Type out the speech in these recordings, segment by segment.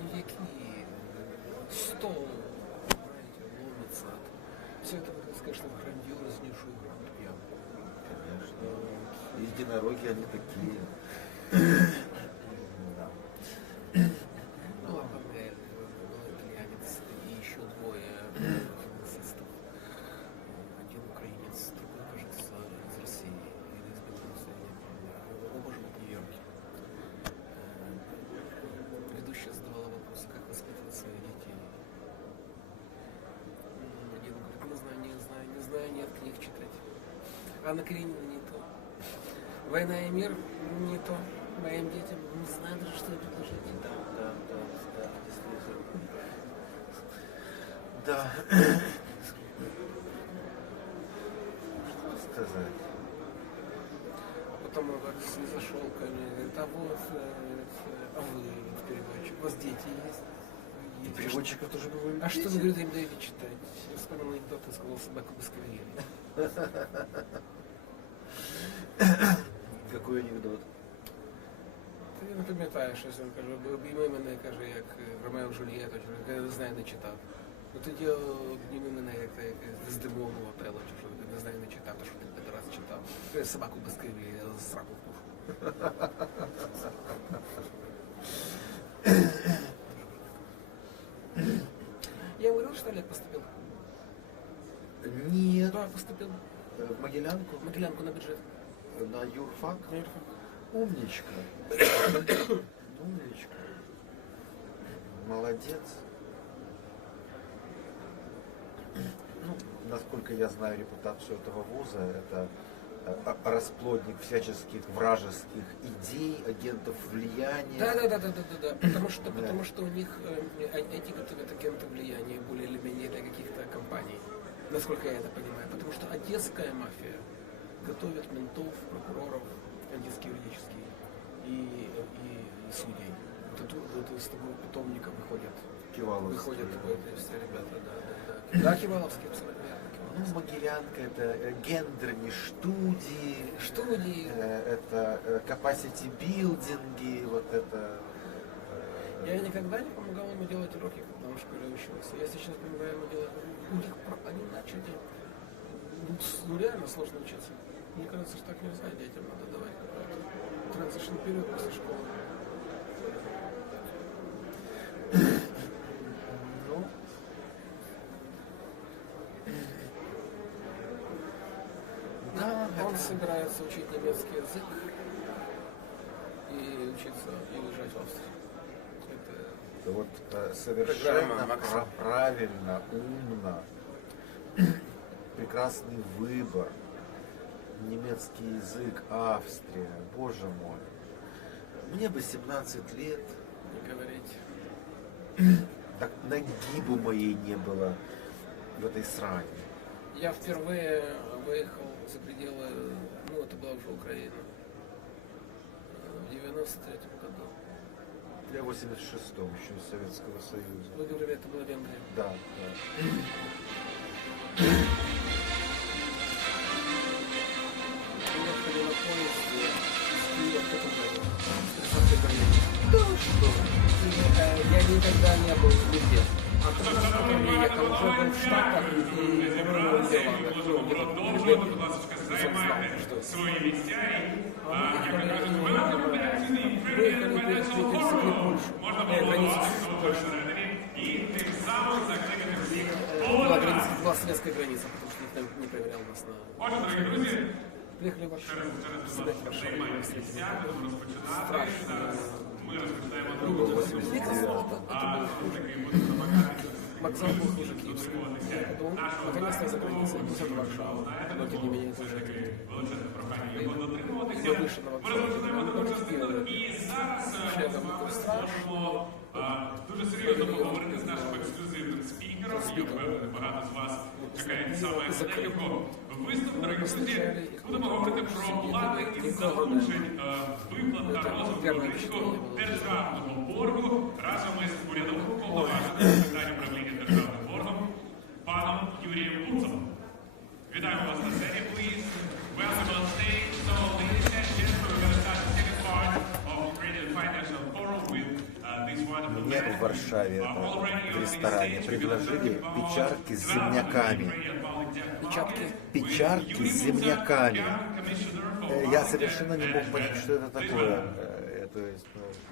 коньяки, стол, знаете, ломится. Все это, конечно, в грандиознейшую пьянку. Конечно. Единороги они такие. Ну, Панель, был итальянец и еще двое финансистов. Один украинец, другой, кажется, из России или из Беларуси, я не помню. Оба живут в Нью-Йорке. Ведущая задавала вопрос, как воспитывать своих детей. Один говорит, не знаю, нет книг читать. Анна Каренина не то. «Война и мир» не то. Моим детям не знаю даже, что предложить. Да, действительно. Да. Что сказать? Потом не зашел ко мне, говорит, а вот, а вы переводчик, у вас дети есть? И переводчиков тоже бывают. А что вы, говорит, им даете читать? Я вспомнил анекдот, и сказал собаку без карьеры. Какой анекдот? Ти не пам'ятаєш, що він каже, обійми мене, каже, як Ромео Джульєтта, я не знаю, не читав. Ну тоді обійми мене, як Дездемону Отелло, чи що ти не знаю, не читав, то що ти раз читав. Я собаку без криві, я сраку в душу. Я говорил, что Олег поступил? Нет. Да, поступил. В Могилянку? В Могилянку на бюджет. На юрфак? На юрфак. Умничка. Умничка. Молодец. Ну, насколько я знаю репутацию этого вуза, это расплодник всяческих вражеских идей, агентов влияния. Да. Потому что у них эти готовят агенты влияния более или менее для каких-то компаний. Насколько я это понимаю. Потому что одесская мафия готовит ментов, прокуроров, одесские юридические и судей. Вот из того питомника выходят все ребята, да. Да, киваловские, абсолютно верно. Ну, Могилянка это гендерные студии, это capacity билдинги, вот это. Я никогда не помогал ему делать уроки, когда он в школе учился. Я сейчас помогаю ему делать. У них они начали. Ну реально сложно учиться. Мне кажется, что так нельзя, детям надо давать какой-то транзишн период после школы. Ну, да, он собирается учить немецкий язык и учиться и уезжать в Австрию. Это вот совершенно правильно, умно, прекрасный выбор. Немецкий язык, Австрия, боже мой. Мне бы 17 лет. Не говорить. Так ноги бы моей не было в этой сране. Я впервые выехал за пределы, ну это была уже Украина, в 93-м году. Я в 86-м, еще из Советского Союза. Вы говорили, это была Венгрия? Да. Ехали на поезде из Киева в Каталонию, с 30-й границы. Да что? Я никогда не был нигде. А тот раз, который я ехал, уже был в Штатах и в Нидерландах. Свої місця і тим самим закликати всіх. Была советская граница, потому что никто не проверял нас на... Отже, дорогі друзі, Приехали в Варшаву. через займаємо місця, будемо розпочинати. Зараз ми розпочинаємо другу а такий будемо намагатися Вокзал был хуже Киевского. Наконец-то за границей, в Варшаву. Но тем не менее, это уже величезне прохання його дотримуватися. я вышел на Ми вокзал. розпочинаємо другу частину. І зараз можемо дуже серйозно поговорити з нашим ексклюзивним спікером. Я впевнений, багато з вас чекають саме на його виступ. Дорогі друзі, будемо говорити про плати із залучень виплат та розвитку українського державного боргу разом із урядовим уповноваженим з питань управління державним боргом паном Юрієм Луцом. Вітаємо вас на сцені, please. Welcome on stage. So, ladies and gentlemen, we're going to start the second part of Creative Financial Forum with this wonderful man. в Варшаве в ресторане предложили печарки с земняками. Печарки с земняками. Я совершенно не мог понять, что это такое. То есть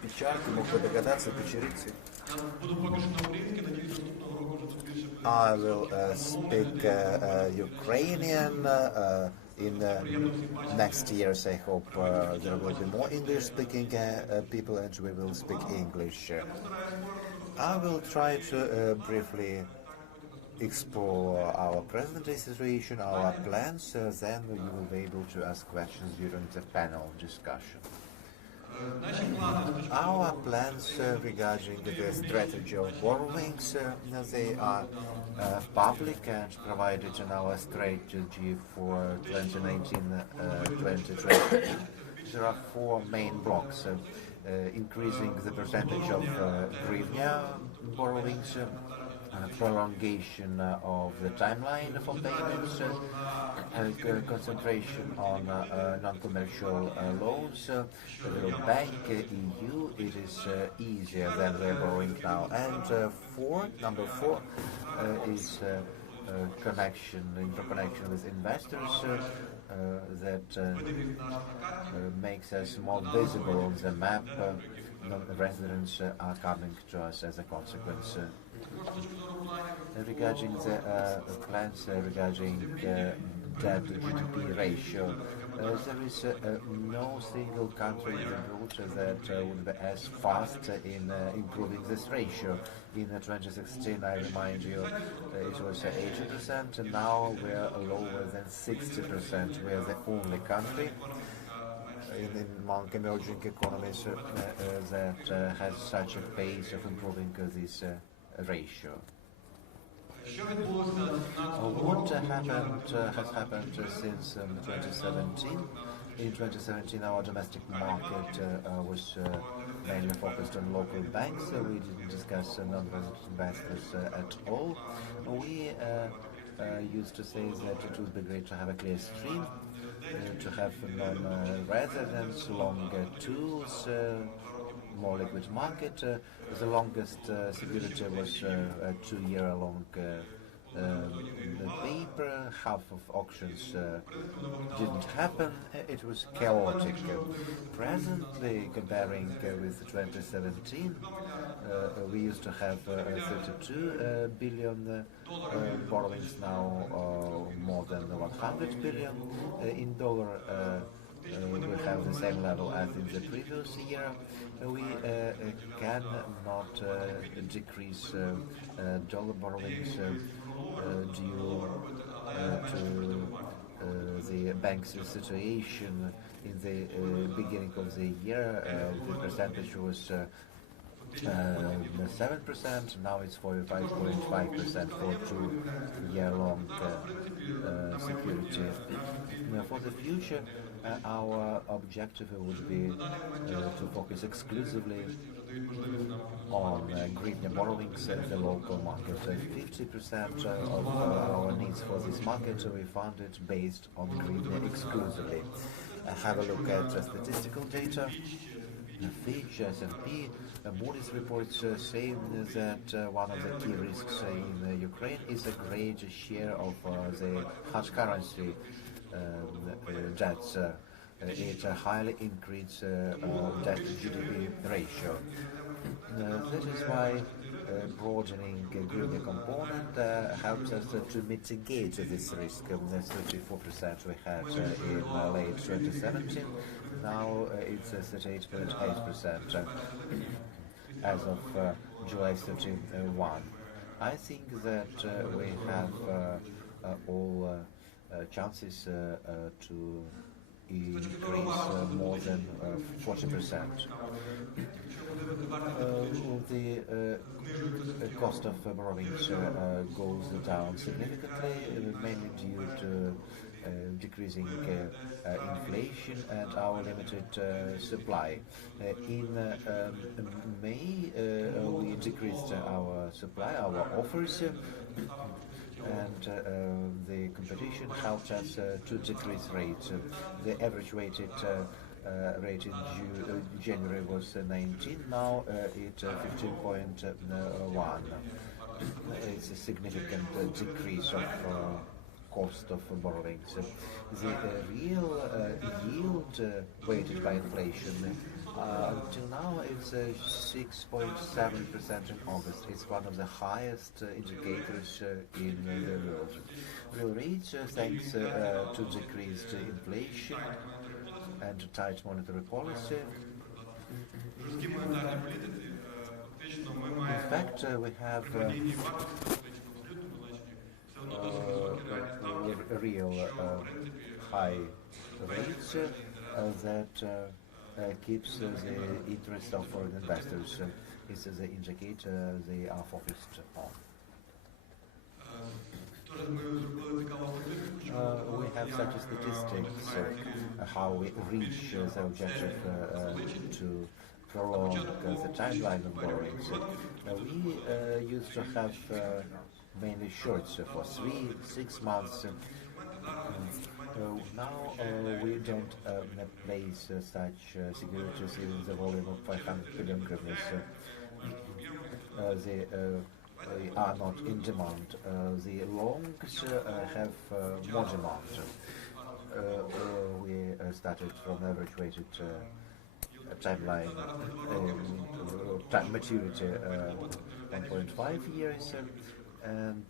печарки, мог бы догадаться, печерицы. I will speak Ukrainian. In next years, I hope there will be more English-speaking people, and we will speak English. I will try to briefly explore our present day situation, our plans. Then you will be able to ask questions during the panel discussion. Our plans regarding the strategy of borrowings, they are public and provided in our strategy for 2019-2020. There are four main blocks: increasing the percentage of hryvnia borrowings, prolongation of the timeline for payments, concentration on non-commercial loans. The bank EU, it is easier than we're borrowing now. And number four is interconnection with investors that makes us more visible on the map. Residents are coming to us as a consequence. Regarding the plans regarding debt-to-GDP ratio, there is no single country in the world that would be as fast in improving this ratio. In 2016, I remind you, it was 80%, and now we're lower than 60%. We're the only country among emerging economies that has such a pace of improving this ratio. What has happened since 2017? In 2017, our domestic market was mainly focused on local banks. We didn't discuss non-resident investors at all. We used to say that it would be great to have a clear stream, to have non-residents, longer tools, more liquid market. The longest security was a 2-year-long paper. Half of auctions didn't happen. It was chaotic. Presently, comparing with 2017, we used to have 32 billion borrowings, now more than 100 billion. In dollar, we have the same level as in the previous year. We cannot decrease dollar borrowings due to the bank's situation. In the beginning of the year, the percentage was 7%, now it's 45.5% for 2-year-long security. For the future, our objective would be to focus exclusively on hryvnia borrowings in the local market. 50% of our needs for this market we funded based on hryvnia exclusively. Have a look at statistical data. Fitch, S&P, Moody's reports saying that one of the key risks in Ukraine is a great share of the hard currency debts. It highly increased debt-to-GDP ratio. That is why broadening hryvnia component helps us to mitigate this risk. 34% we had in late 2017. Now it's 38.8% as of July 31. I think that we have all chances to increase more than 40%. The cost of borrowings goes down significantly, mainly due to decreasing inflation and our limited supply. In May, we decreased our supply, our offers, and the competition helped us to decrease rates. The average weighted rate in January was 19, now it's 15.1. It's a significant decrease of cost of borrowings. The real yield weighted by inflation until now it's 6.7% in August. It's one of the highest indicators in the world. Real rates, thanks to decreased inflation and tight monetary policy. In fact, we have real high rates that keeps the interest of foreign investors. This is the indicator they are focused on. We have such statistics how we reach the objective to prolong the timeline of borrowings. We used to have mainly shorts for 3-6 months. Now we don't place such securities in the volume of 500 billion hryvnias. They are not in demand. The longs have more demand. We started from average weighted timeline time maturity 1.5 years, and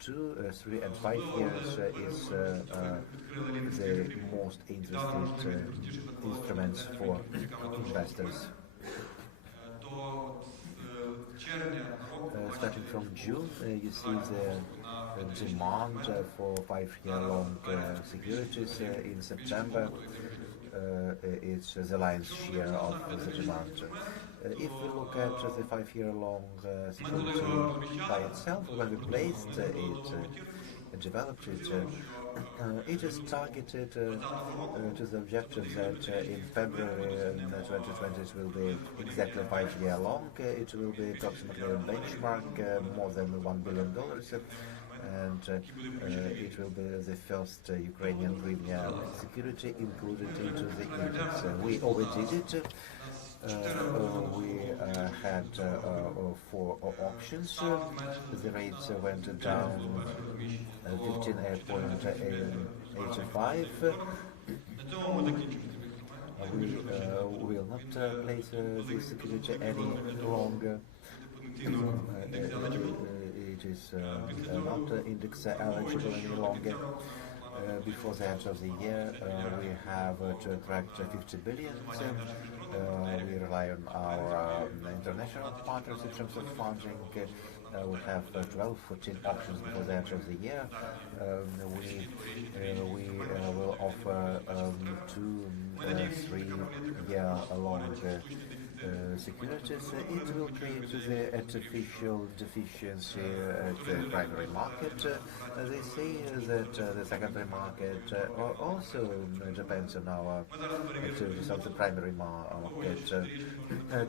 2, 3, and 5 years is the most interested instruments for investors. Starting from June, you see the demand for 5-year long securities. In September, it's the lion's share of the demand. If we look at the 5-year long security by itself, when we placed it, developed it, it is targeted to the objective that in February 2020 it will be exactly 5-year long. It will be approximately a benchmark more than $1 billion. And it will be the first Ukrainian hryvnia security included into the index. We overdid it. We had 4 auctions. The rates went down 15.85. We will not place this security any longer. It is not index eligible any longer. Before the end of the year, we have to attract 50 billion. We rely on our international partners in terms of funding. We have 12-14 auctions before the end of the year. We will offer 2-3-year long securities. It will create the artificial deficiency at the primary market. They say that the secondary market also depends on our activities of the primary market.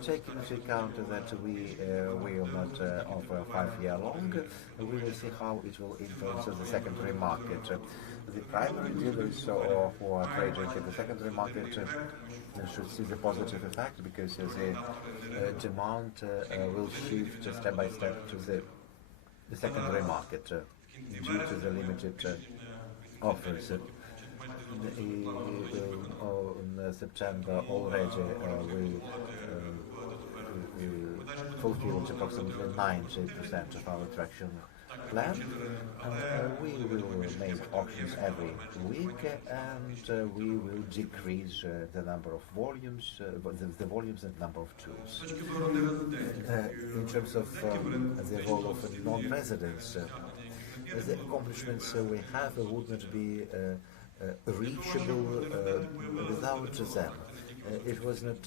Taking into account that we will not offer 5-year long, we will see how it will influence the secondary market. The primary dealers who are trading in the secondary market should see the positive effect, because the demand will shift step by step to the secondary market due to the limited offers. In September already we fulfilled approximately 90% of our traction plan. We will make auctions every week, and we will decrease the number of volumes, the volumes and number of tools. In terms of the role of non-residents, the accomplishments we have would not be reachable without them. It was not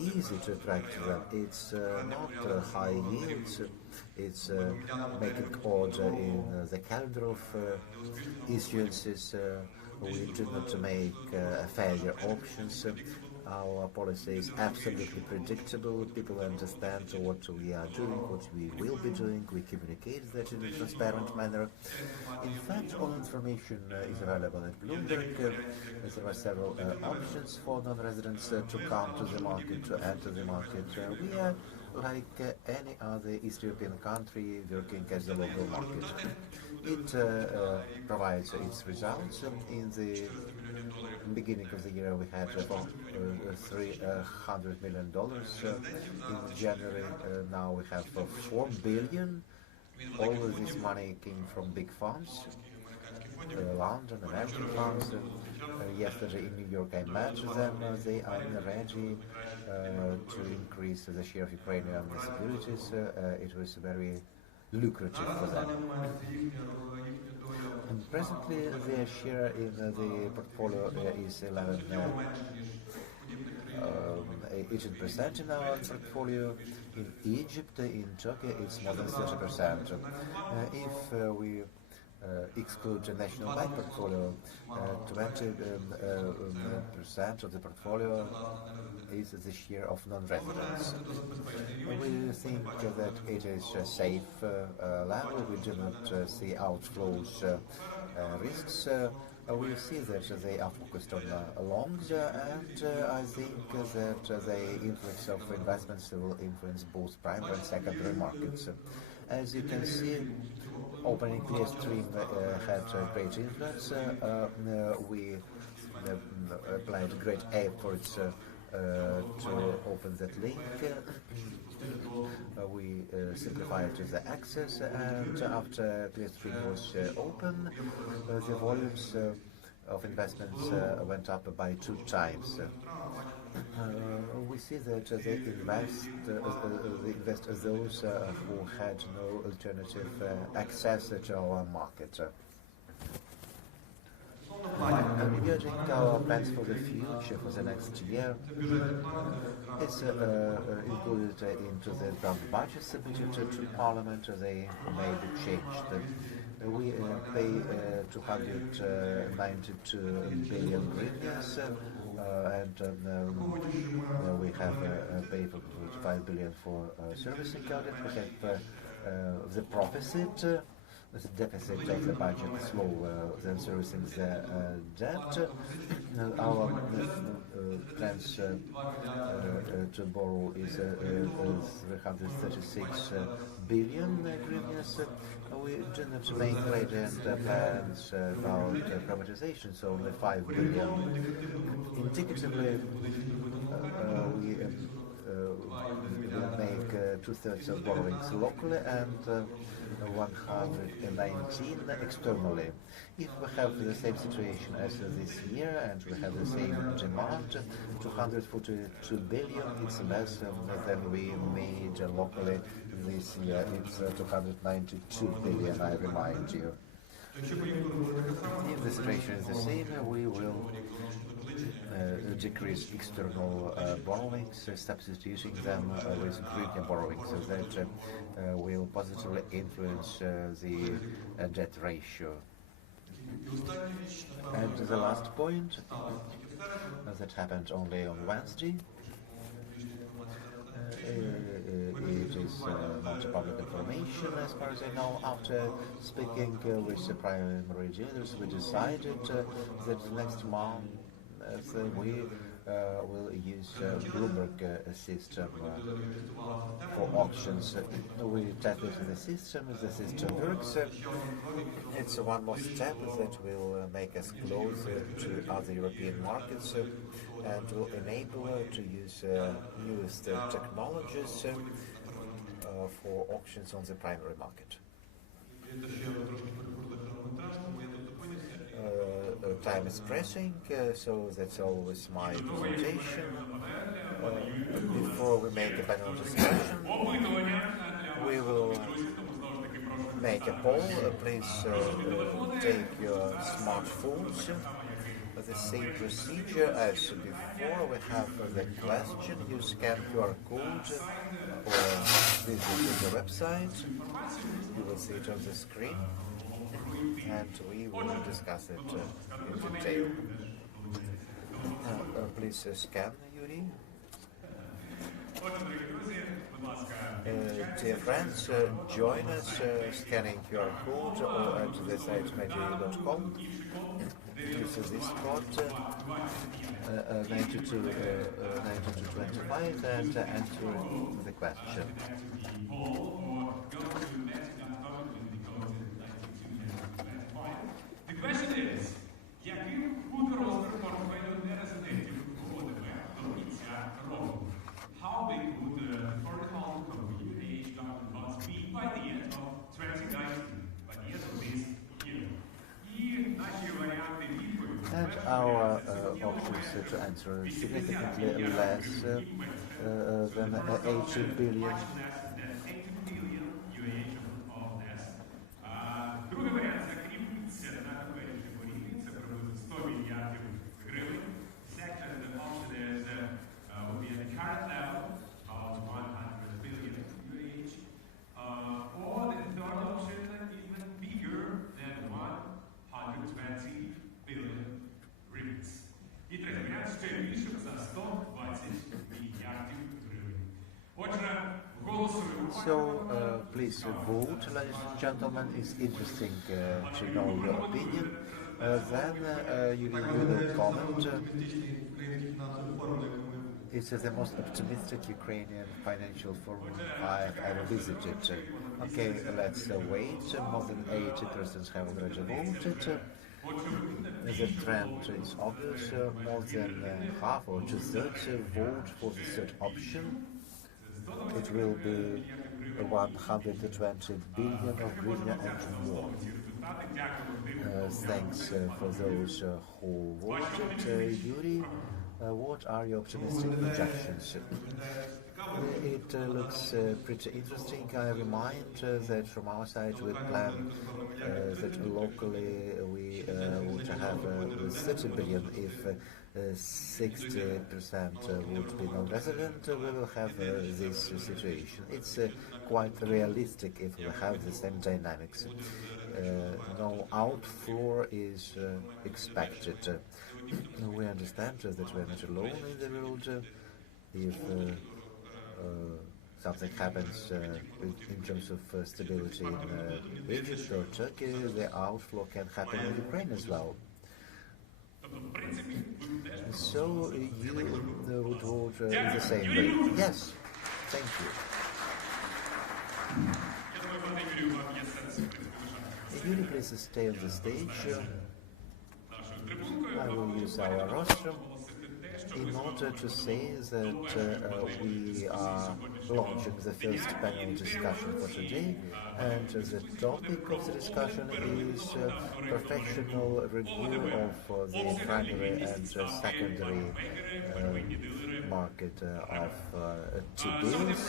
easy to attract them. It's not high yields. It's making order in the calendar of issuances. We do not make failure options. Our policy is absolutely predictable. People understand what we are doing, what we will be doing. We communicate that in a transparent manner. In fact, all information is available at Bloomberg. There are several options for non-residents to come to the market, to enter the market. We are like any other East European country working as a local market. It provides its results. In the beginning of the year we had about $300 million. In January now we have $4 billion. All of this money came from big funds, London, American funds. Yesterday in New York I met them. They are ready to increase the share of Ukrainian securities. It was very lucrative for them. And presently their share in the portfolio is 18% in our portfolio. In Egypt, in Turkey, it's more than 30%. If we exclude the national bank portfolio, 20% of the portfolio is the share of non-residents. We think that it is a safe level. We do not see outflows risks. We see that they are focused on longs, and I think that the influence of investments will influence both primary and secondary markets. As you can see, opening Clearstream had great influence. We applied great efforts to open that link. We simplified the access, and after Clearstream was open, the volumes of investments went up by 2 times. We see that they invest those who had no alternative access to our market. Regarding our plans for the future, for the next year, it's included into the draft budget submitted to Parliament. They may be changed. We pay 292 billion hryvnias, and we have paid 5 billion for servicing audit. We have the profit. The deficit of the budget is lower than servicing the debt. Our plans to borrow is 336 billion hryvnias. We do not make radiant plans about privatization, so only 5 billion. Indicatively, we will make 2/3 of borrowings locally and 119 externally. If we have the same situation as this year and we have the same demand, 242 billion, it's less than we made locally this year. It's 292 billion, I remind you. If the situation is the same, we will decrease external borrowings, substituting them with green borrowings, so that will positively influence the debt ratio. And the last point that happened only on Wednesday. It is not public information as far as I know. After speaking with the primary dealers, we decided that next month we will use Bloomberg system for auctions. We tested the system works. It's one more step that will make us closer to other European markets and will enable to use newest technologies for auctions on the primary market. Time is pressing, so that's always my presentation. Before we make a panel discussion, we will make a poll. Please take your smartphones. The same procedure as before. We have the question. You scan QR code or visit the website. You will see it on the screen, and we will discuss it in detail. Please scan Yuri. Отже, дорогі друзі, будь ласка, Dear friends, join us scanning QR code or at the site media.com. Use this code 9225 and answer the question. The question is, яким буде розмір портфелю нерезидентів уходитиме до кінця року? How big would the foreign home community government bonds be by the end of 2019, by the end of this year? І наші варіанти відповіді. And our options to answer significantly less than 80 billion. Другий варіант закріпиться на теперішньому рівні, це приблизно 100 мільярдів гривень. Second option is will be at the current level of 100 billion each. Or the third option even bigger than 120 billion hryvnias. І третій варіант ще більшим за 120 мільярдів гривень. Отже, голосуємо. So please vote, ladies and gentlemen. It's interesting to know your opinion. Then you can do the comment. It's the most optimistic Ukrainian financial forum I've ever visited. Okay, let's wait. More than 80% have already voted. The trend is obvious. More than half or two-thirds vote for the third option. It will be 120 billion of hryvnia and more. Thanks for those who voted. Yuri, what are your optimistic projections? It looks pretty interesting. I remind that from our side we plan that locally we would have 30 billion. If 60% would be non-resident, we will have this situation. It's quite realistic if we have the same dynamics. No outflow is expected. We understand that we are not alone in the world. If something happens in terms of stability in Egypt or Turkey, the outflow can happen in Ukraine as well. So you would vote in the same way? Yes. Thank you. Yuri, please stay on the stage. I will use our rostrum in order to say that we are launching the first panel discussion for today, and the topic of the discussion is professional review of the primary and secondary market of T-bills.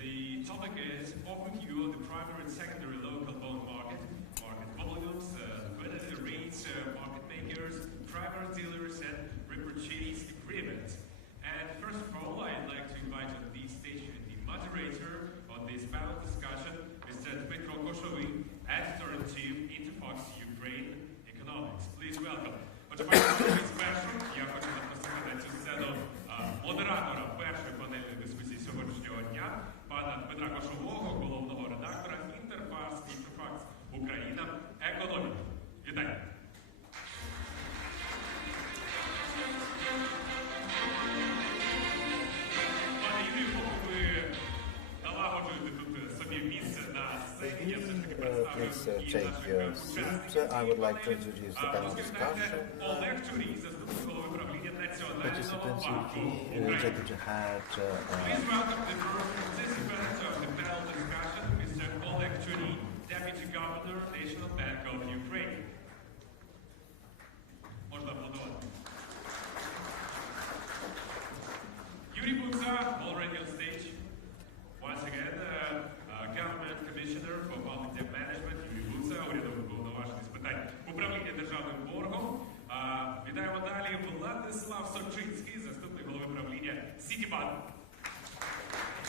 The topic is overview of the primary and secondary local bond market, market volumes, liquidity rates, market makers, primary dealers, and repurchase agreements. And first of all, I'd like to invite on the stage the moderator on this panel discussion, Mr. Dmitro Koshovy, editor-in-chief, Interfox Ukraine Economics. Please welcome. Спершу я хочу запросити на цю сцену модератора першої панельної дискусії сьогоднішнього дня, пана Дмитра Кошового, головного редактора Interfax Україна Економіка. Вітаю. Пане Юрію, поки ви налагоджуєте тут собі місце на сцені, я все ж таки Please take your seat. I would like to introduce the panel discussion. Participants Deputy Head. Please welcome the first participant of the panel discussion, Mr. Oleg Churin, Deputy Governor, National Bank of Ukraine. Можна аплодувати. Yuri Buksa, already on stage. Once again, Government Commissioner for Public Debt Management, Yuri Buksa, урядовий повноважений з питань управління державним боргом. Вітаємо далі Владислав Сочинський, заступник голови правління Сітібанк.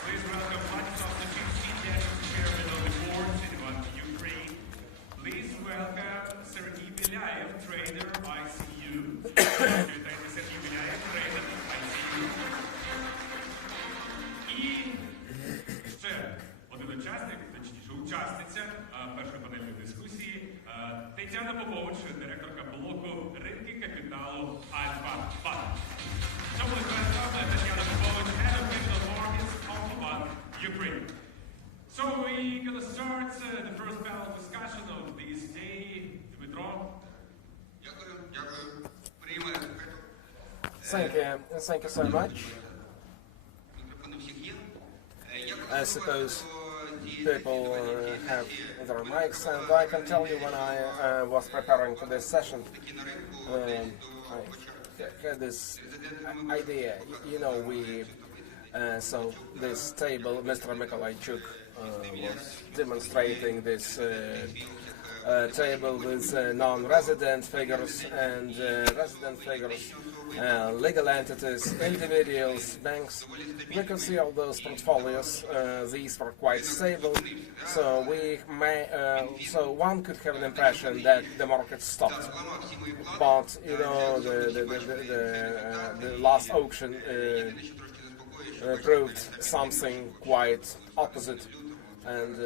Please welcome Vladislav Sochinski, Deputy Chairman of the Board, Citibank Ukraine. Please welcome Sergey Belyaev, trader, ICU. каналу Альфа-Бан. Це буде представлена Тетяна Попович, Head of Digital Markets, Alpha-Bан, Ukraine. So we're going to start the first panel discussion of this day. Дмитро. Дякую. Приймаю. Thank you so much. Мікрофони всіх є. I suppose people have their mics, and I can tell you when I was preparing for this session, I had this idea. You know, so this table, Mr. Mikolajchuk was demonstrating this table with non-resident figures and resident figures, legal entities, individuals, banks. We can see all those portfolios. These were quite stable, so so one could have an impression that the market stopped. But you know, the last auction proved something quite opposite. And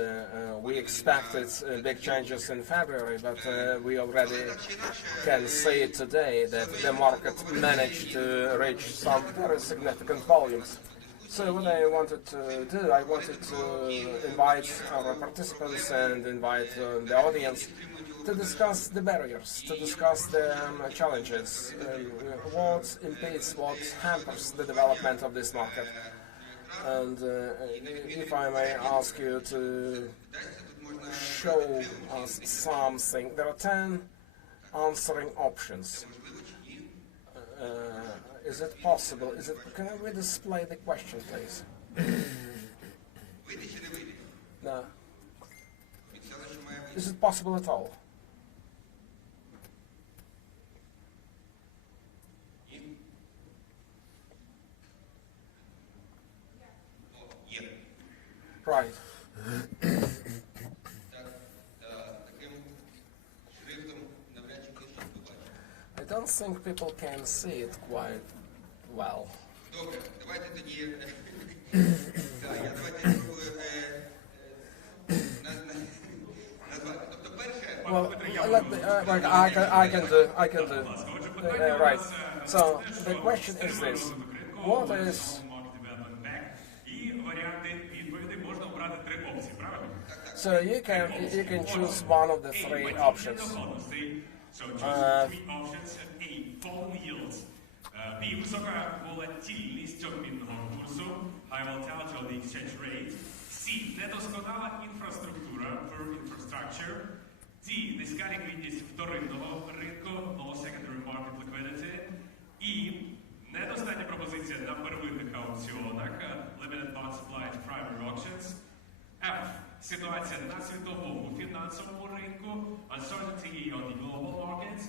we expected big changes in February, but we already can see today that the market managed to reach some very significant volumes. So what I wanted to do, I wanted to invite our participants and invite the audience to discuss the barriers, to discuss the challenges, what impedes, what hampers the development of this market. And if I may ask you to show us something, there are 10 answering options. Is it possible? Can we display the question, please? No. Is it possible at all? Right. I don't think people can see it quite well. Добре, давайте тоді. Давайте назвати. Тобто перше. Well, I can do. Right. So the question is this: what is? So you can choose one of the three options. So choose three options. A, falling yields. B, висока волатильність обмінного курсу. High volatility of the exchange rate. C, недосконала інфраструктура, poor infrastructure. D, низька ліквідність вторинного ринку, low secondary market liquidity. E, недостатня пропозиція на первинних аукціонах, limited lot supply to primary auctions. F, ситуація на світовому фінансовому ринку, uncertainty on the global markets.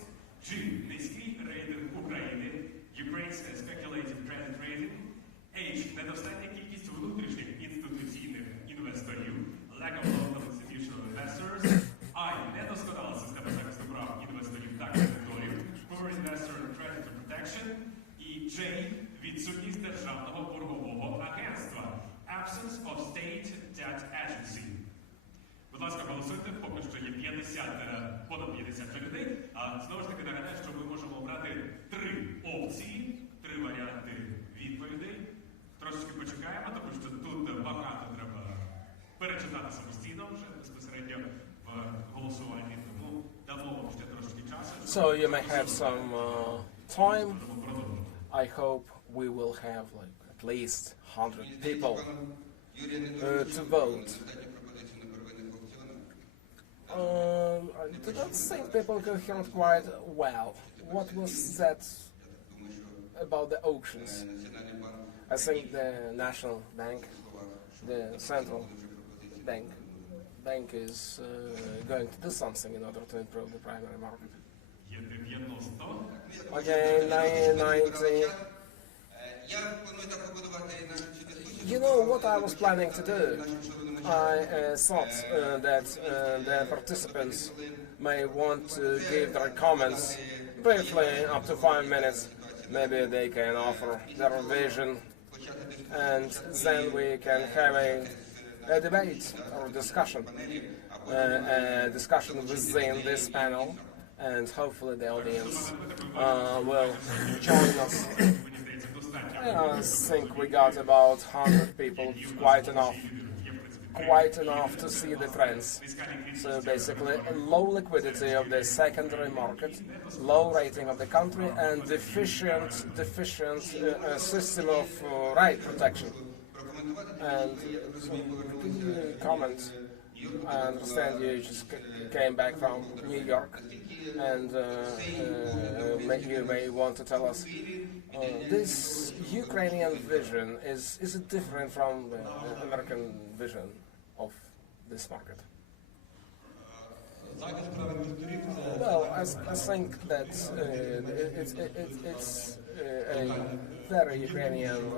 G, низький рейтинг України, Ukraine's speculative credit rating. H, недостатня кількість внутрішніх інституційних інвесторів, lack of local institutional investors. I, недосконала система захисту прав інвесторів та кредиторів, poor investor creditor protection. І J, відсутність державного боргового агентства, absence of state debt agency. Будь ласка, голосуйте, поки що є понад 50 людей. А знову ж таки нагадаю, що ми можемо обрати три опції, три варіанти відповідей. Трошечки почекаємо, тому що тут багато треба перечитати самостійно вже безпосередньо в голосуванні. Тому дамо вам ще трошки часу. So you may have some time. I hope we will have like at least 100 people to vote. I do not think people can hear it quite well. What was that about the auctions? I think the National Bank, the Central Bank is going to do something in order to improve the primary market. Okay, 90. You know what I was planning to do? I thought that the participants may want to give their comments briefly, up to 5 minutes. Maybe they can offer their vision, and then we can have a debate or discussion within this panel. and hopefully the audience will join us. I think we got about 100 people, quite enough to see the trends. So basically, low liquidity of the secondary market, low rating of the country, and deficient system of right protection. And so, could you comment? I understand you just came back from New York, and you may want to tell us this Ukrainian vision is it different from the American vision of this market? Well, I think that it's a very Ukrainian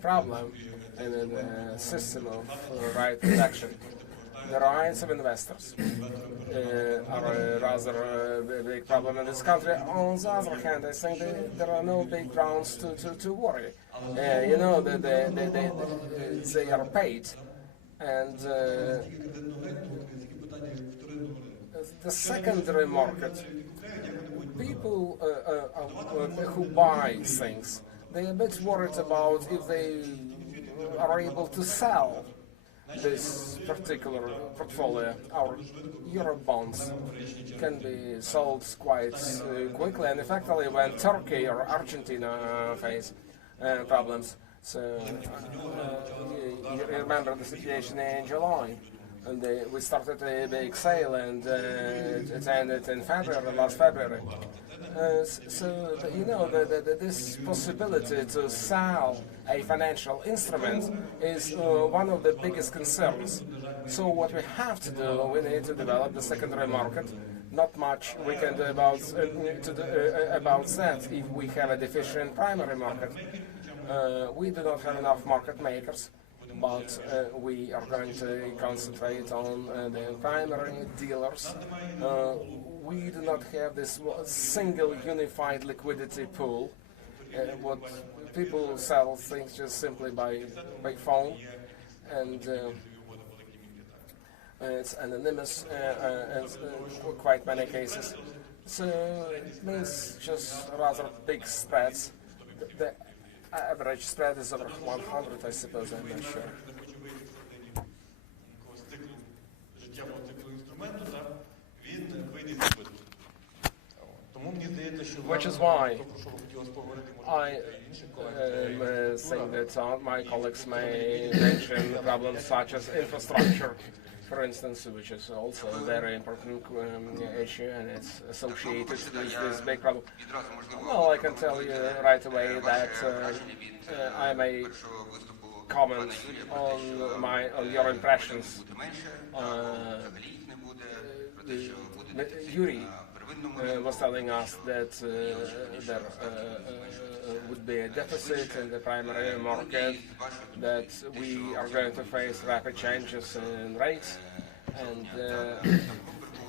problem in a system of right protection. The rights of investors are a rather big problem in this country. On the other hand, I think there are no big grounds to worry. You know, they are paid, and the secondary market, people who buy things, they're a bit worried about if they are able to sell this particular portfolio. Our euro bonds can be sold quite quickly, and effectively when Turkey or Argentina face problems. So you remember the situation in July, and we started a big sale, and it ended in February, last February. So you know this possibility to sell a financial instrument is one of the biggest concerns. So what we have to do, we need to develop the secondary market. Not much we can do about that if we have a deficient primary market. We do not have enough market makers, but we are going to concentrate on the primary dealers. We do not have this single unified liquidity pool. What people sell things just simply by phone, and it's anonymous in quite many cases. So it means just rather big spreads. The average spread is over 100, I suppose, I'm not sure. Which is why I think that my colleagues may mention problems such as infrastructure, for instance, which is also a very important issue, and it's associated with this big problem. Well, I can tell you right away that I may comment on your impressions. Yuri was telling us that there would be a deficit in the primary market, that we are going to face rapid changes in rates, and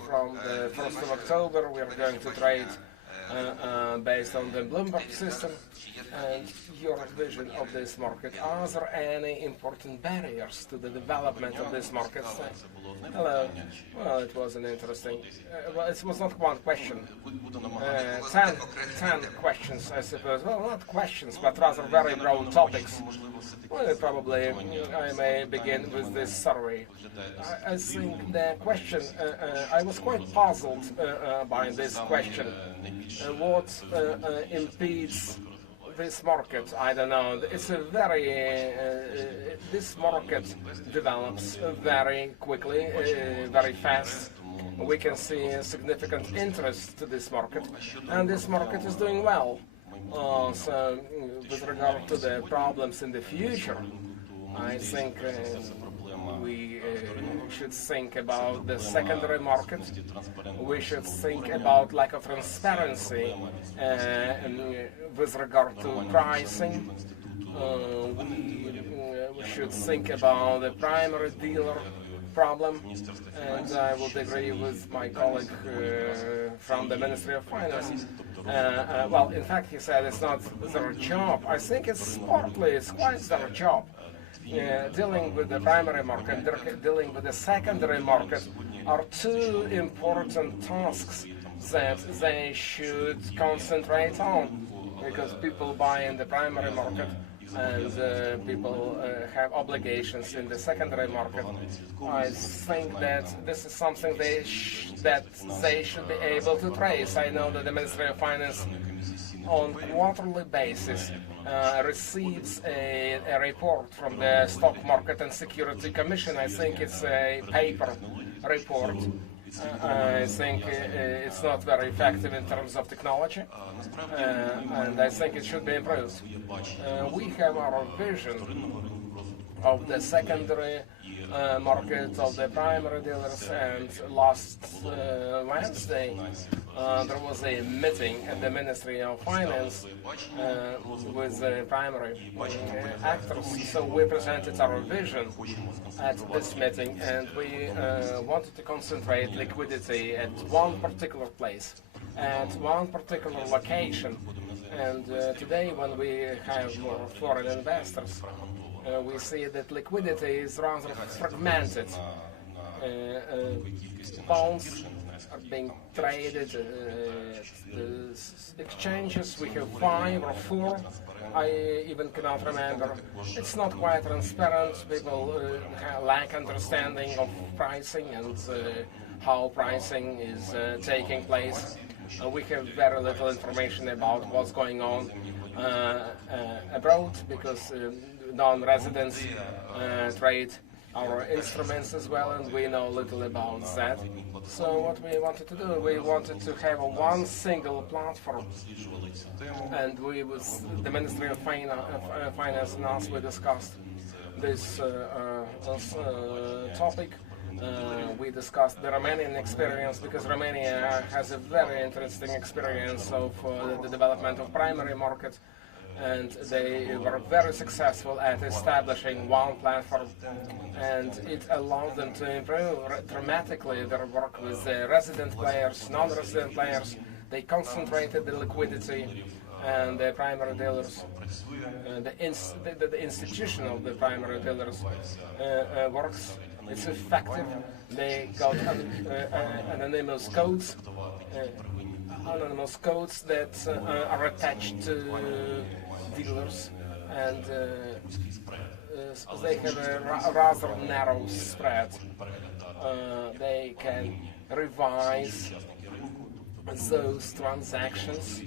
from the 1st of October we are going to trade based on the Bloomberg system. And your vision of this market, are there any important barriers to the development of this market? Hello. Well, it was an interesting, well, it was not one question, 10 questions, I suppose. Well, not questions, but rather very broad topics. Well, probably I may begin with this survey. I think the question, I was quite puzzled by this question. What impedes this market? I don't know. It's a very this market develops very quickly, very fast. We can see a significant interest to this market, and this market is doing well. So, with regard to the problems in the future, I think we should think about the secondary market. We should think about lack of transparency with regard to pricing. We should think about the primary dealer problem, and I would agree with my colleague from the Ministry of Finance. Well, in fact, he said it's not their job. I think it's partly, it's quite their job. Dealing with the primary market, dealing with the secondary market are two important tasks that they should concentrate on, because people buy in the primary market and people have obligations in the secondary market. I think that this is something that they should be able to trace. I know that the Ministry of Finance on quarterly basis receives a report from the Stock Market and Security Commission. I think it's a paper report. I think it's not very effective in terms of technology, and I think it should be improved. We have our vision of the secondary market, of the primary dealers, and last Wednesday there was a meeting at the Ministry of Finance with the primary actors. So we presented our vision at this meeting, and we wanted to concentrate liquidity at one particular place, at one particular location. And today, when we have more foreign investors, we see that liquidity is rather fragmented. Bonds are being traded at exchanges. We have 5 or 4. I even cannot remember. It's not quite transparent. People lack understanding of pricing and how pricing is taking place. We have very little information about what's going on abroad, because non-residents trade our instruments as well, and we know little about that. So what we wanted to do, we wanted to have one single platform, and we, with the Ministry of Finance and us, we discussed this topic. We discussed the Romanian experience, because Romania has a very interesting experience of the development of primary market, and they were very successful at establishing one platform, and it allowed them to improve dramatically their work with the resident players, non-resident players. They concentrated the liquidity, and the primary dealers, the institution of the primary dealers works. It's effective. They got anonymous codes that are attached to dealers, and they have a rather narrow spread. They can revise those transactions.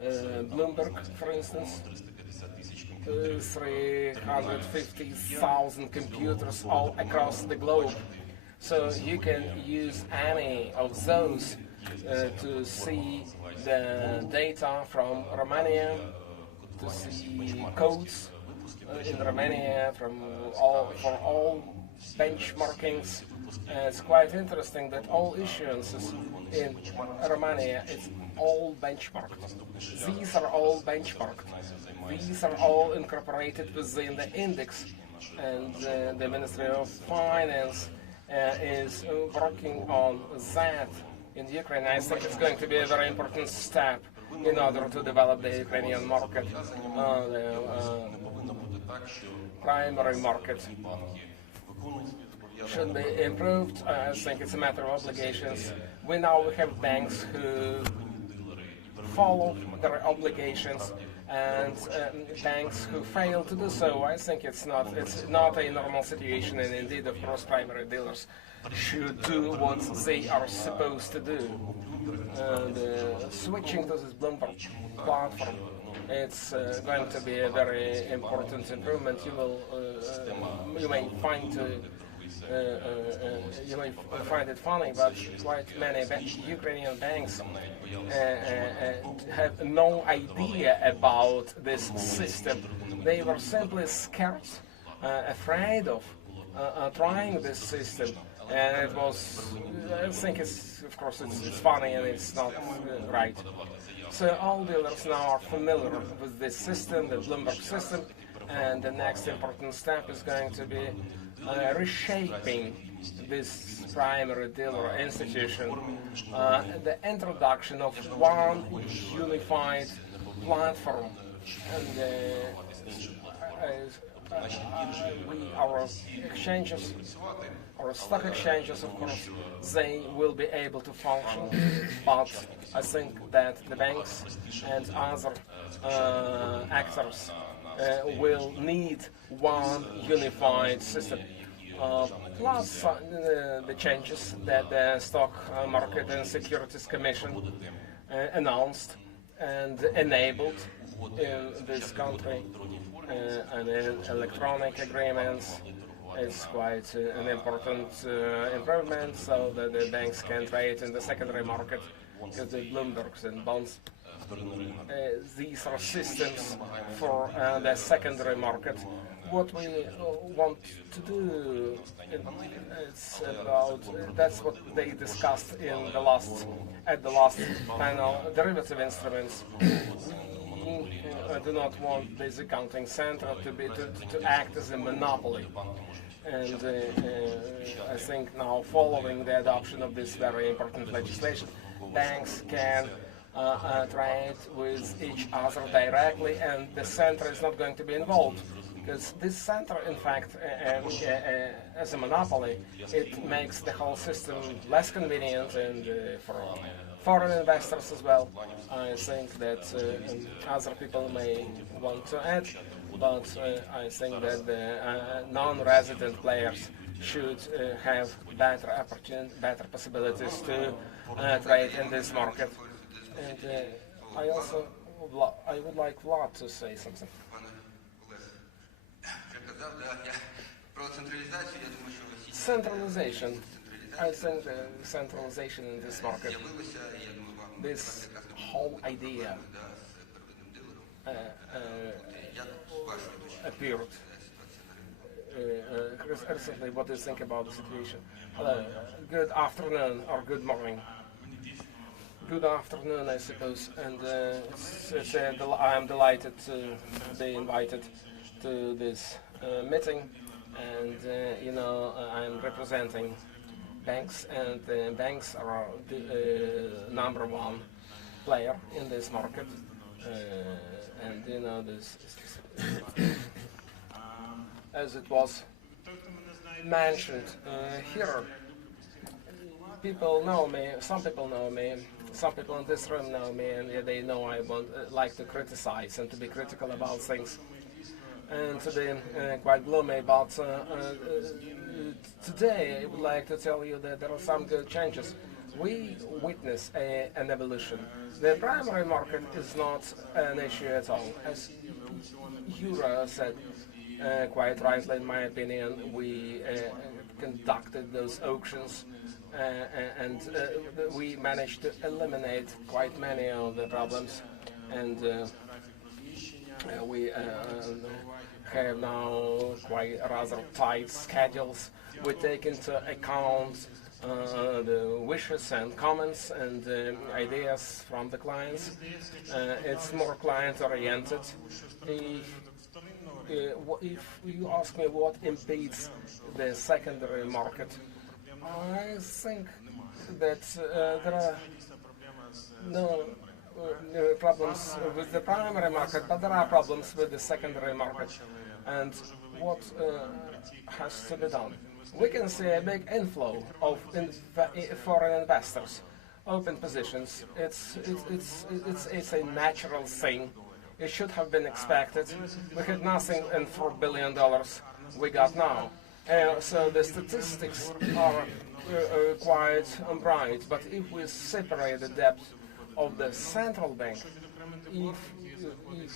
Bloomberg, for instance, 350,000 computers all across the globe. So you can use any of those to see the data from Romania, to see codes in Romania for all benchmarkings. It's quite interesting that all issuances in Romania, it's all benchmarked. These are all benchmarked. These are all incorporated within the index, and the Ministry of Finance is working on that in Ukraine. I think it's going to be a very important step in order to develop the Ukrainian market, the primary market should be improved. I think it's a matter of obligations. We now have banks who follow their obligations, and banks who fail to do so. I think it's not a normal situation, and indeed, of course, primary dealers should do what they are supposed to do. Switching to this Bloomberg platform, it's going to be a very important improvement. You may find it funny, but quite many Ukrainian banks have no idea about this system. They were simply scared, afraid of trying this system, and it was. I think it's funny, and it's not right. So all dealers now are familiar with this system, the Bloomberg system, and the next important step is going to be reshaping this primary dealer institution, the introduction of one unified platform And our exchanges, our stock exchanges, of course, they will be able to function, but I think that the banks and other actors will need one unified system. Plus the changes that the Stock Market and Securities Commission announced and enabled in this country, and electronic agreements is quite an important improvement, so that the banks can trade in the secondary market with the Bloombergs and bonds. These are systems for the secondary market. What we want to do, it's about, that's what they discussed in the last panel, derivative instruments. We do not want this accounting center to act as a monopoly. And I think now, following the adoption of this very important legislation, banks can trade with each other directly, and the center is not going to be involved. Because this center, in fact, as a monopoly, it makes the whole system less convenient, and for foreign investors as well. I think that other people may want to add, but I think that the non-resident players should have better possibilities to trade in this market. And I would like Vlad to say something. Centralization. I think the centralization in this market, this whole idea appeared recently. What do you think about the situation? Hello, good afternoon or good morning. Good afternoon, I suppose, and I am delighted to be invited to this meeting, and you know, I am representing banks, and banks are the number one player in this market, and you know, this as it was mentioned here. People know me, some people know me, some people in this room know me, and they know I like to criticize and to be critical about things, and to be quite gloomy. But today I would like to tell you that there are some good changes. We witness an evolution. The primary market is not an issue at all. As Jura said, quite rightly in my opinion, we conducted those auctions, and we managed to eliminate quite many of the problems, and we have now quite rather tight schedules. We take into account the wishes and comments and ideas from the clients. It's more client-oriented. If you ask me what impedes the secondary market, I think that there are no problems with the primary market, but there are problems with the secondary market. And what has to be done? We can see a big inflow of foreign investors, open positions. It's a natural thing. It should have been expected. We had nothing in $4 billion we got now. So the statistics are quite bright, but if we separate the depth of the central bank, if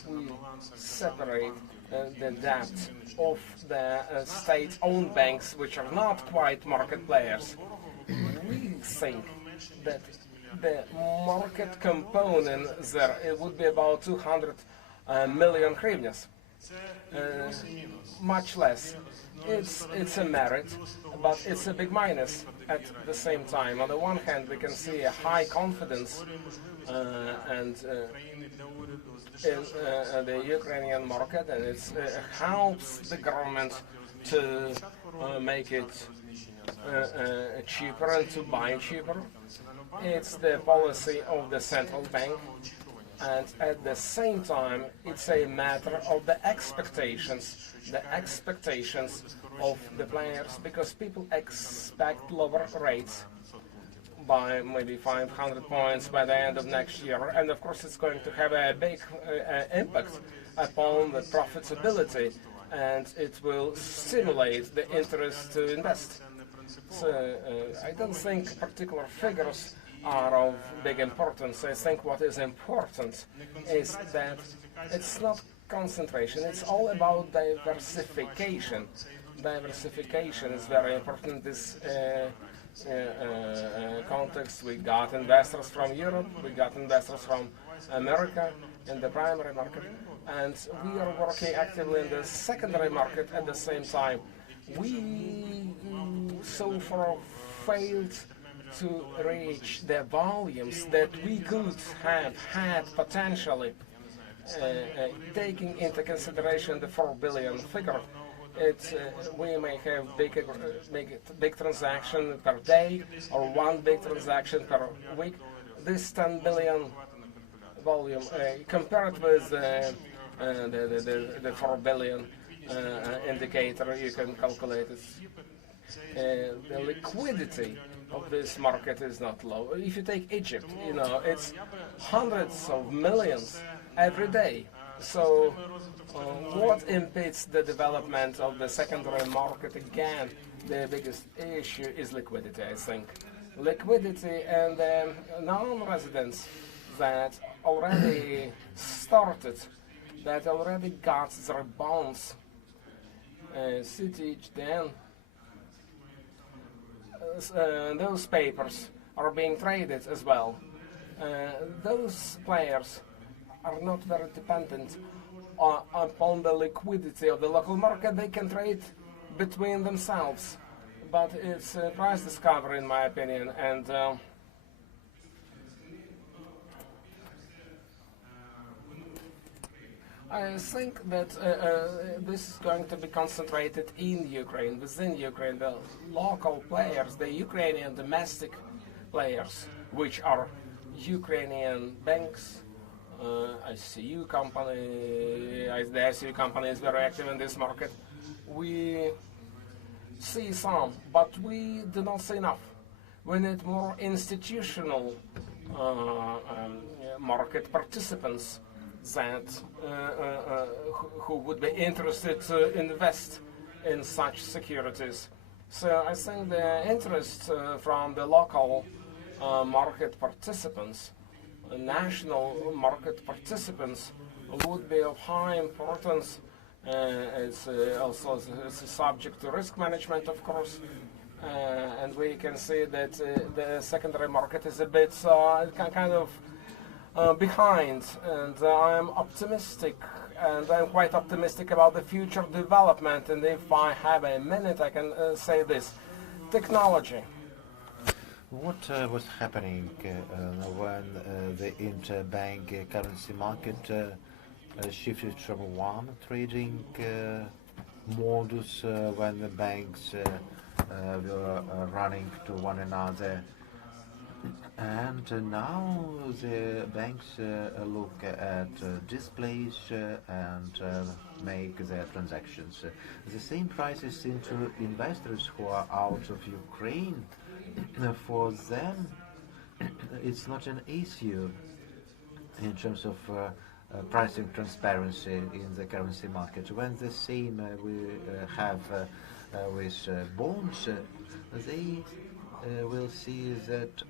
we separate the depth of the state-owned banks, which are not quite market players, we think that the market component there, it would be about 200 million hryvnias, much less. It's a merit, but it's a big minus at the same time. On the one hand, we can see a high confidence and in the Ukrainian market, and it helps the government to make it cheaper and to buy cheaper. It's the policy of the central bank, And at the same time, it's a matter of the expectations of the players, because people expect lower rates by maybe 500 points by the end of next year. And of course, it's going to have a big impact upon the profitability, and it will stimulate the interest to invest. So I don't think particular figures are of big importance. I think what is important is that it's not concentration, it's all about diversification. Diversification is very important in this context. We got investors from Europe, we got investors from America in the primary market, and we are working actively in the secondary market at the same time. We so far failed to reach the volumes that we could have had potentially, taking into consideration the 4 billion figure. We may have big transaction per day or one big transaction per week. This 10 billion volume, compared with the 4 billion indicator, you can calculate it. The liquidity of this market is not low. If you take Egypt, it's hundreds of millions every day. So what impedes the development of the secondary market? Again, the biggest issue is liquidity, I think. Liquidity, and non-residents that already started, that already got their bonds, then those papers are being traded as well. Those players are not very dependent upon the liquidity of the local market. They can trade between themselves, but it's a price discovery, in my opinion. And I think that this is going to be concentrated in Ukraine, within Ukraine. The local players, the Ukrainian domestic players, which are Ukrainian banks, ICU company, the ICU company is very active in this market. We see some, but we do not see enough. We need more institutional market participants that who would be interested to invest in such securities. So I think the interest from the local market participants, national market participants, would be of high importance. It's also it's subject to risk management, of course, and we can see that the secondary market is a bit kind of behind, and I'm optimistic, and I'm quite optimistic about the future development. And if I have a minute, I can say this: technology. What was happening when the interbank currency market shifted from one trading modus when the banks were running to one another, and now the banks look at displays and make their transactions. The same prices seem to investors who are out of Ukraine. For them, it's not an issue in terms of pricing transparency in the currency market. When the same we have with bonds, they will see that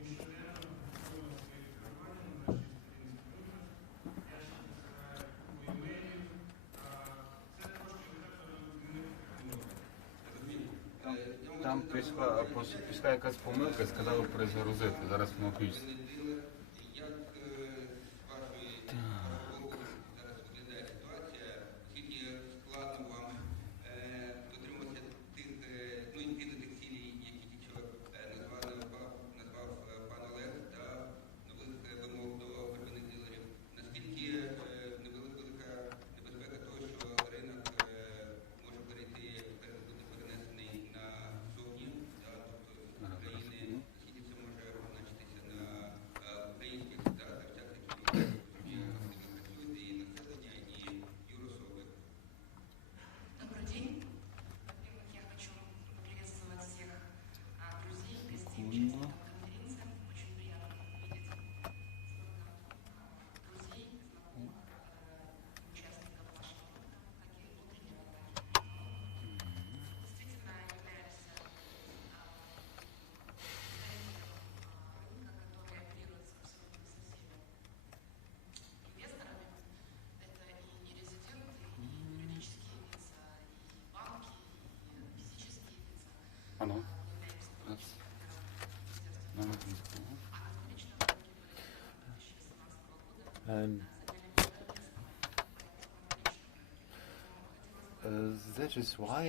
там пішла якась помилка, сказали перезагрузити. Зараз воно включиться. And that is why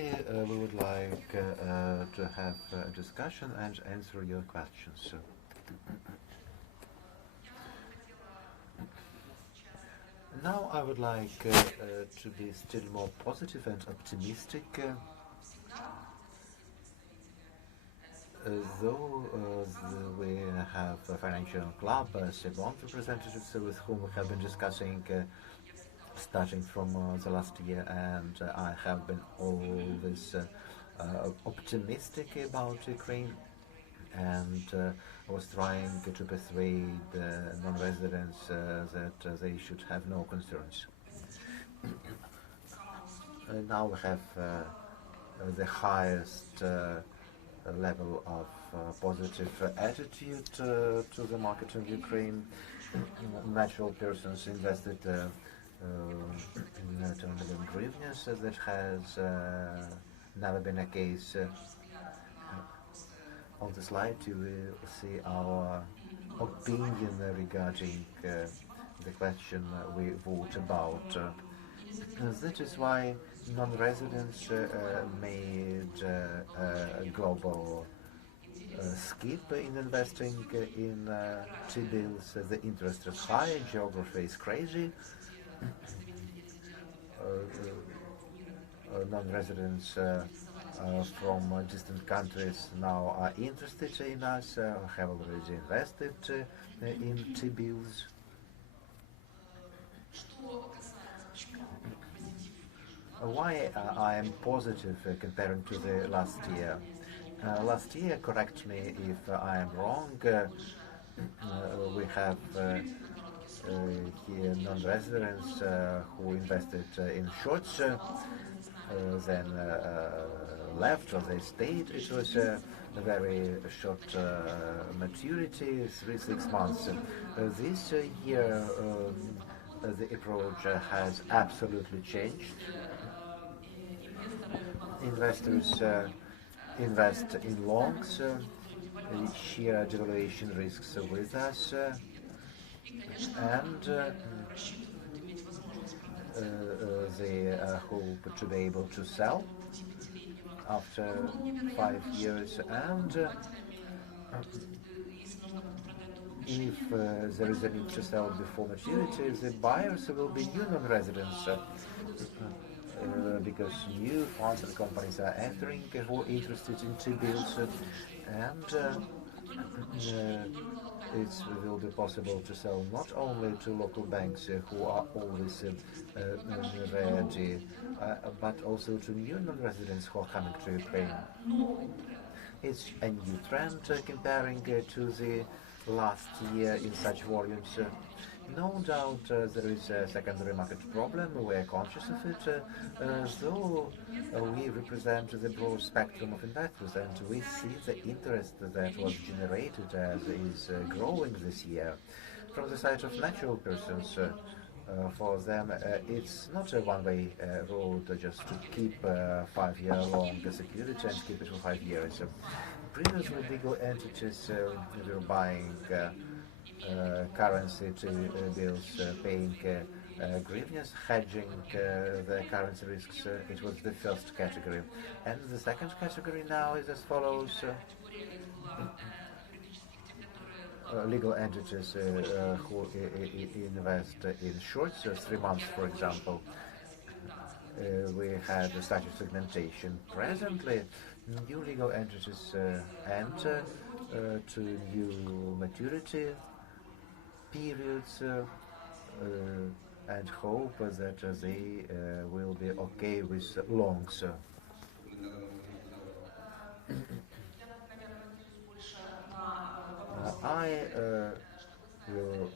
we would like to have a discussion and answer your questions. Now I would like to be still more positive and optimistic. Though we have a financial club, Sebon representatives with whom we have been discussing starting from the last year, and I have been always optimistic about Ukraine, and was trying to persuade non-residents that they should have no concerns. Now we have the highest level of positive attitude to the market in Ukraine. Natural persons invested in 2 million hryvnias. That has never been a case. On the slide you will see our opinion regarding the question we vote about. That is why non-residents made a global skip in investing in T-bills. The interest is high, geography is crazy. Non-residents from distant countries now are interested in us, have already invested in T-bills. Why I am positive comparing to the last year? Last year, correct me if I am wrong, we have here non-residents who invested in shorts, then left or they stayed. It was a very short maturity, 3-6 months. This year the approach has absolutely changed. Investors invest in longs, share devaluation risks with us, and they hope to be able to sell after 5 years, and if there is a need to sell before maturity, the buyers will be new non-residents, because new funds and companies are entering who are interested in T-bills, and it will be possible to sell not only to local banks who are always ready, but also to new non-residents who are coming to Ukraine. It's a new trend comparing to the last year in such volumes. No doubt there is a secondary market problem, we are conscious of it, though we represent the broad spectrum of investors, and we see the interest that was generated as is growing this year. From the side of natural persons, for them it's not a one-way road just to keep 5-year-long security and keep it for 5 years. Previously, legal entities were buying currency T-bills, paying hryvnias, hedging the currency risks. It was the first category. And the second category now is as follows. Legal entities who invest in shorts, 3 months for example. We had such a segmentation. Presently, new legal entities enter to new maturity periods and hope that they will be okay with longs. I will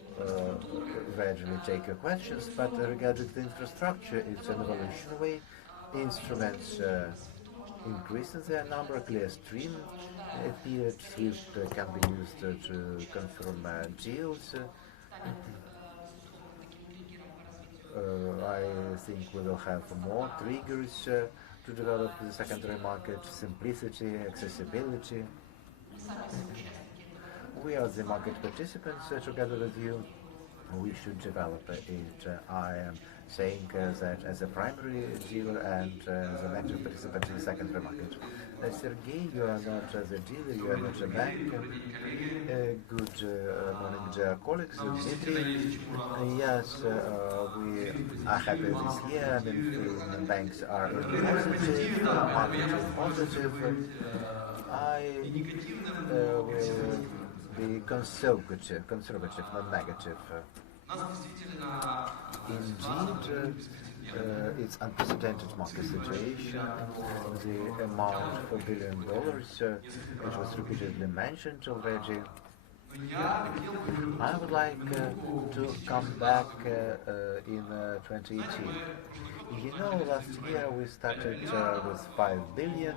gradually take your questions, but regarding the infrastructure, it's an evolutionary instruments increase in their number, clear stream appeared, SWIFT can be used to confirm deals. I think we will have more triggers to develop the secondary market, simplicity, accessibility. We are the market participants together with you. we should develop it. I am saying that as a primary dealer and as an active participant in the secondary market. Sergey, you are not the dealer, you are not a bank. Good morning, dear colleagues. Dmitry. Yes, we are happy this year. I mean, banks are in positive, market is positive. I will be conservative, not negative. Indeed, it's unprecedented market situation. The amount $4 billion, it was repeatedly mentioned already. I would like to come back in 2018. You know, last year we started with 5 billion.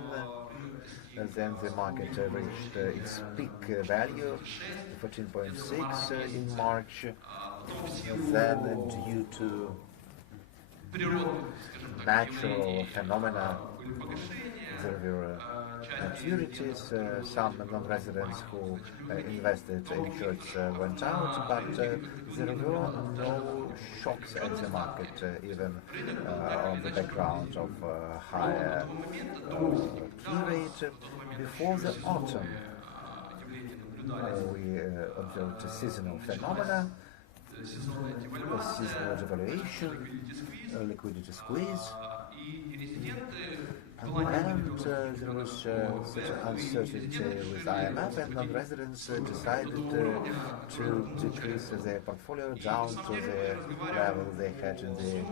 Then the market reached its peak value, 14.6 in March. Then, due to natural phenomena, there were maturities. Some non-residents who invested in shorts went out, but there were no shocks at the market, even on the background of higher key rate. Before the autumn, we observed a seasonal phenomena, a seasonal devaluation, a liquidity squeeze, and there was such an uncertainty with IMF, and non-residents decided to decrease their portfolio down to the level they had in the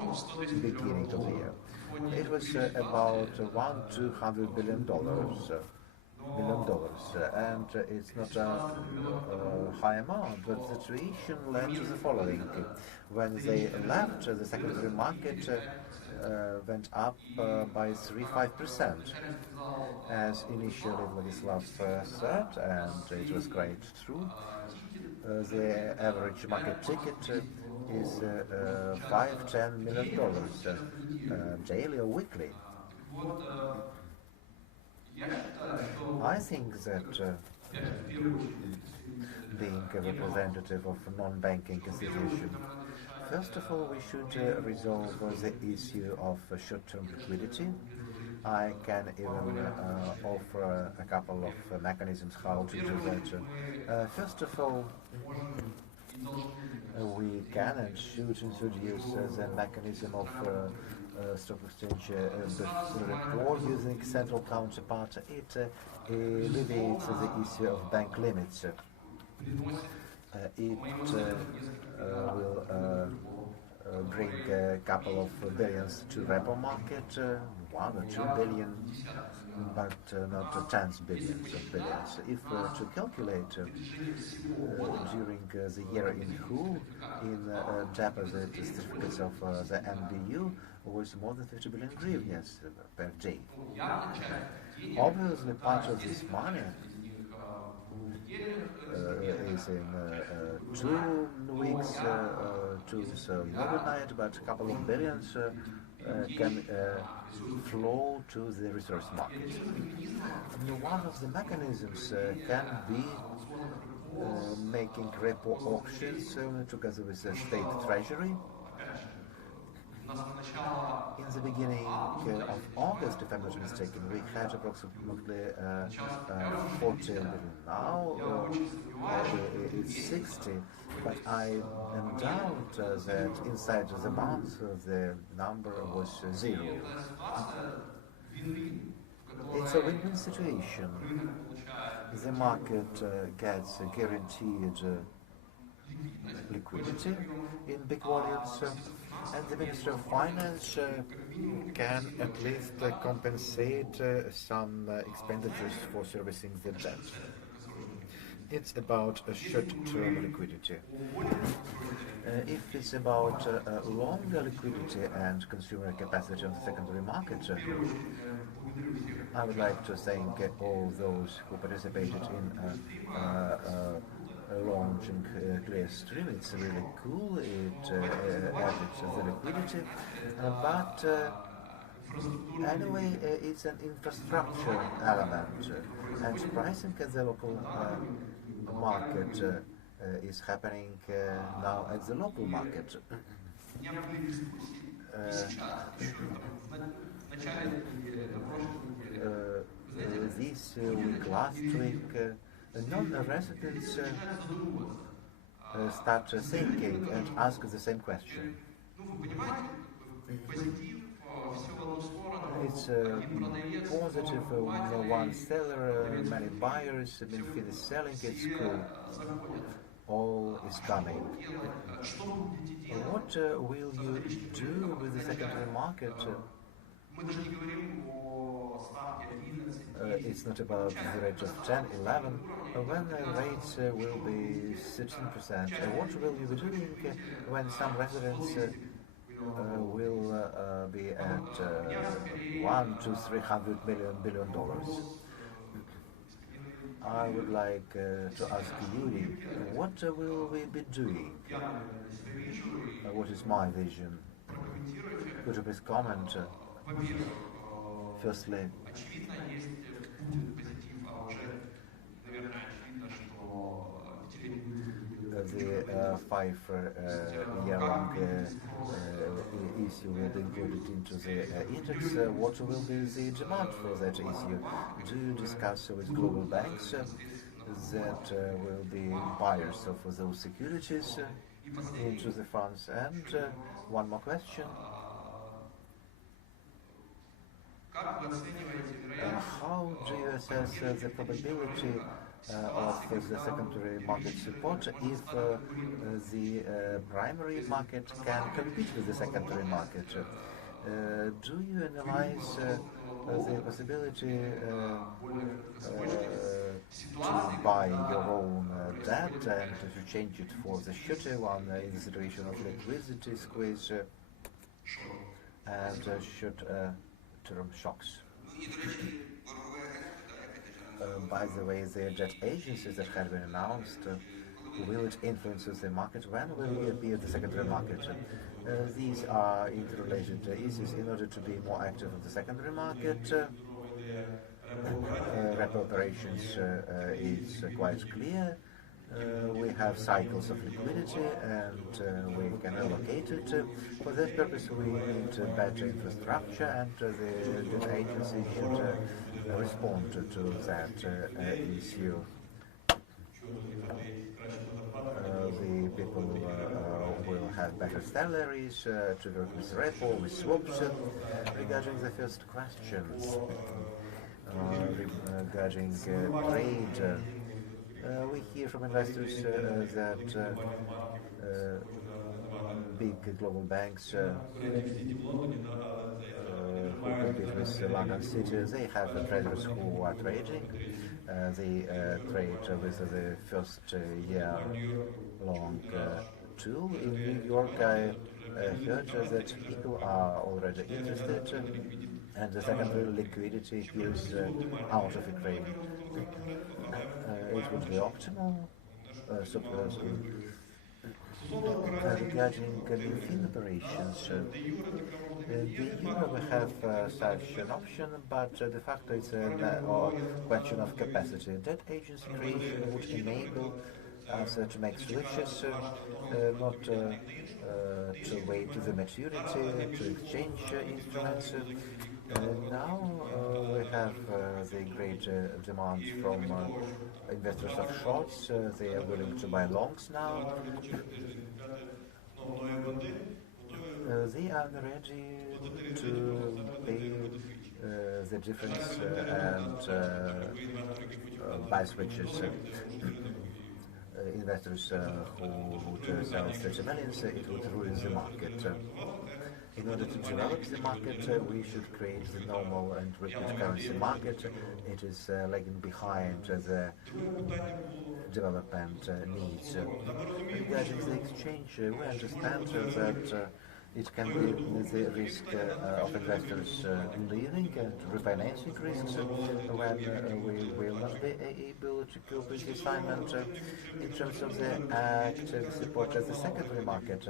beginning of the year. It was about $200 billion. And it's not a high amount, but the situation led to the following. When they left, the secondary market went up by 3-5%. As initially Vladislav said, and it was quite true, the average market ticket is $5-10 million daily or weekly. I think that being a representative of a non-banking institution, first of all, we should resolve the issue of short-term liquidity. I can even offer a couple of mechanisms how to do that. First of all, we can and should introduce the mechanism of stock exchange report using central counterpart. It alleviates the issue of bank limits. It will bring a couple of billions to repo market, 1 or 2 billion, but not tens billions of billions. If to calculate during the year in whole, in deposit certificates of the NBU was more than 50 billion hryvnias per day. Obviously, part of this money is in 2 weeks, 2 overnight, but a couple of billions can flow to the resource market. One of the mechanisms can be making repo auctions together with the state treasury. In the beginning of August, if I'm not mistaken, we had approximately 40 billion. Now it's 60, but I am doubt that inside the month the number was 0. It's a win-win situation. The market gets guaranteed liquidity in big volumes, and the Ministry of Finance can at least compensate some expenditures for servicing the debt. It's about a short-term liquidity. If it's about longer liquidity and consumer capacity on the secondary market, I would like to thank all those who participated in launching Clearstream. It's really cool. It added the liquidity, but anyway, it's an infrastructure element, and pricing at the local market is happening now at the local market. This week, last week, non-residents start thinking and ask the same question. It's positive, one seller, many buyers, Minfin is selling, it's cool. All is coming. What will you do with the secondary market? It's not about the rate of 10, 11. When the rates will be 16%, what will you be doing when some residents will be at $1 to $300 billion? I would like to ask Yuri, what will we be doing? What is my vision? Could you please comment? Firstly, the 5-year-long issue will be included into the index. What will be the demand for that issue? Do you discuss with global banks that will be buyers of those securities into the funds? And one more question. How do you assess the probability of the secondary market support if the primary market can compete with the secondary market? Do you analyze the possibility to buy your own debt and to change it for the shorter one in the situation of liquidity squeeze and short-term shocks? By the way, the debt agencies that have been announced, will it influence the market? When will it be at the secondary market? These are interrelated issues. In order to be more active in the secondary market, repo operations is quite clear. We have cycles of liquidity and we can allocate it. For that purpose we need better infrastructure, and the debt agency should respond to that issue. The people will have better salaries to work with repo, with swaps. Regarding the first questions, regarding trade, we hear from investors that big global banks who compete with London City, they have traders who are trading. They trade with the first year-long tool. In New York, I heard that people are already interested, and the secondary liquidity is out of Ukraine. It would be optimal. Regarding Minfin operations, the euro will have such an option, but de facto it's a question of capacity. That agency creation would enable us to make switches, not to wait to the maturity, to exchange instruments. Now we have the great demand from investors of shorts. They are willing to buy longs now. They are ready to pay the difference and buy switches. Investors who would sell at 30 million, it would ruin the market. In order to develop the market, we should create the normal and liquid currency market. It is lagging behind the development needs. Regarding the exchange, we understand that it can be the risk of investors leaving and refinancing risks when we will not be able to cope with the assignment. In terms of the active support of the secondary market,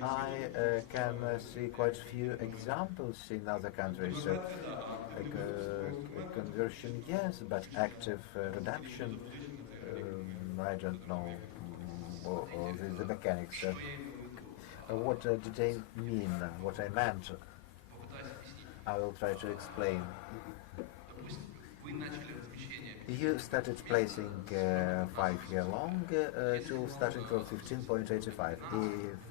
I can see quite a few examples in other countries. Conversion, yes, but active redemption, I don't know the mechanics. What do they mean? What I meant? I will try to explain. You started placing 5-year long to starting from 15.85.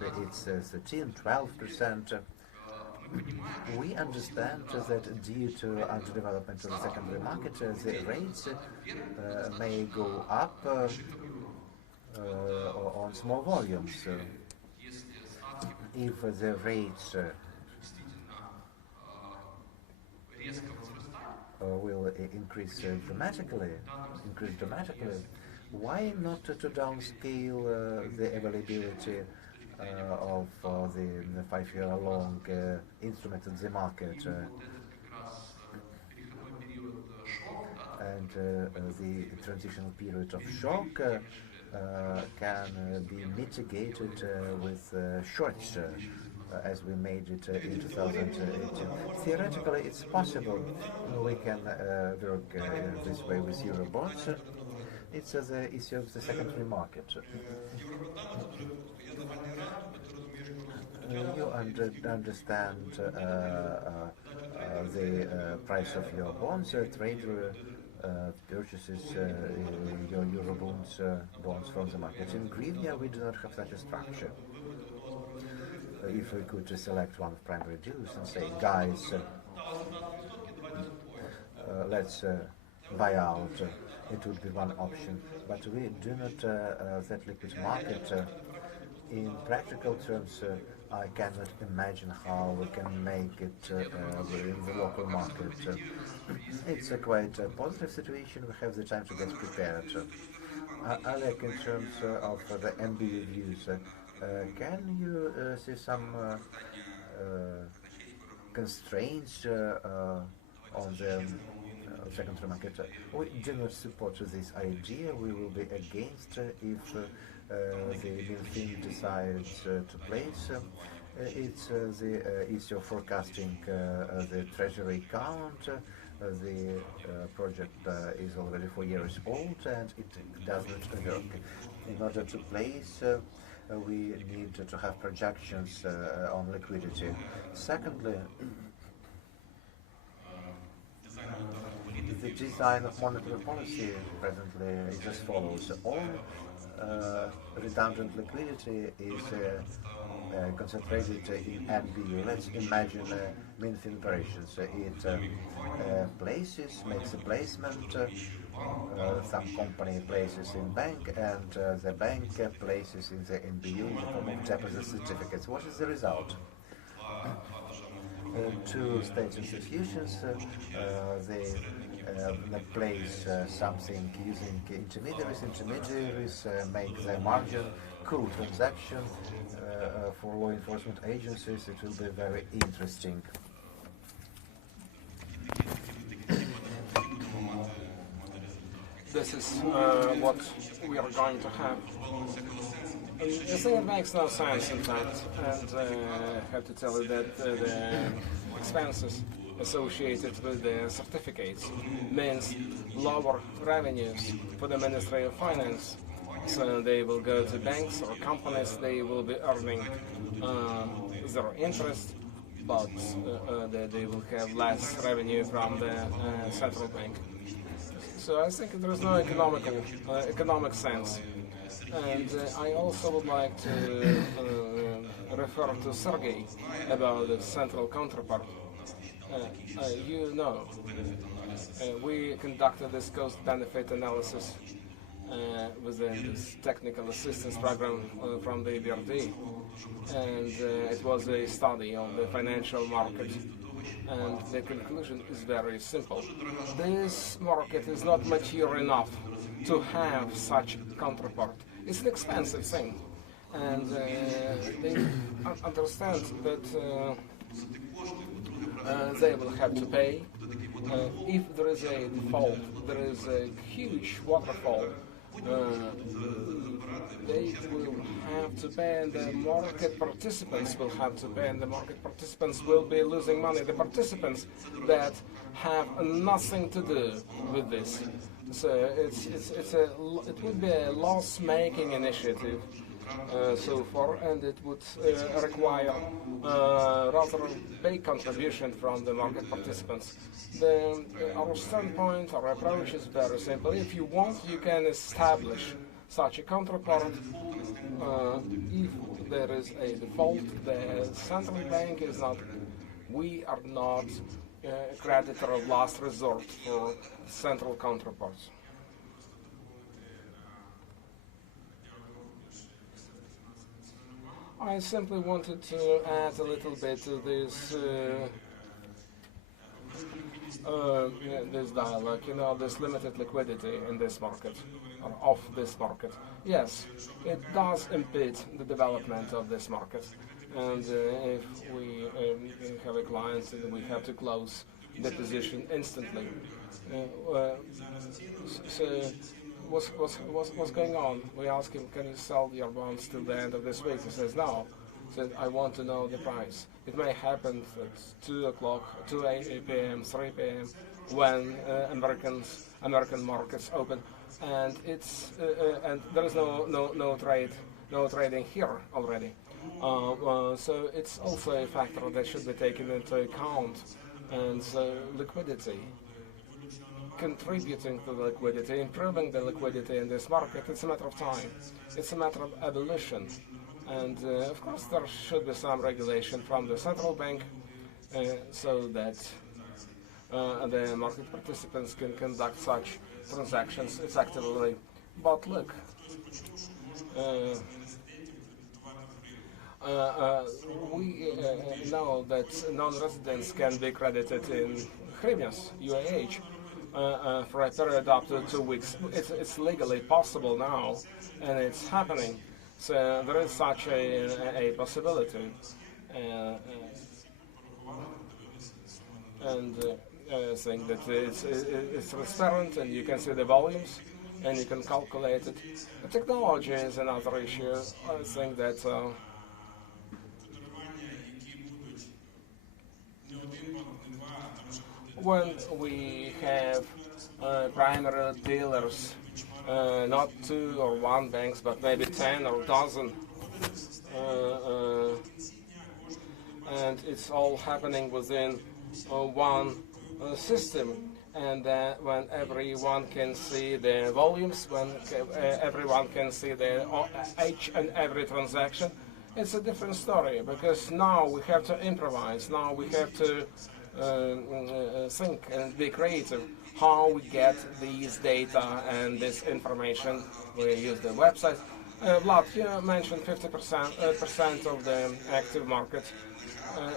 If it's 13, 12%, we understand that due to underdevelopment of the secondary market, the rates may go up on small volumes. If the rates will increase dramatically, why not to downscale the availability of the 5-year long instrument in the market? And the transitional period of shock can be mitigated with shorts, as we made it in 2018. Theoretically, it's possible we can work this way with Eurobonds. It's the issue of the secondary market. You understand the price of your bonds. Trader purchases your Eurobonds bonds from the market. In Grivnia, we do not have such a structure. If we could select one of primary dealers and say, guys, let's buy out, it would be one option. But we do not that liquid market. In practical terms, I cannot imagine how we can make it in the local market. It's a quite positive situation. We have the time to get prepared. Alec, in terms of the MBU views, can you see some constraints on the secondary market? We do not support this idea. We will be against if the MINFIN decides to place. It's the issue of forecasting the treasury account. The project is already 4 years old and it doesn't work. In order to place, we need to have projections on liquidity. Secondly, the design of monetary policy presently is as follows. All redundant liquidity is concentrated in NBU. Let's imagine MINFIN operations. It places, makes a placement, some company places in bank, and the bank places in the NBU in the form of deposit certificates. What is the result? Two state institutions, they place something using intermediaries. Intermediaries make their margin, cool transaction. For law enforcement agencies, it will be very interesting. This is what we are going to have. I think it makes no sense, in fact, and I have to tell you that the expenses associated with the certificates means lower revenues for the Ministry of Finance. So they will go to banks or companies, they will be earning zero interest, but they will have less revenue from the central bank. So I think there is no economic sense. And I also would like to refer to Sergey about the central counterpart. You know, we conducted this cost-benefit analysis within this technical assistance program from the EBRD, and it was a study on the financial market. And the conclusion is very simple. This market is not mature enough to have such counterpart. It's an expensive thing, and they understand that they will have to pay. If there is a default, there is a huge waterfall, they will have to pay, and the market participants will have to pay, and the market participants will be losing money. The participants that have nothing to do with this. So it would be a loss-making initiative, so far, and it would require rather big contribution from the market participants. Our standpoint, our approach is very simple. If you want, you can establish such a counterpart. If there is a default, the central bank is not, we are not creditor of last resort for central counterparts. I simply wanted to add a little bit to this this dialogue, this limited liquidity in this market, or of this market. Yes, it does impede the development of this market. And if we have a client, we have to close the position instantly. So what's going on? We ask him, can you sell your bonds till the end of this week? He says, no. He says, I want to know the price. It may happen at 2 o'clock, 2 p.m., 3 p.m., when American markets open, and it's and there is no trading here already. So it's also a factor that should be taken into account, and so liquidity, contributing to the liquidity, improving the liquidity in this market, it's a matter of time. It's a matter of evolution. And of course there should be some regulation from the central bank so that the market participants can conduct such transactions effectively. But look, we know that non-residents can be credited in hryvnias, UAH, for a period up to 2 weeks. It's legally possible now, and it's happening. So there is such a possibility. And I think that it's transparent, and you can see the volumes, and you can calculate it. The technology is another issue. I think that when we have primary dealers, not 2 or 1 banks, but maybe 10 or dozen, and it's all happening within one system, and when everyone can see the volumes, when everyone can see each and every transaction, it's a different story, because now we have to improvise, now we have to think and be creative how we get these data and this information. We use the website. Vlad, you mentioned 50% of the active market.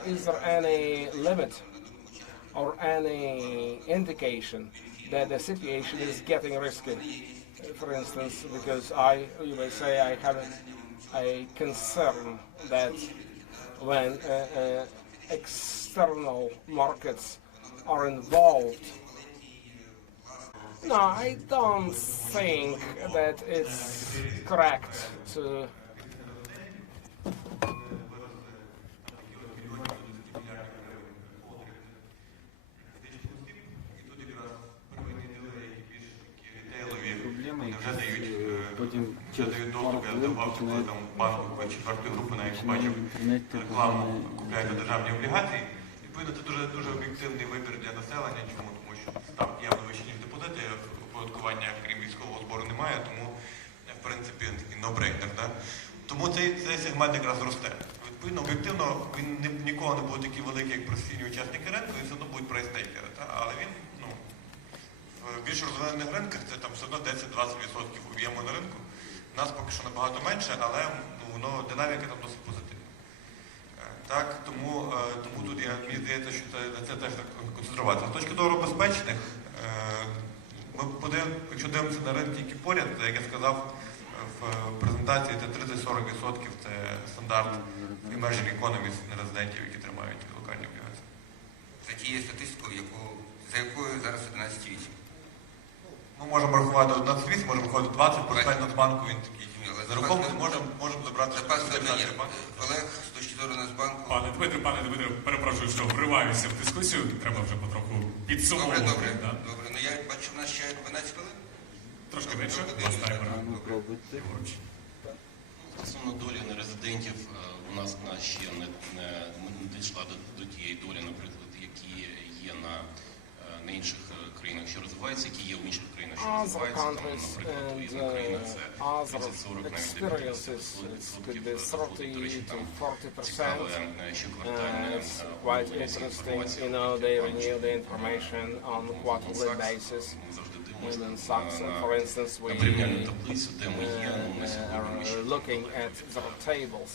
Is there any limit or any indication that the situation is getting risky? For instance, because you may say I have a concern that when external markets are involved. No, I don't think that it's correct to Проблема, які потім через пару хвилин починають четвертої групи, на яку бачив рекламу, купляють державні облігації. Відповідно, це дуже об'єктивний вибір для населення. Чому? Тому що ставки явно вищі, ніж депозити, оподаткування, крім військового збору, немає, тому, в принципі, no-brainer. Да? Тому цей сегмент якраз росте. Відповідно, об'єктивно, він ніколи не буде такий великий, як професійні учасники ринку, він все одно будуть прайстейкери. Але він, в більш розвинених ринках це там все одно 10-20% об'єму на ринку. У нас поки що набагато менше, але динаміка там досить позитивна. Так, тому тут мені здається, що на це теж концентруватися. З точки зору безпечних, якщо дивимося на ринки, які поряд, то, як я сказав в презентації, це 30-40% це стандарт emerging economies нерезидентів, які тримають локальні облігації. Такі є статистикою, за якою зараз 11,8. Ми можемо рахувати 11,8, можемо рахувати 20, порахувати Нацбанку, він такий. За рахунок можемо забрати Олег, з точки зору Нацбанку. Пане Дмитре, перепрошую, що вриваюся в дискусію, треба вже потроху підсумовувати. Добре. Ну я бачу, у нас ще 12 хвилин. Трошки менше, у вас таймер. Стосовно долі нерезидентів, у нас ще не дійшла до тієї долі, наприклад, які є на інших країнах, що розвиваються, які є в інших країнах, що розвиваються. Наприклад, туризм України – це 30-40, навіть 90%. Цікаве щоквартальне інформація. They renew the information on quarterly basis. In Saks, for instance, we are looking at the tables,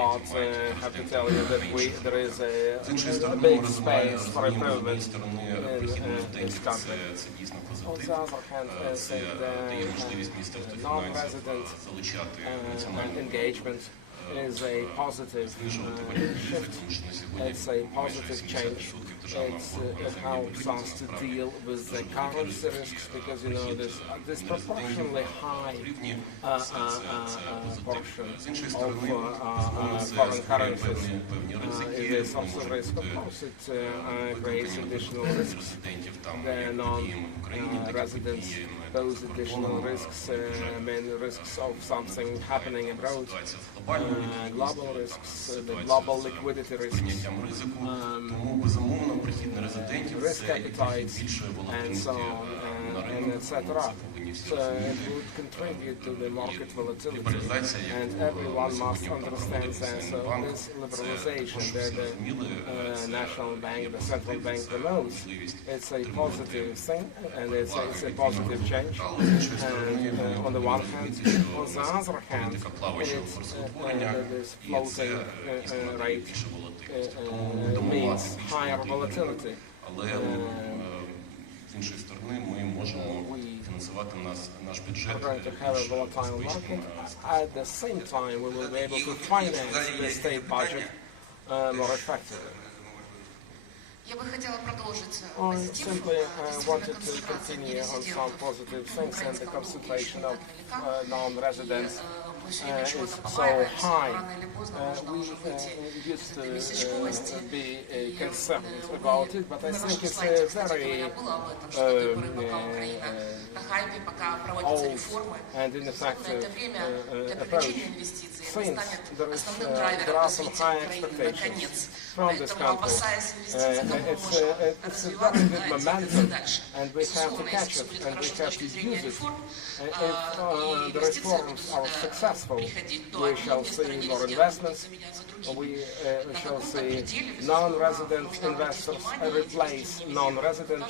but I have to tell you that there is a big space for improvement in this country. On the other hand, the non-resident engagement is a positive shift. It's a positive change. It helps us to deal with the currency risks because you know this disproportionately high portion of foreign currencies is a source of risk. Of course, it creates additional risks. The non-residents pose additional risks, mainly risks of something happening abroad. Global risks, the global liquidity risks, risk appetites, and so on, and etc. So it would contribute to the market volatility, and everyone must understand that. So this liberalization that the national bank, the central bank promotes, it's a positive thing, and it's a positive change. And on the one hand, on the other hand, this floating rate means higher volatility. Але з іншої сторони ми можемо фінансувати наш бюджет. We're going to have a volatile market. At the same time, we will be able to finance the state budget more effectively. I simply wanted to continue on some positive things, and the concentration of non-residents is so high. We used to be concerned about it, but I think it's a very old and ineffective approach. Since there are some high expectations from this country, it's a very good momentum, and we have to catch it, and we have to use it. If the reforms are successful, we shall see more investments, we shall see non-resident investors replace non-resident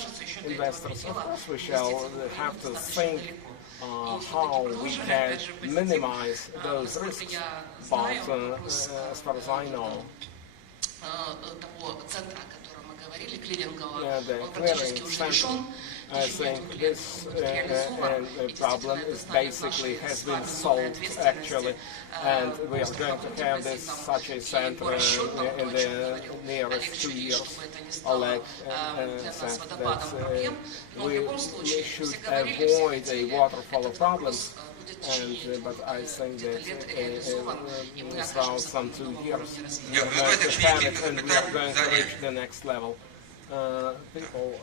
investors. Of course, we shall have to think how we can minimize those risks, but as far as I know, the clearing center, I think this problem is basically has been solved actually, and we are going to have such a center in the nearest 2 years. Oleg said that we should avoid a waterfall of problems. But I think that throughout some 2 years we are going to have it, and we are going to reach the next level.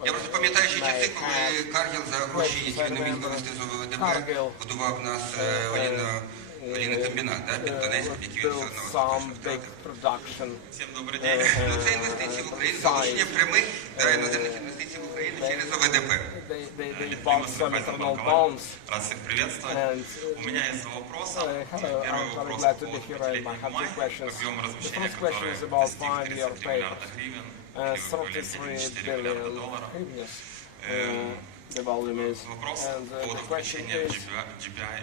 Я просто пам'ятаю ще часи, коли Каргіл за гроші, які не міг вивести з ОВДП, будував нас олійний комбінат, під Донецьком, який він все одно втратив. Всім добрий день. Це інвестиції в Україну, залучення прямих та іноземних інвестицій в Україну через ОВДП. Рад всех приветствовать. У меня есть два вопроса. Первый вопрос по потреблению объема размещения, который достиг 33 миллиарда гривен, или $34 миллиарда. The volume is, Вопрос and по поводу the question включения is GBI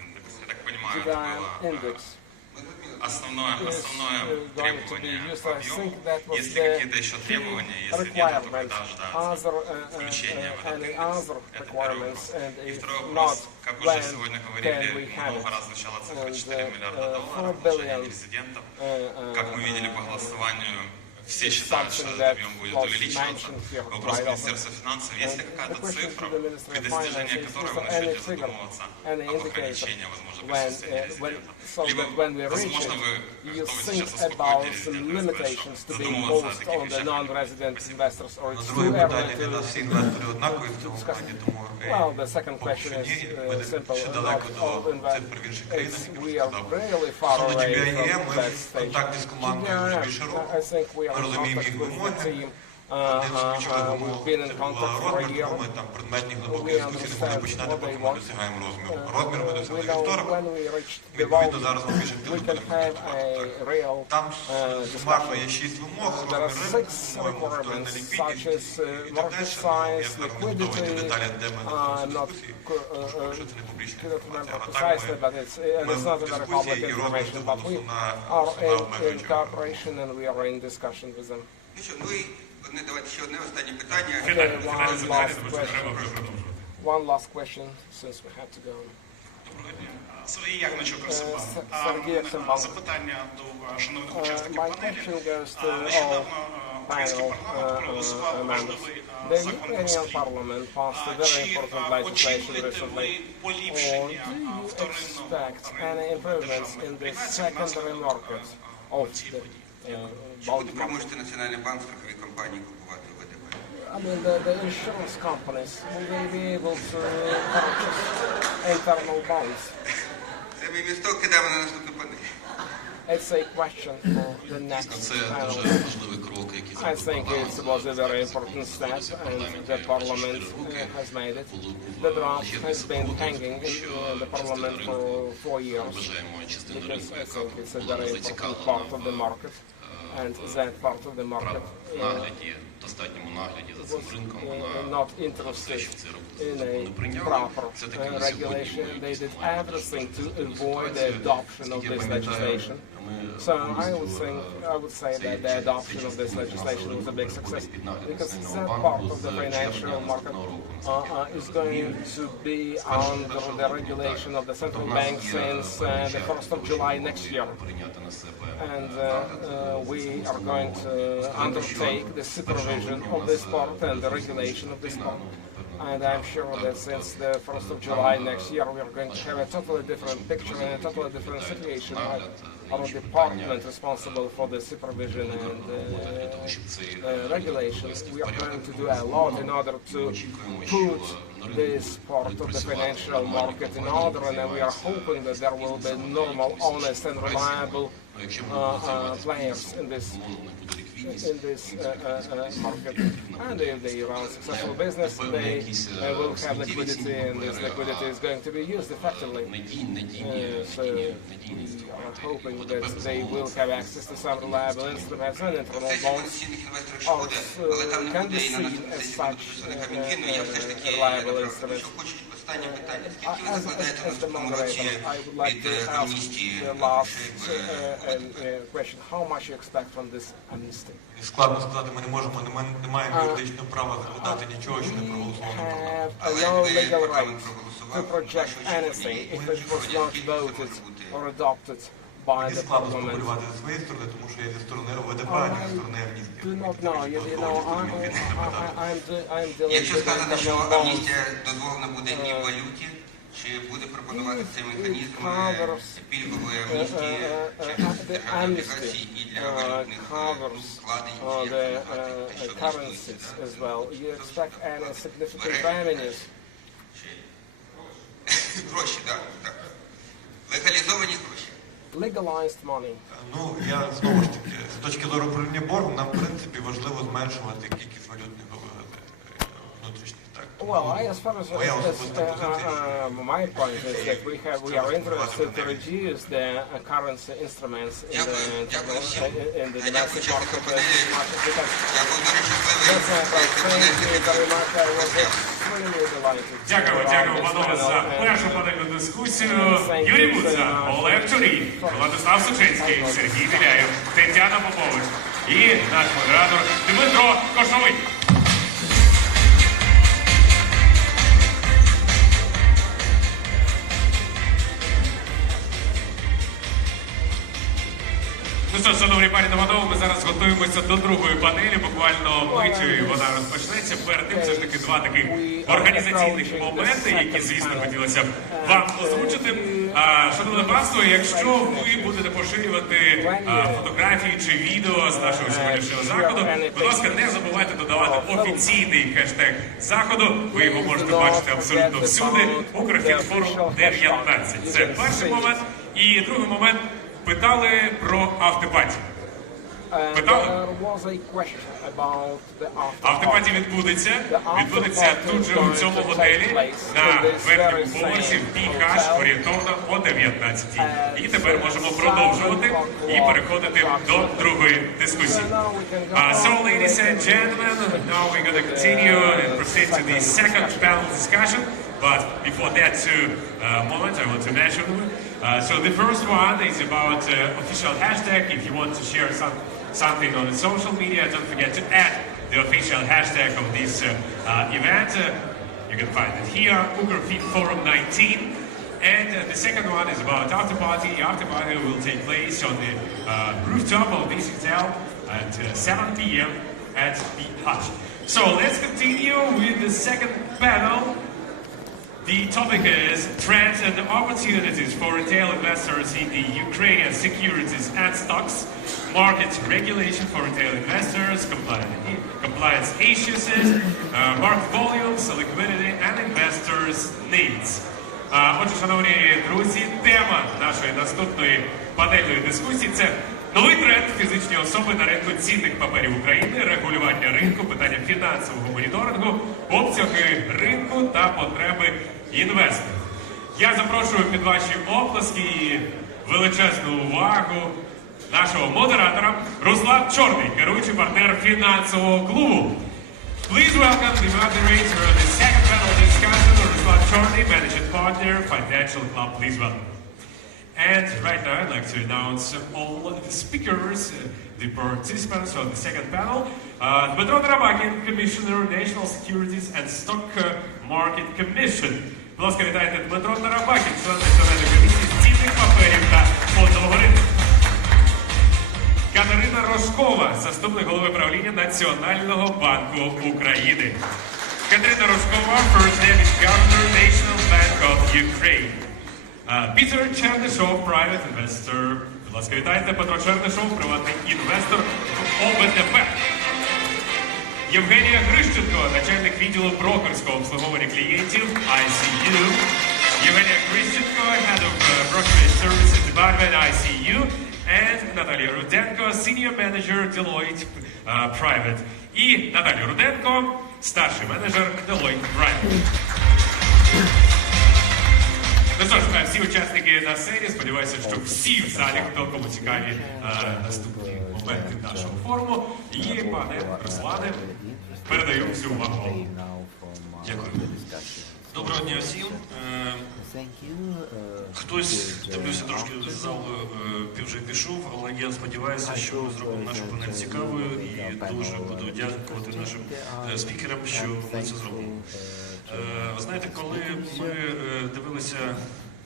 индекс. Я так понимаю, это GBI было index. основное требование по объему. Есть ли какие-то еще требования, если нет, то когда ждать включения в этот индекс? И второй вопрос, как уже сегодня говорили, много раз звучала цифра $4 миллиарда, президентов. Как мы видели по голосованию все is считают, что something этот that объем будет was увеличиваться. mentioned here Вопрос quite often. Министерства финансов, есть ли The какая-то question цифра, to the Ministry при of достижении Finance is которой вы there any начнете figure, задумываться any об indicator ограничении, возможно, when, присутствия when, резидентов? so Либо, that when we reach возможно, it, вы you готовы think сейчас about успокоить some резидентов и сказать, limitations что to be задумываться о imposed таких on the вещах. non-resident investors, or it's Друге too early питання для нас всі інвестори однакові в цьому плані, тому Well, the second поки question що is ні, ми simple. ще Not далеко all до investors. цифр в інших країнах, як We я are сказав. really far Стосовно away GBIE, from ми that в stage. контакті з командою вже більше I року. think we are Ми in розуміємо contact їх with the вимоги. team. Один з ключових We've вимог been in це була contact for a розмір, year. тому ми там предметні глибокі We дискусії не будемо understand починати, what поки they ми want. досягаємо розміру. Розмір ми We досягли know вівторок, when we reach the відповідно volume, зараз ми більш активно we can будемо have дискутувати. a real Там сумарно discussion. є 6 вимог, There are розмір 6 ринку, вимоги на requirements, such ліквідність as і так market далі. size, Я зараз не готовий йти в liquidity, деталі, де ми знаходимося в not дискусії, uh, якщо це не публічна cannot інформація. remember А так precisely, ми but it's not a very public дискусії і розмір information, but we голосу на are in обмеження. cooperation and we are in discussion with them. Ну що, ну і давайте ще одне останнє питання. Фінальне One запитання, last тому що треба вже продовжувати. One last question, since we have to go. Сергій Ягничук, Росомах. Сергій Ягничук. Запитання до шановних учасників My панелі. question goes to all Нещодавно український panel парламент проголосував members. важливий The закон про Ukrainian селі. Parliament passed a very Чи important legislation очікуєте ви recently. Or поліпшення do you вторинного expect any improvements in the secondary market of the Чи bond буде market? примусити Національний банк страхові компанії купувати ВДП? I mean, the insurance companies, will they be able to purchase internal bonds? Це ми місто кидаємо на наступну панель. It's a question for the next Це panel. дуже важливий крок, який I зробив think парламент. it was a very important step, and the Parliament has made it. The draft has been hanging in the Parliament for 4 years, Вважаємо частину because ринку, I яка think it's a very important зацікавлена part of the market, and that part of the market нагляді, достатньому нагляді за цим was ринком, not вона interested що цей in закон не a прийняла. proper Це таки на сьогодні regulation. ми They did маємо everything to складну avoid the ситуацію. adoption of Наскільки я this пам'ятаю, legislation. ми So I повністю, would say that the adoption of this legislation was a big success, because that part of the financial market is going to be under the regulation of the central bank since the 1st of July next year. прийняти на себе And we are going to undertake the supervision of this part and the regulation of this part. And I'm sure that since the 1st of July next year, we are going to have a totally different picture and a totally different situation. Our department responsible for the supervision and regulation, we are going to do a lot in order to put this part of the financial market in order, and we are hoping that there will be normal, honest and reliable players in this market. And if they run successful business, they will have liquidity, and this liquidity is going to be used effectively. So we are hoping that they will have access to some reliable instruments and internal Сесія bonds потенційних інвесторів ще буде, але там не can буде be і на seen наступній as сесії such представника Мінфіну. Я все ж таки reliable що instruments. хочу останнє питання. Скільки ви As закладаєте в the наступному moderator, році I would like від to ask амністії the last question: how much you expect from this amnesty? Складно сказати, ми не можемо, не маємо юридичного права закладати нічого, що не проголосовано в парламенті. Have no legal right to project anything if it was not voted or adopted by Мені the складно parliament. спекулювати зі своєї сторони, тому що я зі сторони ОВДП, а не зі сторони амністії. Do not know. You know, I'm dealing Якщо with сказано, що internal bonds. амністія дозволена буде і в валюті, чи буде пропонувати цей механізм пільгової амністії через The державні облігації amnesty і для валютних covers вкладень, чи the як називати, те, що currencies as well. You expect any significant revenues? Гроші, так, так. Легалізовані гроші. Legalized money. Ну, я знову ж таки, з точки зору управління боргом, нам, в принципі, важливо зменшувати кількість валютних внутрішніх. Так. Well, as far as Моя особиста позиція. my point is that we are interested to reduce the currency instruments in the domestic market as much as we can. Я був дуже щасливий. That's thank you very much. I was extremely delighted. Дякую, панове, за першу панельну дискусію. Юрій Буца, Олег Чурій, Владислав Сучинський, Сергій Біляєв, Тетяна Попович і наш модератор Дмитро Кошовий. Ну що, шановні пані та панове, ми зараз готуємося до другої панелі, буквально миттю вона розпочнеться. Перед тим все ж таки два таких організаційних моменти, які, звісно, хотілося б вам озвучити. Шановне панство, якщо ви будете поширювати фотографії чи відео з нашого сьогоднішнього заходу, будь ласка, не забувайте додавати офіційний хештег заходу. Ви його можете бачити абсолютно всюди. Укрфінформ 19. Це перший момент. І другий момент. Питали про автопаті. Питали? Автопаті відбудеться тут же у цьому готелі на верхньому поверсі в PH орієнтовно о 19. І тепер можемо продовжувати і переходити до другої дискусії. So, ladies and gentlemen, now we're going to continue and proceed to the second panel discussion. But before that moment, I want to mention, so the first one is about official hashtag. If you want to share something on the social media, don't forget to add the official hashtag of this event. You can find it here, Forum 19. And the second one is about after party. The after party will take place on the rooftop of this hotel at 7 p.m. at the Hutch. So let's continue with the second panel. The topic is trends and opportunities for retail investors in the Ukrainian securities and stocks, market regulation for retail investors, compliance issues, market volumes, liquidity, and investors' needs. Отже, шановні друзі, тема нашої наступної панельної дискусії – це новий тренд фізичні особи на ринку цінних паперів України, регулювання ринку, питання фінансового моніторингу, обсяги ринку та потреби інвесторів. Я запрошую під ваші оплески і величезну увагу нашого модератора Руслан Чорний, керуючий партнер фінансового клубу. Please welcome the moderator of the second panel discussion, Ruslan Chorny, managing partner, Financial Club. Please welcome. And right now, I'd like to announce all the speakers, the participants of the second panel. Дмитро Тарабакін, Commissioner, National Securities and Stock Market Commission. Будь ласка, вітайте Дмитро Тарабакін, член Національної комісії з цінних паперів та фондового ринку. Катерина Рожкова, заступник голови правління Національного банку України. Катерина Рожкова, First Deputy Governor, National Bank of Ukraine. Пітер Чернишов, Private Investor. Будь ласка, вітайте Петро Чернишов, приватний інвестор в ОВДП. Євгенія Грищенко, начальник відділу брокерського обслуговування клієнтів ICU. Євгенія Грищенко, Head of Brokerage Services Department ICU. And Наталія Руденко, Senior Manager Deloitte Private. І Наталія Руденко, старший менеджер Deloitte Private. Ну що ж, всі учасники на сцені, сподіваюся, що всі в залі, хто кому цікаві наступні моменти нашого форуму. І, пане Руслане, передаю всю увагу. Дякую. Доброго дня всім. Хтось, дивлюся, трошки з залу вже пішов, але я сподіваюся, що ми зробимо нашу панель цікавою і дуже буду дякувати нашим спікерам, що ми це зробимо. Знаєте, коли ми дивилися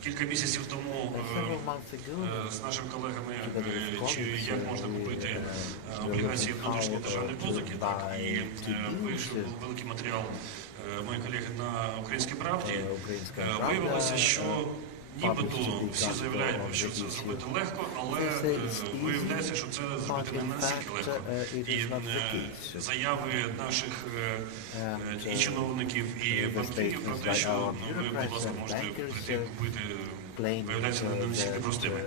кілька місяців тому з нашими колегами, чи як можна купити облігації внутрішньої державної позики, так, і вийшов великий матеріал мої колеги на «Українській правді», виявилося, що нібито всі заявляють, що це зробити легко, але виявляється, що це зробити не настільки легко. І заяви наших і чиновників, і банкірів про те, що ви, будь ласка, можете прийти купити, виявляється не настільки простими.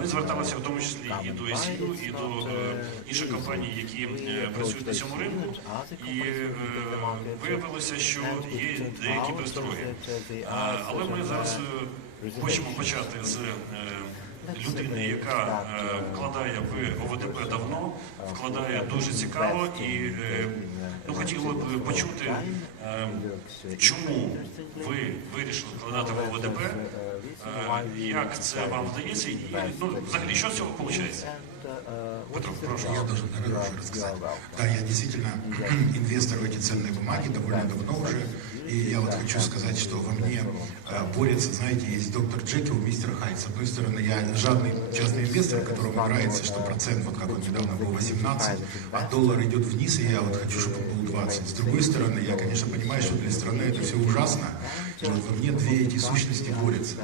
Ми зверталися в тому числі і до ICU, і до інших компаній, які працюють на цьому ринку, і виявилося, що є деякі перестороги. Але ми зараз хочемо почати з людини, яка вкладає в ОВДП давно, вкладає дуже цікаво, і хотіли б почути, чому ви вирішили вкладати в ОВДП, як це вам вдається, і взагалі, що з цього виходить? Петро, прошу. Я даже, наверное, уже рассказать. Да, я действительно инвестор в эти ценные бумаги довольно давно уже. И я вот хочу сказать, что во мне борется, знаете, есть доктор Джекил, мистер Хайд. С одной стороны, я жадный частный инвестор, которому нравится, что процент, вот как он недавно был 18, а доллар идет вниз, и я вот хочу, чтобы он был 20. С другой стороны, я, конечно, понимаю, что для страны это все ужасно. И вот во мне две эти сущности борются.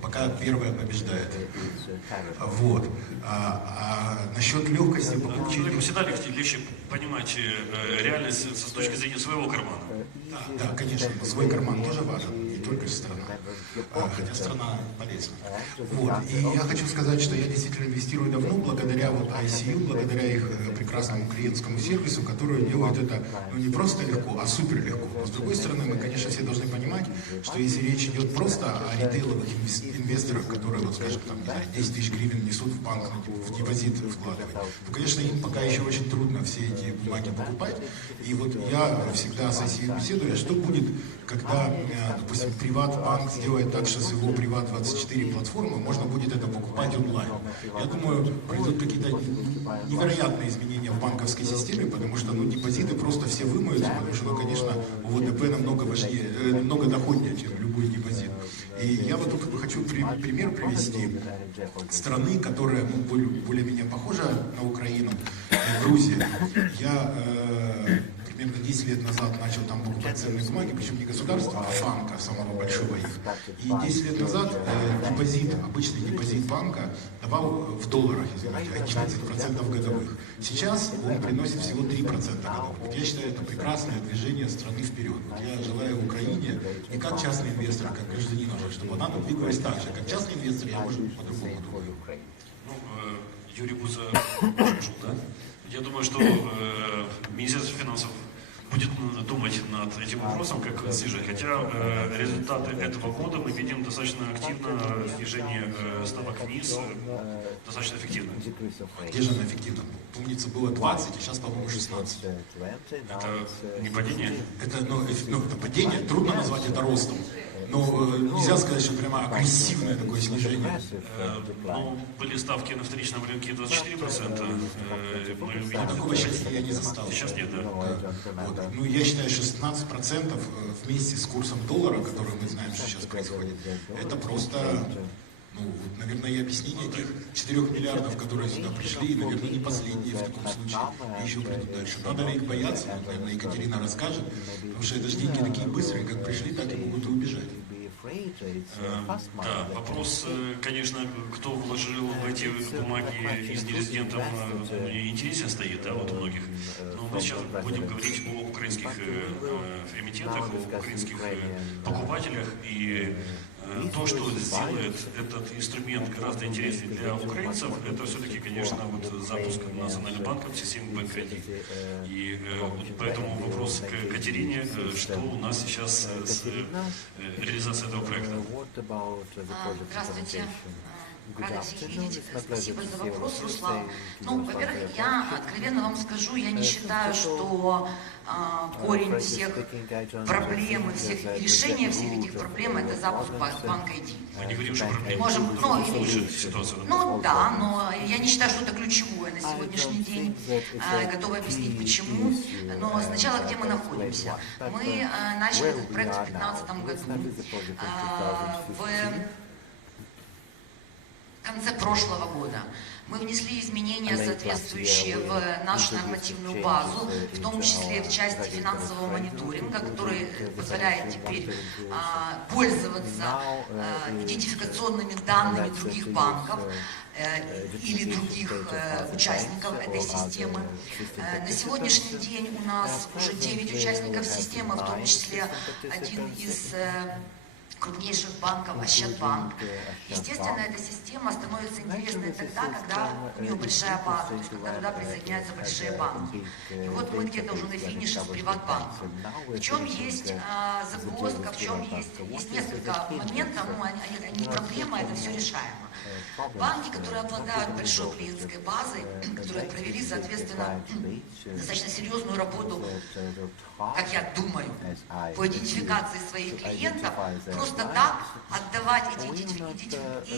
Пока первая побеждает. Вот. А насчет легкости покупки... Человеку всегда легче понимать реальность с точки зрения своего кармана. Да, конечно, свой карман тоже важен, не только страна, хотя страна полезна. Вот. И я хочу сказать, что я действительно инвестирую давно, благодаря вот ICU, благодаря их прекрасному клиентскому сервису, который делает это не просто легко, а супер легко. Но с другой стороны, мы, конечно, все должны понимать, что если речь идет просто о ритейловых инвесторах, которые, вот, скажем, там, не знаю, 10 тысяч гривен несут в банк, в депозит вкладывать, то, конечно, им пока еще очень трудно все эти бумаги покупать. И вот я всегда с ICU беседую, что будет, когда, допустим, Приват-банк сделает так, что с его Приват-24 платформы можно будет это покупать онлайн. Я думаю, придут какие-то невероятные изменения в банковской системе, потому что депозиты просто все вымоются, потому что, конечно, у ВТБ намного важнее, намного доходнее, чем любой депозит. И я вот тут хочу пример привести страны, которая более-менее похожа на Украину, Грузия. Я примерно 10 лет назад начал там покупать ценные бумаги, причем не государства, а банка, самого большого их. И 10 лет назад депозит, обычный депозит банка давал в долларах, извините, 11% годовых. Сейчас он приносит всего 3% годовых. Вот я считаю, это прекрасное движение страны вперед. Вот я желаю Украине не как частный инвестор, а как гражданин уже, чтобы она двигалась так же. Как частный инвестор я, может, по-другому думаю. Юрий Буза, да? Я думаю, что Министерство финансов будет думать над этим вопросом, как снижать. Хотя результаты этого года мы видим достаточно активно снижение ставок вниз, достаточно эффективно. Где же оно эффективно? Помнится, было 20, а сейчас, по-моему, 16. Это не падение? Это падение, трудно назвать это ростом. Но нельзя сказать, что прямо агрессивное такое снижение. Были ставки на вторичном рынке 24%. Такого сейчас я не застал. Сейчас нет, да. Вот. Я считаю, что 16% вместе с курсом доллара, который мы знаем, что сейчас происходит, это просто, наверное, и объяснение тех 4 миллиардов, которые сюда пришли, и, наверное, не последние в таком случае, и еще придут дальше. Надо ли их бояться? Наверное, Екатерина расскажет, потому что это же деньги такие быстрые, как пришли, так и могут и убежать. Да, вопрос, конечно, кто вложил в эти бумаги из нерезидентов, интересен стоит, да, вот у многих. Но мы сейчас будем говорить о украинских эмитентах, о украинских покупателях, и то, что сделает этот инструмент гораздо интереснее для украинцев, это все-таки, конечно, вот запуск Национального банка в систему банк-кредит. И поэтому вопрос к Катерине, что у нас сейчас с реализацией этого проекта. Здравствуйте. Рада всех видеть. Спасибо за вопрос, Руслан. Во-первых, я откровенно вам скажу, я не считаю, что корень всех проблем и решения всех этих проблем это запуск банка ID. Мы не говорим, что проблемы можем, улучшить ситуацию. Да, но я не считаю, что это ключевое на сегодняшний день. Готова объяснить почему. Но сначала, где мы находимся. Мы начали этот проект в 2015 году. В конце прошлого года мы внесли изменения, соответствующие в нашу нормативную базу, в том числе в части финансового мониторинга, который позволяет теперь пользоваться идентификационными данными других банков или других участников этой системы. На сегодняшний день у нас уже 9 участников системы, в том числе один из крупнейших банков, Ощадбанк. Естественно, эта система становится интересной тогда, когда у нее большая база, то есть когда туда присоединяются большие банки. И вот мы где-то уже на финише с Приватбанком. В чем есть загвоздка, в чем есть несколько моментов, они не проблема, это все решаемо. Банки, которые обладают большой клиентской базой, которые провели, соответственно, достаточно серьезную работу, как я думаю, по идентификации своих клиентов, просто просто так отдавать эти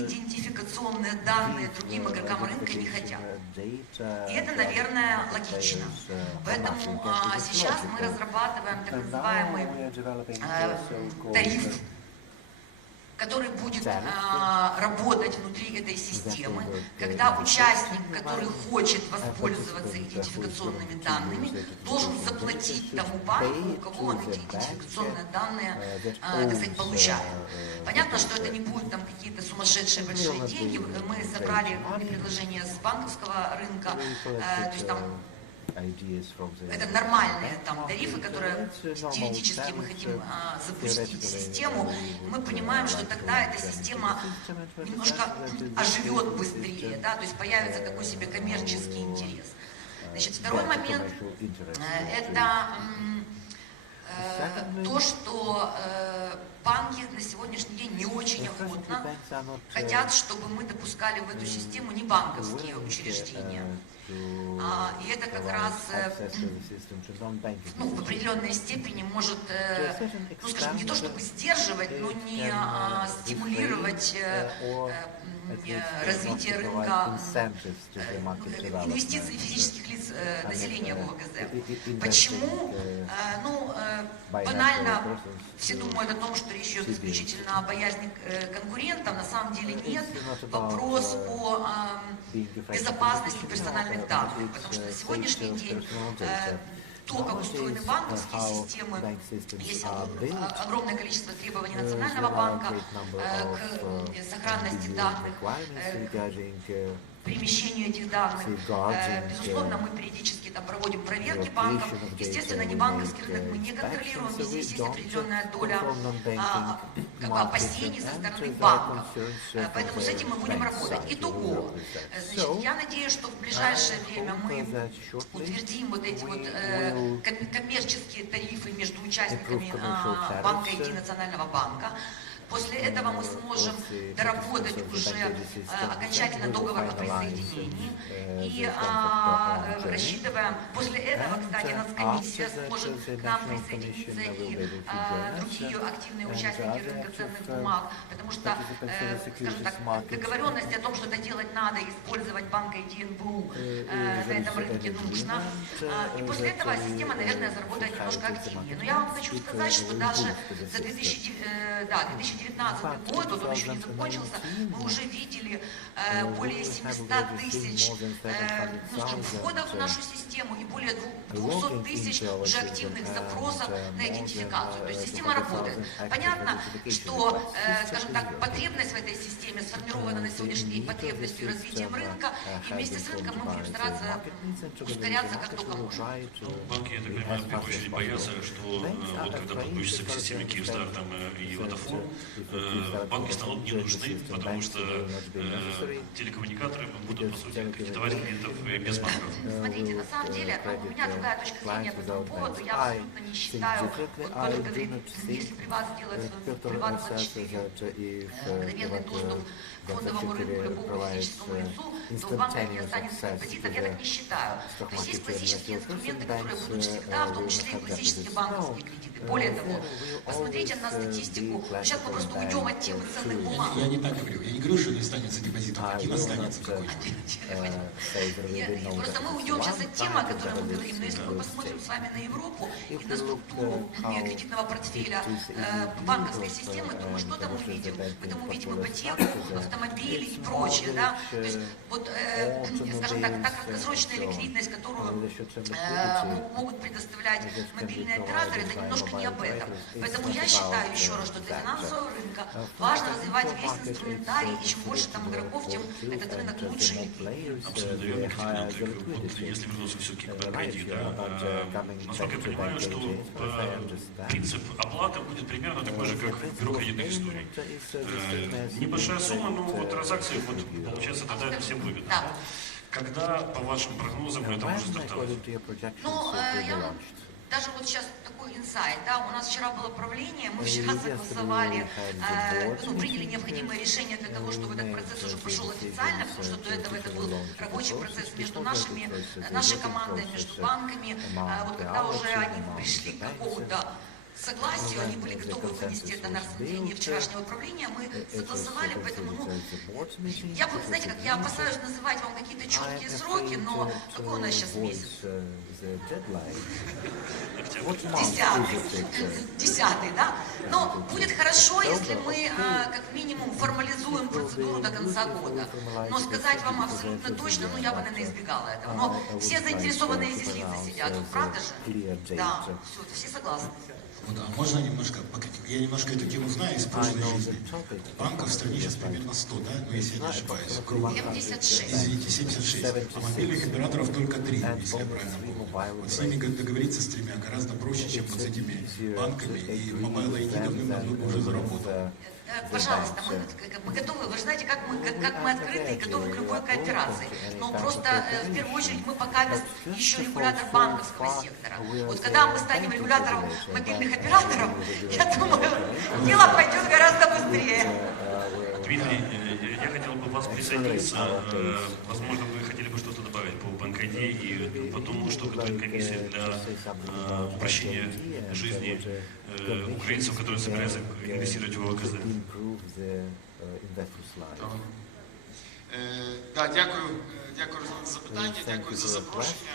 идентификационные данные другим игрокам рынка не хотят. И это, наверное, логично. Поэтому сейчас мы разрабатываем так называемый тариф, который будет работать внутри этой системы, когда участник, который хочет воспользоваться идентификационными данными, должен заплатить тому банку, у кого он эти идентификационные данные, так сказать, получает. Понятно, что это не будут там какие-то сумасшедшие большие деньги. Мы собрали предложения с банковского рынка, то есть там это нормальные там тарифы, которые теоретически мы хотим запустить в систему. Мы понимаем, что тогда эта система немножко оживет быстрее, да, то есть появится такой себе коммерческий интерес. Значит, второй момент это то, что банки на сегодняшний день не очень охотно хотят, чтобы мы допускали в эту систему не банковские учреждения. И это как раз в определенной степени может, ну, скажем, не то чтобы сдерживать, но не стимулировать развитие рынка инвестиций физических лиц населения в ОВГЗ. Почему? Ну, банально все думают о том, что речь идет исключительно о боязни конкурентов. На самом деле нет. Вопрос о безопасности персональных данных. Потому что на сегодняшний день то, как устроены банковские системы, есть огромное количество требований Национального банка к сохранности данных, перемещению этих данных. Безусловно, мы периодически там проводим проверки банков. Естественно, не банковский рынок мы не контролируем, но здесь есть определенная доля как бы опасений со стороны банков. Поэтому с этим мы будем работать. Итого, значит, я надеюсь, что в ближайшее время мы утвердим вот эти вот коммерческие тарифы между участниками банка и Национального банка. После этого мы сможем доработать уже окончательно договор о присоединении и рассчитываем. После этого, кстати, Нацкомиссия сможет к нам присоединиться и другие активные участники рынка ценных бумаг, потому что, скажем так, договоренность о том, что это делать надо, использовать банк ID НБУ на этом рынке нужно. И после этого система, наверное, заработает немножко активнее. Но я вам хочу сказать, что даже за 2019 год, вот он еще не закончился, мы уже видели более 700 тысяч входов в нашу систему и более 200 тысяч уже активных запросов на идентификацию. То есть система работает. Понятно, что, скажем так, потребность в этой системе сформирована на сегодняшний день потребностью и развитием рынка, и вместе с рынком мы будем стараться ускоряться как только можем. Банки, я так понимаю, в первую очередь боятся, что вот когда подключится к системе Kyivstar там, и Vodafone, банки станут не нужны, потому что телекоммуникаторы будут, по сути, кредитовать клиентов без банков. Смотрите, на самом деле, у меня другая точка зрения по этому поводу. Я абсолютно не считаю, вот Коля говорит, если при вас делается Приват24 мгновенный доступ к фондовому рынку любому физическому лицу, то в банках не останется депозитов, я так не считаю. То есть есть классические инструменты, которые будут всегда, в том числе и классические банковские кредиты. Более того, посмотрите на статистику, сейчас мы просто уйдем от темы ценных бумаг. Я не так говорю. Я не говорю, что не останется депозитов, один останется какой-то. Просто мы уйдем сейчас от темы, о которой мы говорим, но если мы посмотрим с вами на Европу и на структуру кредитного портфеля банковской системы, то мы что там увидим? Мы там увидим ипотеку, автомобили и прочее, да? То есть вот, скажем так, та краткосрочная ликвидность, которую могут предоставлять мобильные операторы, это немножко не об этом. Поэтому я считаю еще раз, что для финансового рынка важно развивать весь инструментарий, и чем больше там игроков, тем этот рынок лучше и ликвиднее. Абсолютно верно, Кристина. Вот если вернуться все-таки к бэкэнди, да, насколько я понимаю, что принцип оплаты будет примерно такой же, как в бюро кредитных историй. Небольшая сумма, но вот транзакции, вот, получается, тогда это всем выгодно. Да. Когда, по вашим прогнозам, это может стартовать? Ну, я даже вот сейчас такой инсайт, да, у нас вчера было правление, мы вчера согласовали, приняли необходимые решения для того, чтобы этот процесс уже прошел официально, потому что до этого это был рабочий процесс между нашей командой, между банками, вот когда уже они пришли к какому-то согласию, они были готовы вынести это на рассмотрение вчерашнего правления, мы согласовали, поэтому, я, знаете, как я опасаюсь называть вам какие-то четкие сроки, но какой у нас сейчас месяц? 10-й, да? Но будет хорошо, если мы как минимум формализуем процедуру до конца года. Но сказать вам абсолютно точно, я бы, наверное, избегала этого. Но все заинтересованные здесь лица сидят, правда же? Да, все, все согласны. Вот, а можно немножко, я немножко эту тему знаю из прошлой жизни. Банков в стране сейчас примерно 100, да? Ну, если я не ошибаюсь. 76. Извините, 76. А мобильных операторов только 3, если я правильно помню. Вот с ними договориться с 3 гораздо проще, чем вот с этими банками. И Mobile ID давным-давно бы уже заработал. Пожалуйста, мы готовы, вы же знаете, как мы открыты и готовы к любой кооперации. Но просто в первую очередь мы пока еще регулятор банковского сектора. Вот когда мы станем регулятором мобильных операторов, я думаю, дело пойдет гораздо быстрее. Дмитрий, я хотел бы вас присоединиться. Возможно, вы хотели бы что-то добавить по БНКД и по тому, что готовит комиссия для упрощения жизни украинцев, которые собираются инвестировать в ОВКЗ. Да, дякую за запитання, дякую за запрошення.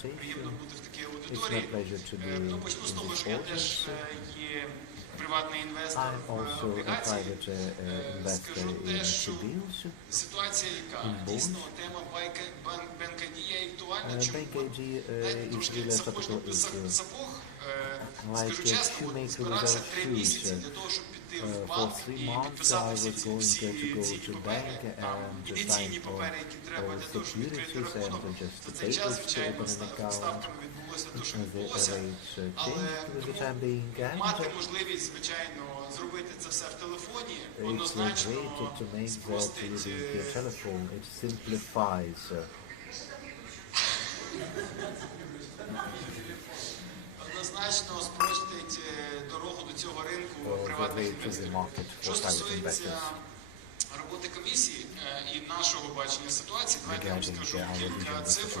Приємно бути в такій аудиторії. Почну з того, що я теж є приватний інвестор в облігації. Скажу те, що ситуація яка, дійсно, тема БНКД є актуальна. Чому? Трошки сапожник сапог, скажу чесно, збирався 3 місяці для того, щоб піти в банк і підписати всі ці папери, ініційні папери, які треба для того, щоб відкрити рахунок. За цей час, звичайно, ставками відбулося те, що відбулося, але мати можливість, звичайно, зробити це все в телефоні, однозначно спростить дорогу до цього ринку приватних інвесторів. Що стосується роботи комісії і нашого бачення ситуації, давайте я вам скажу кілька цифр.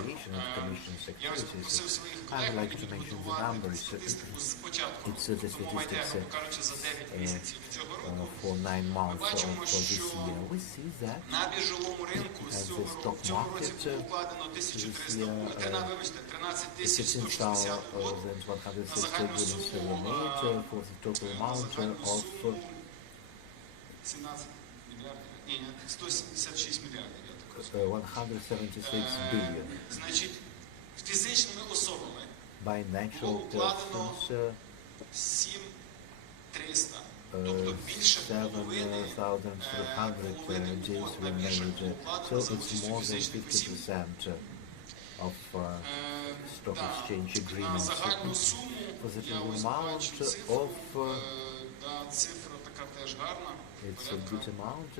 Я ось попросив своїх колег, які підготували статистику з початку, мова йде, грубо кажучи, за 9 місяців цього року. Ми бачимо, що на біржовому ринку з цього в цьому році було укладено 13 160 угод на загальну суму 17 мільярдів, ні, 176 мільярдів, я так розумію. 176 billion. Значить, фізичними особами By було natural укладено persons, 7300, тобто більше половини deals were made, so it's more than 50% of stock exchange на agreements. загальну суму, Positive я ось amount бачу цифру, of цифра така теж гарна, it's a good amount,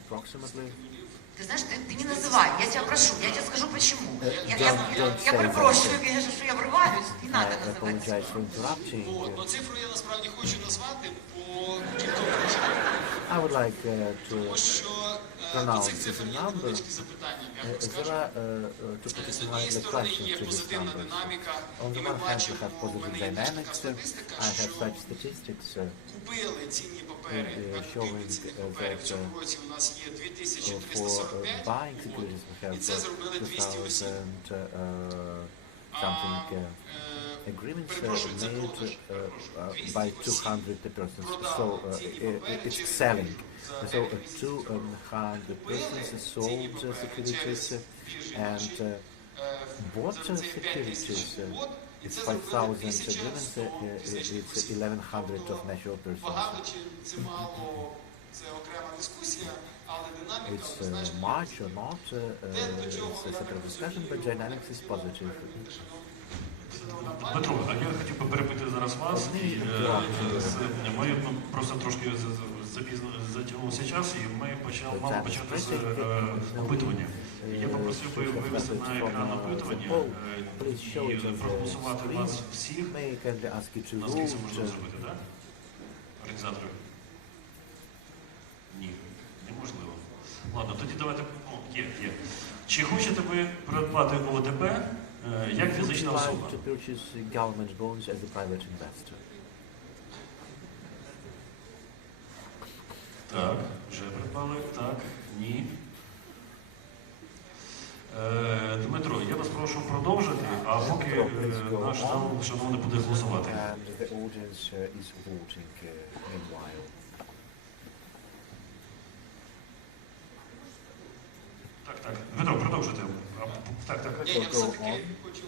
approximately. Ты знаешь, ты не называй, я тебя прошу, я тебе скажу почему. Я припрошую, конечно, что я врываюсь, не надо называть. Но цифру я насправді хочу назвати по кільком причинам. I would like Тому що до цих цифр є невеличкі запитання, м'яко скажемо. З однієї сторони є позитивна динаміка, і ми бачимо, в мене є теж така статистика, що купили цінні папери, активні цінні папери в цьому році у нас є 2345 угод, і це зробили 208. Agreements made by 200 persons, so it's selling. So 200 persons sold securities and bought securities. It's 5,000 agreements, it's 1,100 of natural persons. Багато чи це мало, це окрема дискусія, але динаміка It's much or not, it's a separate discussion, but dynamics is positive. Петро, а я хотів би перепитати зараз вас. Ми просто трошки затягнувся час, і ми мали почати з опитування. Я попросив би вивести на екран опитування і проголосувати вас всіх. Наскільки це можна зробити, так? Організатори? Ні, неможливо. Ладно, тоді давайте, є. Чи хочете ви придбати ОВДП як фізична особа? Так, вже придбали. Так, ні. Дмитро, я вас прошу продовжити, а поки наш зал, шановний, буде голосувати. Так, Дмитро, продовжуйте. Так. Я все-таки хочу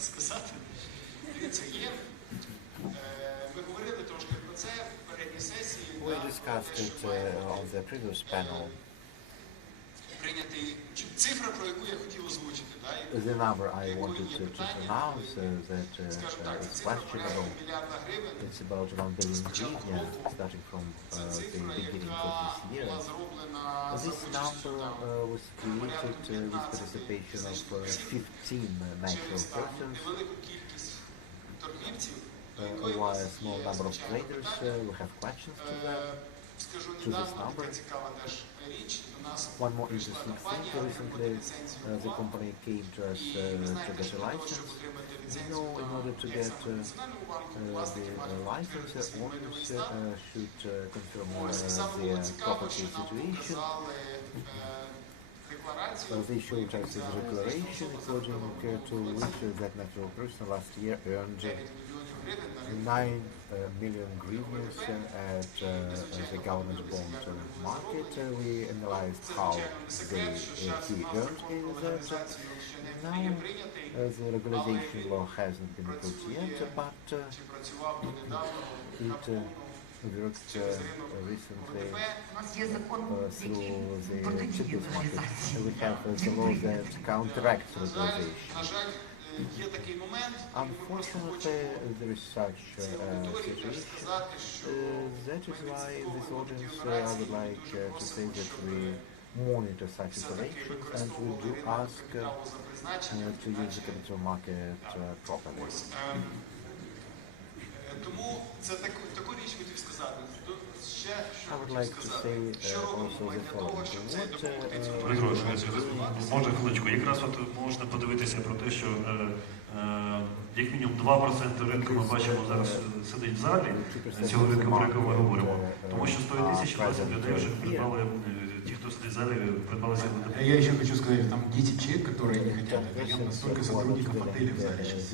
сказати, дивіться, ми говорили трошки про це в передній сесії. We discussed it on the previous panel. Прийняти цифра, про яку я хотів озвучити. The number I wanted to pronounce that is questionable. It's about 1 billion hryvnia, starting from the beginning of this year. This number was created with participation of 15 natural persons, while a small number of traders. We have questions to this number. One more interesting thing, recently the company came to us to get a license. In order to get the license, owners should confirm their property situation. They showed us the declaration according to which that natural person last year earned 9 million hryvnias at the government bond market. We analyzed how he earned that. Now the regularization law hasn't been put yet, but it worked recently through the cheapest market. We have the law that counteracts regularization. Unfortunately, there is such situation. That is why in this audience I would like to say that we monitor such operations and we do ask to use the capital market properly. I would like to say also the following. Дмитро, може хвиличку, якраз от можна подивитися про те, що як мінімум 2% ринку ми бачимо зараз сидить в залі, цього ринку, про якого ми говоримо. Тому що 100 тисяч 20 людей вже придбали, ті, хто сидить в залі, придбали сьогодні. Я еще хочу сказать, там 10 человек, которые не хотят, это настолько сотрудников отелей в зале сейчас.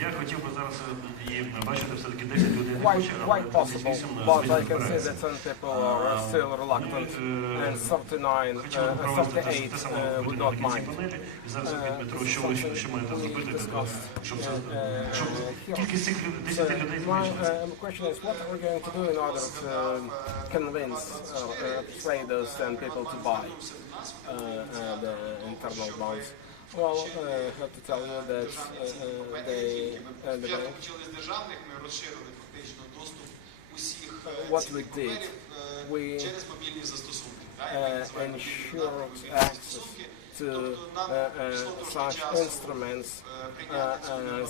Я хотів би зараз і бачити все-таки 10 людей не хоче, Quite possible, but I can see that some people are still reluctant, and 38 would not mind. Зараз, Дмитро, що маєте зробити, щоб кількість цих 10 людей зменшилася? The question is, what are we going to do in order to convince traders and people to buy the internal bonds? Well, I have to tell you that the bank, what we did, we ensured access to such instruments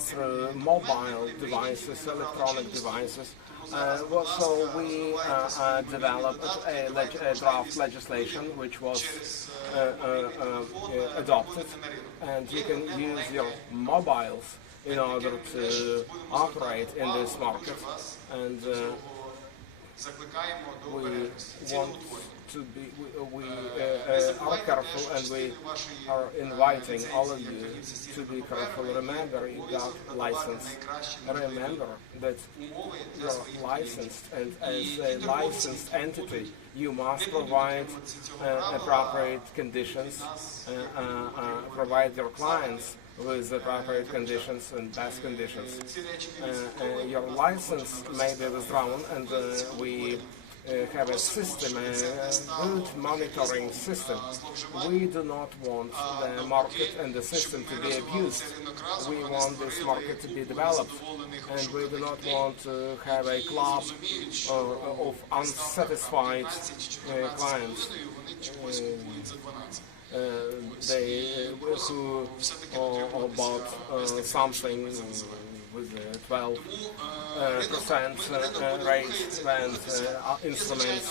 through mobile devices, electronic devices. So we developed a draft legislation which was adopted, and you can use your mobiles in order to operate in this market. And we want to be, we are careful, and we are inviting all of you to be careful. Remember, you got license. Remember that you're licensed, and as a licensed entity, you must provide appropriate conditions, provide your clients with appropriate conditions and best conditions. Your license may be withdrawn, and we have a system, a good monitoring system. We do not want the market and the system to be abused. We want this market to be developed, and we do not want to have a club of unsatisfied clients. They who bought something with 12% rate and instruments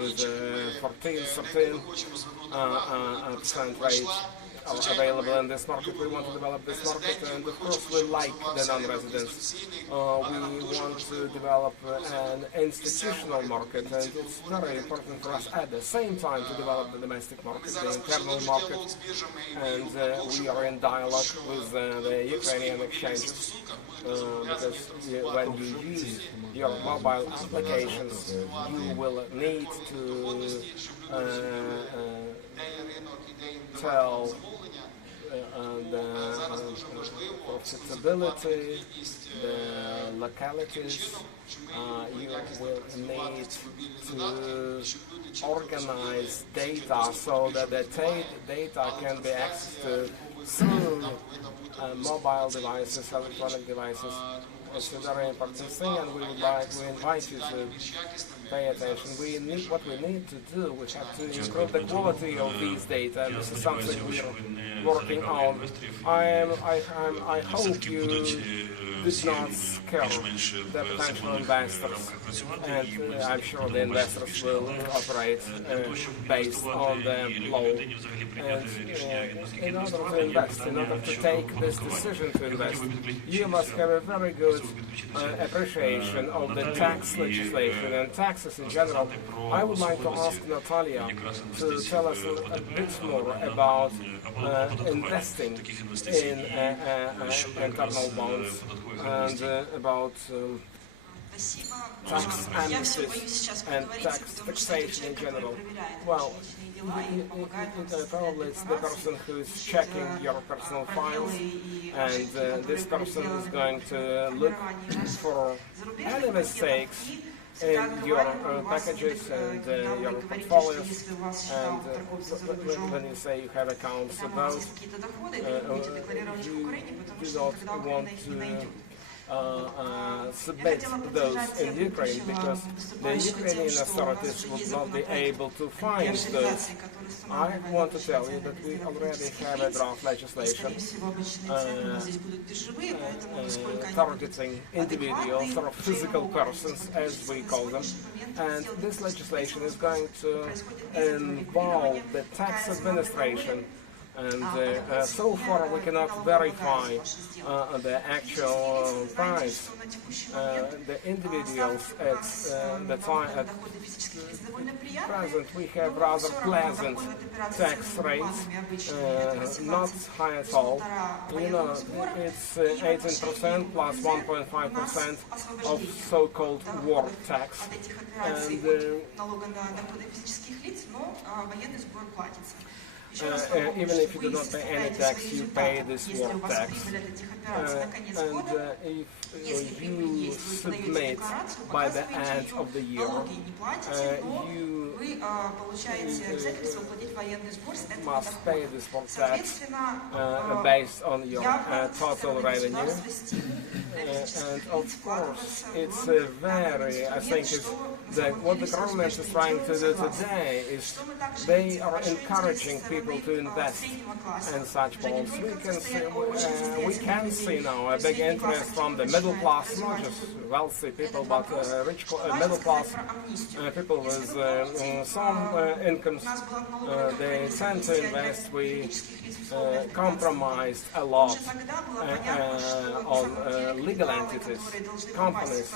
with 13% rate. are available in this market. We want to develop this market, and of course we like the non-residents. We want to develop an institutional market, and it's very important for us at the same time to develop the domestic market, the internal market, and we are in dialogue with the Ukrainian exchanges, because when you use your mobile applications, you will need to tell the profitability, the localities. You will need to organize data so that the data can be accessed through mobile devices, electronic devices. It's a very important thing, and we invite you to pay attention. What we need to do, we have to improve the quality of these data, and this is something we are working on. I hope you did not scare the potential investors, and I'm sure the investors will operate based on the law. And in order to invest, in order to take this decision to invest, you must have a very good appreciation of the tax legislation and taxes in general. I would like to ask Natalia to tell us a bit more about investing in internal bonds and about tax amnesties and taxation in general. Well, probably it's the person who is checking your personal files, and this person is going to look for any mistakes in your packages and your portfolios, and when you say you have accounts about, you do not want to submit those in Ukraine, because the Ukrainian authorities will not be able to find those. I want to tell you that we already have a draft legislation targeting individuals or physical persons, as we call them, and this legislation is going to involve the tax administration. And so far we cannot verify the actual price. The individuals at the time at present we have rather pleasant tax rates, not high at all. You know, it's 18% plus 1.5% of so-called war tax, and even if you do not pay any tax, you pay this war tax. And if you submit by the end of the year, you must pay this war tax based on your total revenue. And of course, it's very, I think it's what the government is trying to do today is they are encouraging people to invest in such bonds. We can see now a big interest from the middle class, not just wealthy people, but rich middle class people with some incomes. They tend to invest. We compromised a lot on legal entities, companies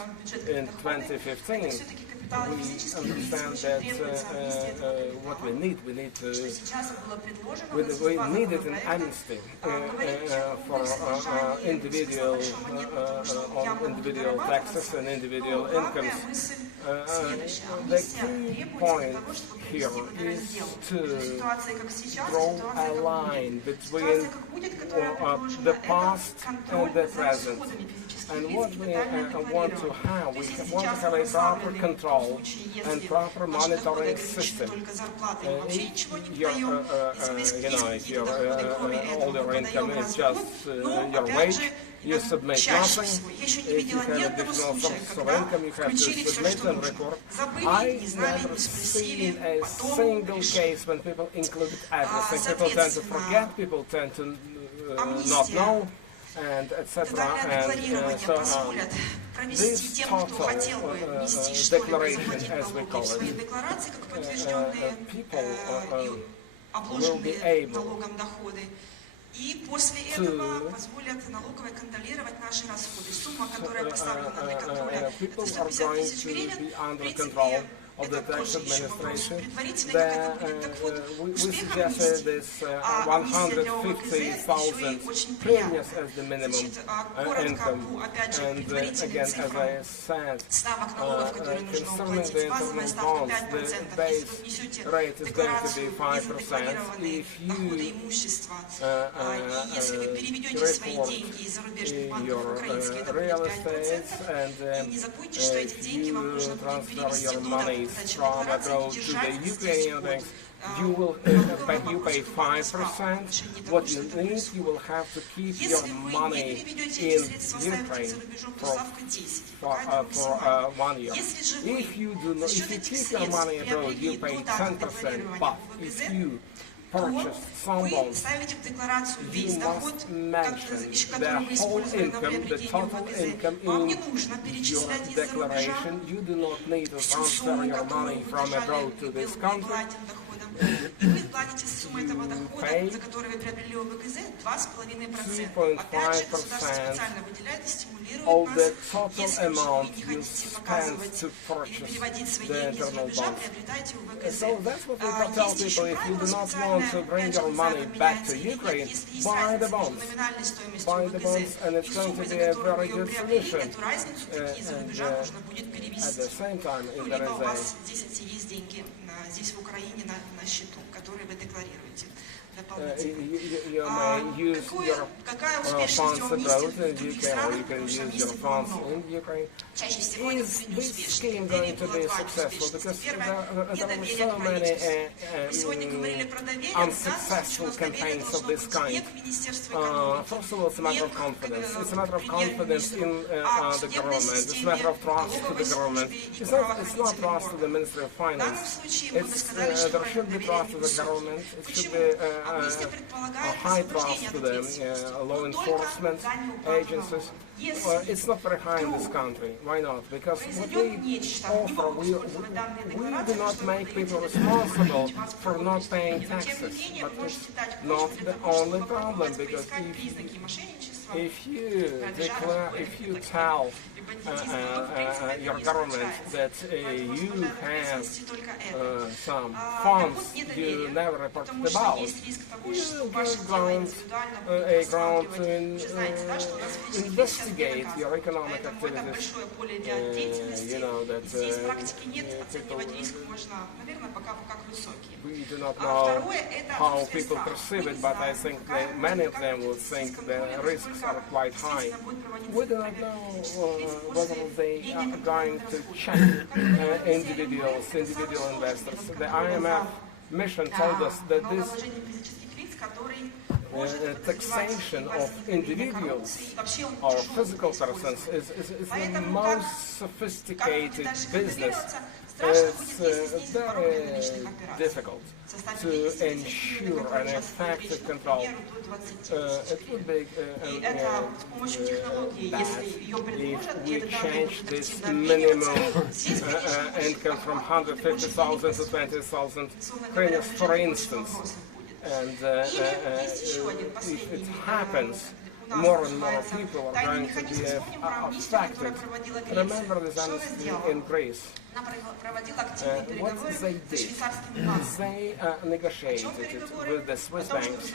in 2015. We understand that what we needed an amnesty for individual taxes and individual incomes. The key point here is to draw a line between the past and the present. And what we want to have, we want to have a proper control and proper monitoring system. If your, if all your income is just your wage, you submit nothing. If you have additional sources of income, you have to submit and report. I've never seen a single case when people include everything. People tend to forget, people tend to not know, and etc. And so this total declaration, as we call it, people обложенные налогом доходы. И после этого позволят налоговой контролировать наши расходы. Сумма, которая представлена для контроля, это 150 тысяч гривен. В принципе, это тоже еще вопрос предварительной категории. Так вот, успехом нести. А миссия для ОВКЗ еще и очень приятна. Значит, коротко, опять же, предварительные цифры ставок налогов, которые нужно уплатить. Базовая ставка 5%. Если вы внесете декларацию незадекларированные доходы, имущества, и если вы переведете свои деньги из зарубежных банков в украинские, это будет 5%. И не забудьте, что эти деньги вам нужно будет перевести до подачи декларации и держать здесь год. You pay 5%. What you need, you will have to keep your money in Ukraine for 1 year. If you keep your money abroad, you pay 10%. But if you purchase some bonds, you must mention the whole income, the total income in your declaration. You do not need to transfer your money from abroad to this country. И вы платите сумму этого дохода, за который вы приобрели ОВКЗ, 2,5%. Опять же, государство специально выделяет и стимулирует нас. Если вы не хотите показывать или переводить свои деньги за рубежа, приобретайте ОВКЗ. Есть еще правило специальное, если есть разница между номинальной стоимостью ОВКЗ и суммой, за которую вы ее приобрели, эту разницу таки за рубежа нужно будет перевести. Ну, либо у вас здесь есть деньги здесь в Украине на счету, который вы декларируете. Какая успешность у министерства других стран, потому что министров много. Чаще всего они будут неуспешны. Критерий было два неуспешности. Первое – недоверие к правительству. Мы сегодня говорили про доверие. Да, значит, у нас доверие должно быть не к Министерству экономики, не к премьер-министру, а к судебной системе, налоговой службе и правоохранительным органам. В данном случае мы бы сказали, что доверие несет. Почему? Амнистия предполагает освобождение от ответственности только за неуплату налогов. It's not very high in this country. Why not? Because what we offer, we do not make people responsible for not paying taxes. But it's not the only problem, because if you tell your government that you have some funds you never reported about, you get a grant to investigate your economic activities. You know that we do not know how people perceive it, but I think that many of them would think the risks are quite high. We do not know whether they are going to check individual investors. The IMF mission told us that this taxation of individuals or physical persons is the most sophisticated business. It's very difficult to ensure an effective control. It would be bad if we change this minimum income from 150,000 to 20,000 hryvnias, for instance. And if it happens, more and more people are going to be affected. Remember this amnesty in Greece. What they did, they negotiated it with the Swiss banks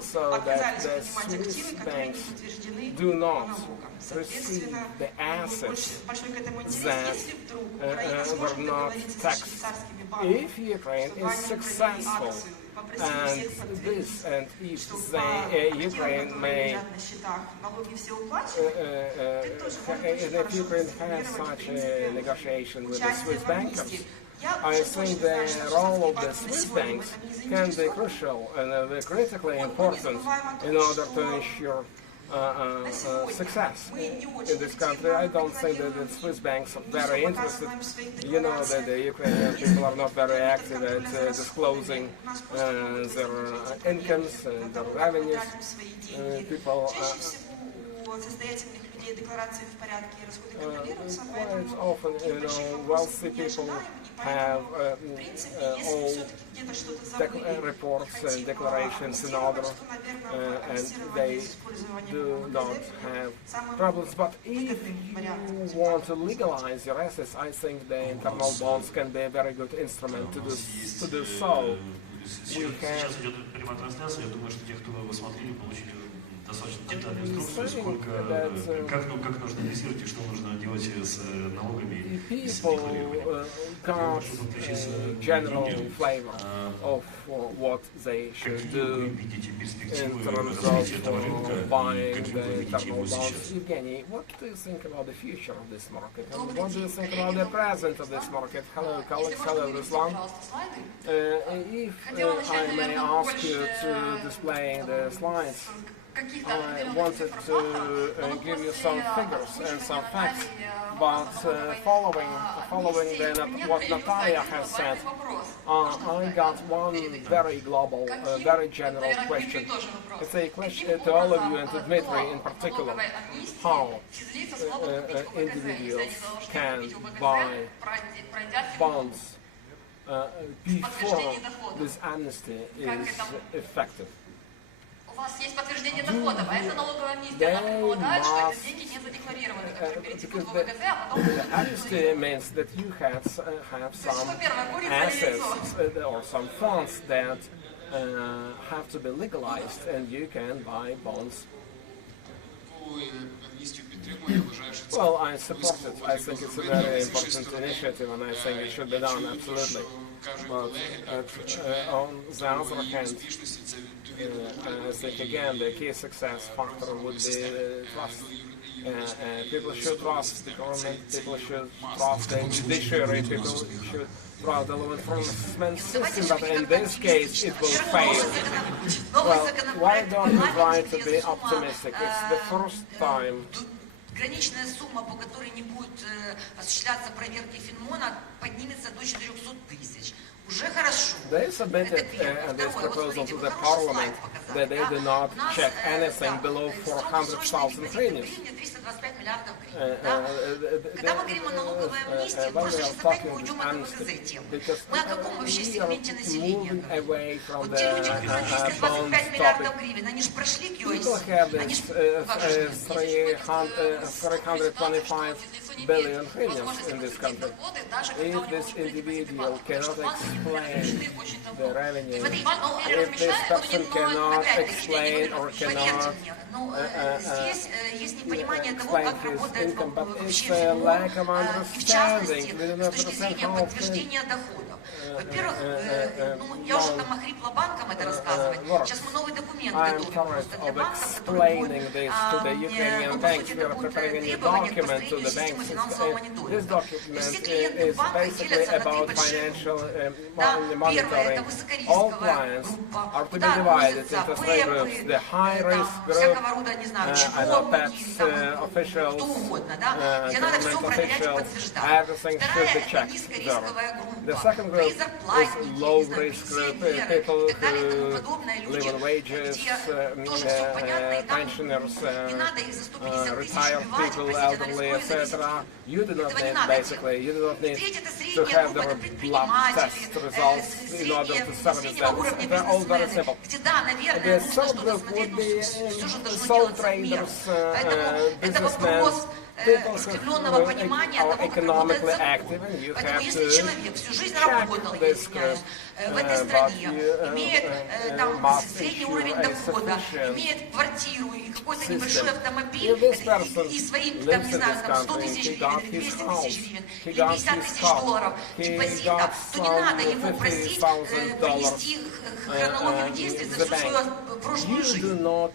so that the Swiss banks do not receive the assets that were not taxed. If Ukraine is successful, and if Ukraine may, if Ukraine has such a negotiation with the Swiss bankers, I think the role of the Swiss banks can be crucial and critically important in order to ensure success in this country. I don't think that the Swiss banks are very interested. You know that the Ukrainian people are not very active at disclosing their incomes and their revenues. People состоятельных людей декларации в порядке и расходы контролируются, Quite поэтому often, you know, wealthy people have all reports and declarations in order, and they do not have problems. But if you want to legalize your assets, I think the internal bonds can be a very good instrument to do so. Сейчас идет прямая трансляция, я думаю, что те, кто его смотрели, получили достаточно детальную инструкцию, как нужно инвестировать и что нужно делать с налогами и с декларированием. Чтобы включить general flavor of what they should do in terms of buying the internal bonds. Evgeny, what do you think about the future of this market? And what do you think about the present of this market? Hello, colleagues. Hello, Ruslan. If I may ask you to display the slides, I wanted to give you some figures and some facts, but following what Natalia has said, I got one very global, very general question. It's a question to all of you and to Dmitry in particular, how individuals can buy bonds before this amnesty is effective. У вас есть подтверждение доходов, а это налоговая амнистия. Она предполагает, что эти деньги не задекларированы, которые перетекут в ВГЗ, а потом... Amnesty means that you have some assets or some funds that have to be legalized, and you can buy bonds. Well, I support it. I think it's a very important initiative, and I think it should be done, absolutely. But on the other hand, I think again the key success factor would be trust. People should trust the government, people should trust the judiciary, people should trust the law enforcement system, but in this case it will fail. Well, why don't we try to be optimistic? It's the first time. Граничная сумма, по которой не будет осуществляться проверки Финмона, поднимется до 400 тысяч. Уже хорошо. They submitted this proposal to the parliament that they do not check anything below 400,000 hryvnias. Когда мы говорим о налоговой амнистии, просто сейчас опять мы уйдем от ВГЗ тем. Мы о каком вообще сегменте населения? Вот те люди, которые есть 25 миллиардов гривен, они же прошли QIC, они же 325 billion hryvnias in this country. If this individual cannot explain the revenue, if this person cannot explain or cannot explain his income, but it's a lack of understanding. We do not understand how Во-первых, я уже там охрипла банкам это рассказывать. Сейчас мы новый документ готовим просто для банков, который будет по сути требования по стрельности финансового мониторинга. Все клиенты банка делятся на три больших группы. Первое это высокорисковая группа, куда относятся ПЭПы, всякого рода, не знаю, чиновники, кто угодно, да, где надо все проверять и подтверждать. Вторая это низкорисковая группа. Зарплатники, low risk people и так далее и тому подобное, люди, где тоже все понятно, и там не надо их за 150 тысяч убивать и просить анализ пользы. You do not Этого не need, надо basically, you do not need Третье это to средняя have группа, это the blood предприниматели, test results in order to service среднего them. уровня They're all very бизнесмены, simple. где да, наверное, The нужно что-то sole смотреть, would но be все же должно sole делаться в меру. traders, Поэтому это businessmen, вопрос искривленного понимания того, как работает закон. Поэтому если человек всю жизнь работал, я извиняюсь, в этой стране, имеет там средний уровень дохода, имеет квартиру и какой-то небольшой автомобиль, и свои, там, не знаю, там 100 тысяч гривен, или 200 тысяч гривен, или 50 тысяч долларов депозита, то не надо его просить провести хронологию действий за всю свою прошлую жизнь. Это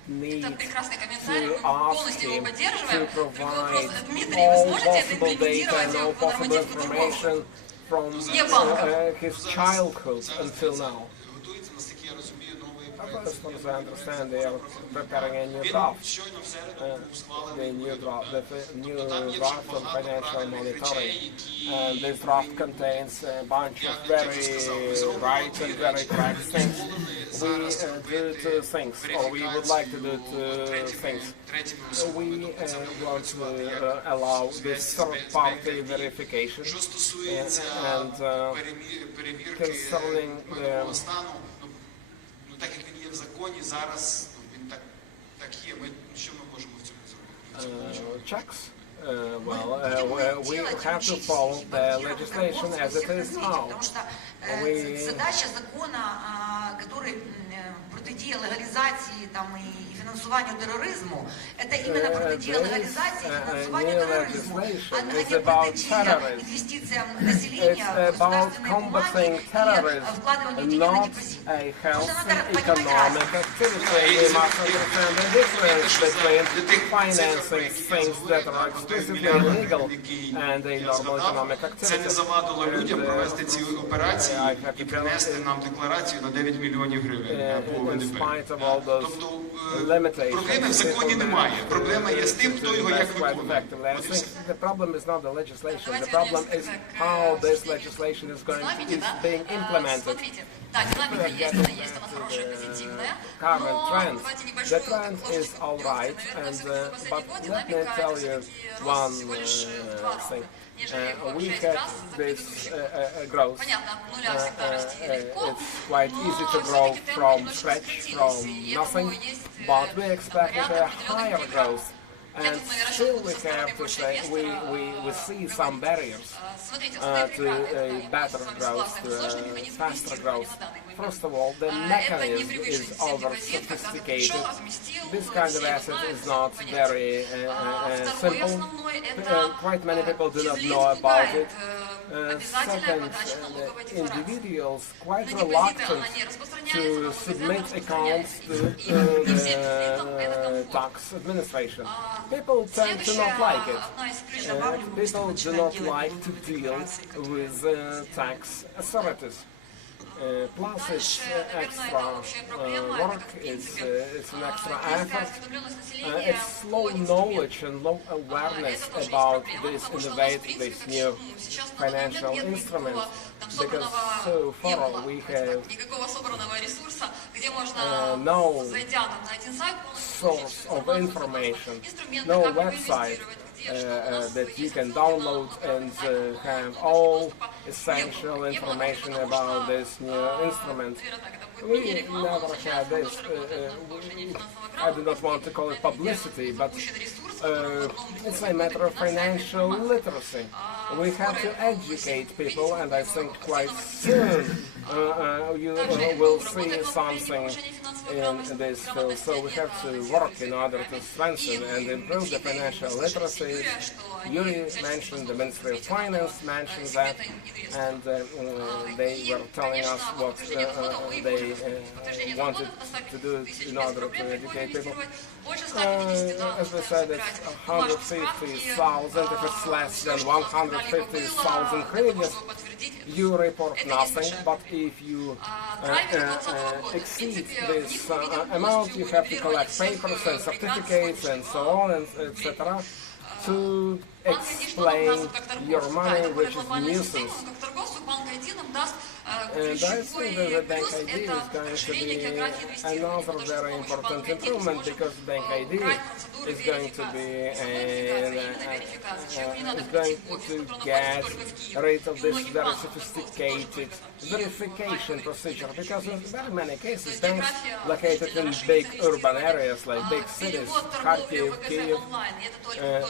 прекрасный комментарий, мы полностью его поддерживаем. Другой вопрос, Дмитрий, вы сможете это имплементировать в нормативку другого? From his childhood until now. As I understand, they are preparing a new draft. The new draft on financial monitoring. And this draft contains a bunch of very right and very correct things. We do two things, or we would like to do two things. We want to allow this third-party verification and concerning the так як він є в законі, зараз він так є. Що ми можемо в цьому зробити? Checks. We have to follow the legislation as it is now. Задача закона, который протидіє легалізації и финансированию терроризму, это именно протидіє легализации и финансированию терроризму, а не протидіє инвестициям населения в государственные бумаги и вкладыванию денег на депозит. Потому что надо понимать Це не завадило людям провести ці операції і принести нам декларацію на 9 мільйонів гривень по ВНП. Тобто проблеми в законі немає. Проблема є з тим, хто його як виконує. The problem is not the legislation. The problem is how this legislation is being implemented. Динамика есть, она есть, она хорошая, позитивная. Current trend. The trend is all right, but let me tell you one thing. We have this growth. It's quite easy to grow from scratch, from nothing, but we expect a higher growth. And still we have to say we see some barriers to better growth, to faster growth. First of all, the mechanism is over-sophisticated. This kind of asset is not very simple. Quite many people do not know about it. Second, individuals quite reluctant to submit accounts to the tax administration. People tend to not like it. People do not like to deal with tax authorities. Plus it's extra work, it's an extra effort, it's low knowledge and low awareness about this these new financial instruments, because so far we have no source of information, no website that you can download and have all essential information about this new instrument. We never had this. I do not want to call it publicity, but it's a matter of financial literacy. We have to educate people, and I think quite soon you will see something in this field. So we have to work in order to strengthen and improve the financial literacy. Yuri mentioned, the Ministry of Finance mentioned that, and they were telling us what they wanted to do in order to educate people. As we said, it's 150,000. If it's less than 150,000 hryvnias, you report nothing. But if you exceed this amount, you have to collect papers and certificates and so on, and etc. to explain your money, which is nuisance. And I think that the Bank ID is going to be another very important improvement, because Bank ID is going to be get rid of this very sophisticated verification procedure, because in very many cases banks located in big urban areas like big cities, Kharkiv, Kyiv,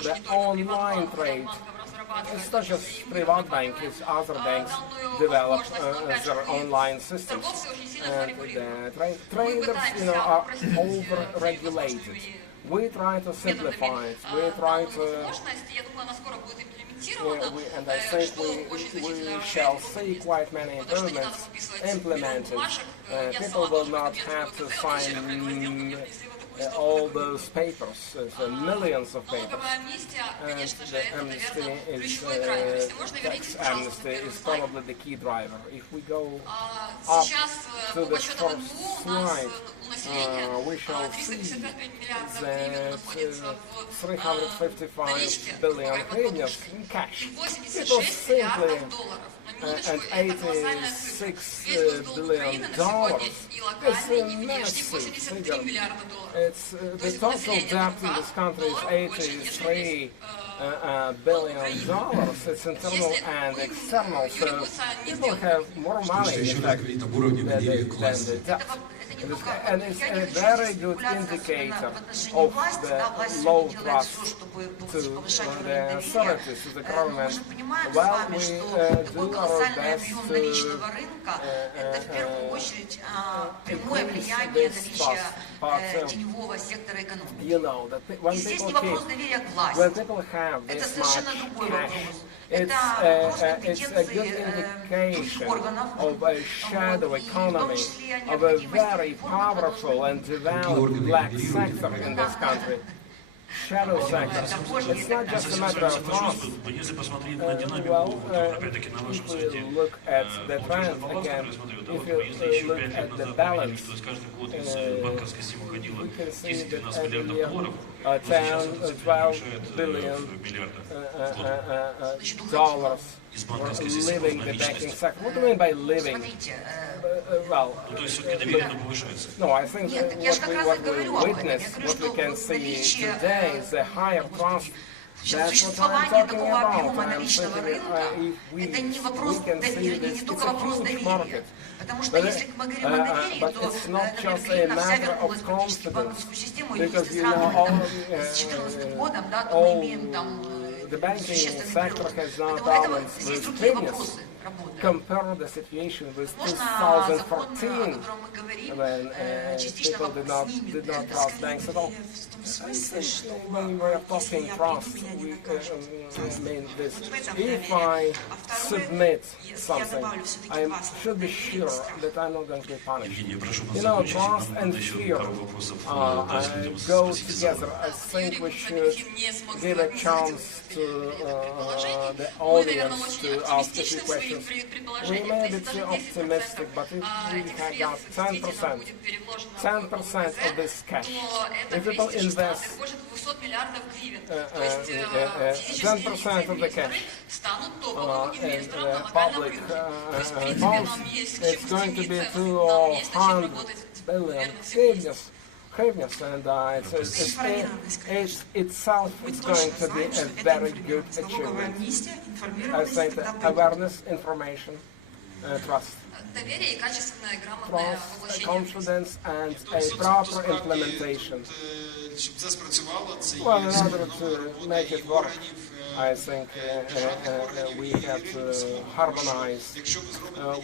the online trade. It's not just private banks, other banks develop their online systems. And the traders, are over-regulated. We try to simplify it. We try to... and I think we shall see quite many improvements implemented. People will not have to sign all those papers, so millions of papers, and the amnesty tax amnesty is probably the key driver. If we go up to the first slide, we shall see that 355 billion hryvnias in cash. It was simply and $86 billion. It's a massive figure. It's, the total debt in this country is $83 billion. It's internal and external, so people have more money in fact, than the debt. And it's a very good indicator of the low trust to the authorities, to the government. Well, we do our best to increase this trust. But you know that when people have this much cash, it's a good indication of a shadow economy, of a very powerful and devout black sector in this country. Shadow sector. It's not just a matter of trust. Well, if we look at the trend again, if you look at the balance, we can see that every year 10, 12 billion dollars leaving the banking sector. What do you mean by living? Well, no, I think what we witness, what we can see today is a higher trust. That's what I'm talking about. I'm thinking if we can see this, it's a huge market. But it's not just a matter of confidence, because you know all the banking sector has now balanced with previous. Compare the situation with 2014, when people did not trust banks at all. When we were talking trust, we mean this. If I submit something, I should be sure that I'm not going to be punished. You know, trust and fear go together. I think we should give a chance to the audience to ask a few questions. We may be too optimistic, but if we had got 10% of this cash, if people invest 10% of the cash in public bonds, it's going to be 200 billion hryvnias, and itself is going to be a very good achievement. I think that awareness, information, trust, confidence, and a proper implementation. Well, in order to make it work, I think we have to harmonize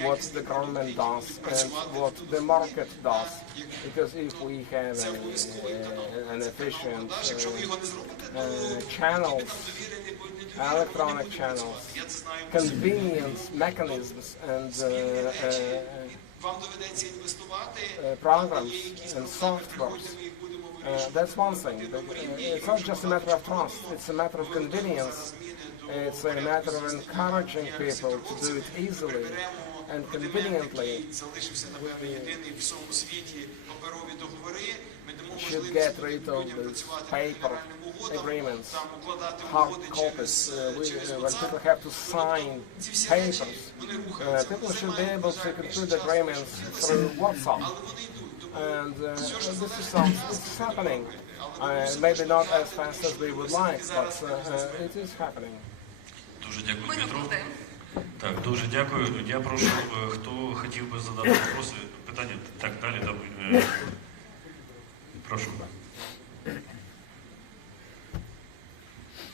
what the government does and what the market does. Because if we have an efficient channels, electronic channels, convenience mechanisms, and programs and softwares, that's one thing. It's not just a matter of trust, it's a matter of convenience. It's a matter of encouraging people to do it easily and conveniently. We should get rid of these paper agreements, hard copies, when people have to sign papers. People should be able to conclude agreements through WhatsApp. And it's happening. Maybe not as fast as we would like, but it is happening. Дуже дякую, Петро. Так, дуже дякую. Я прошу, хто хотів би задати вопроси, питання, так, далі. Прошу.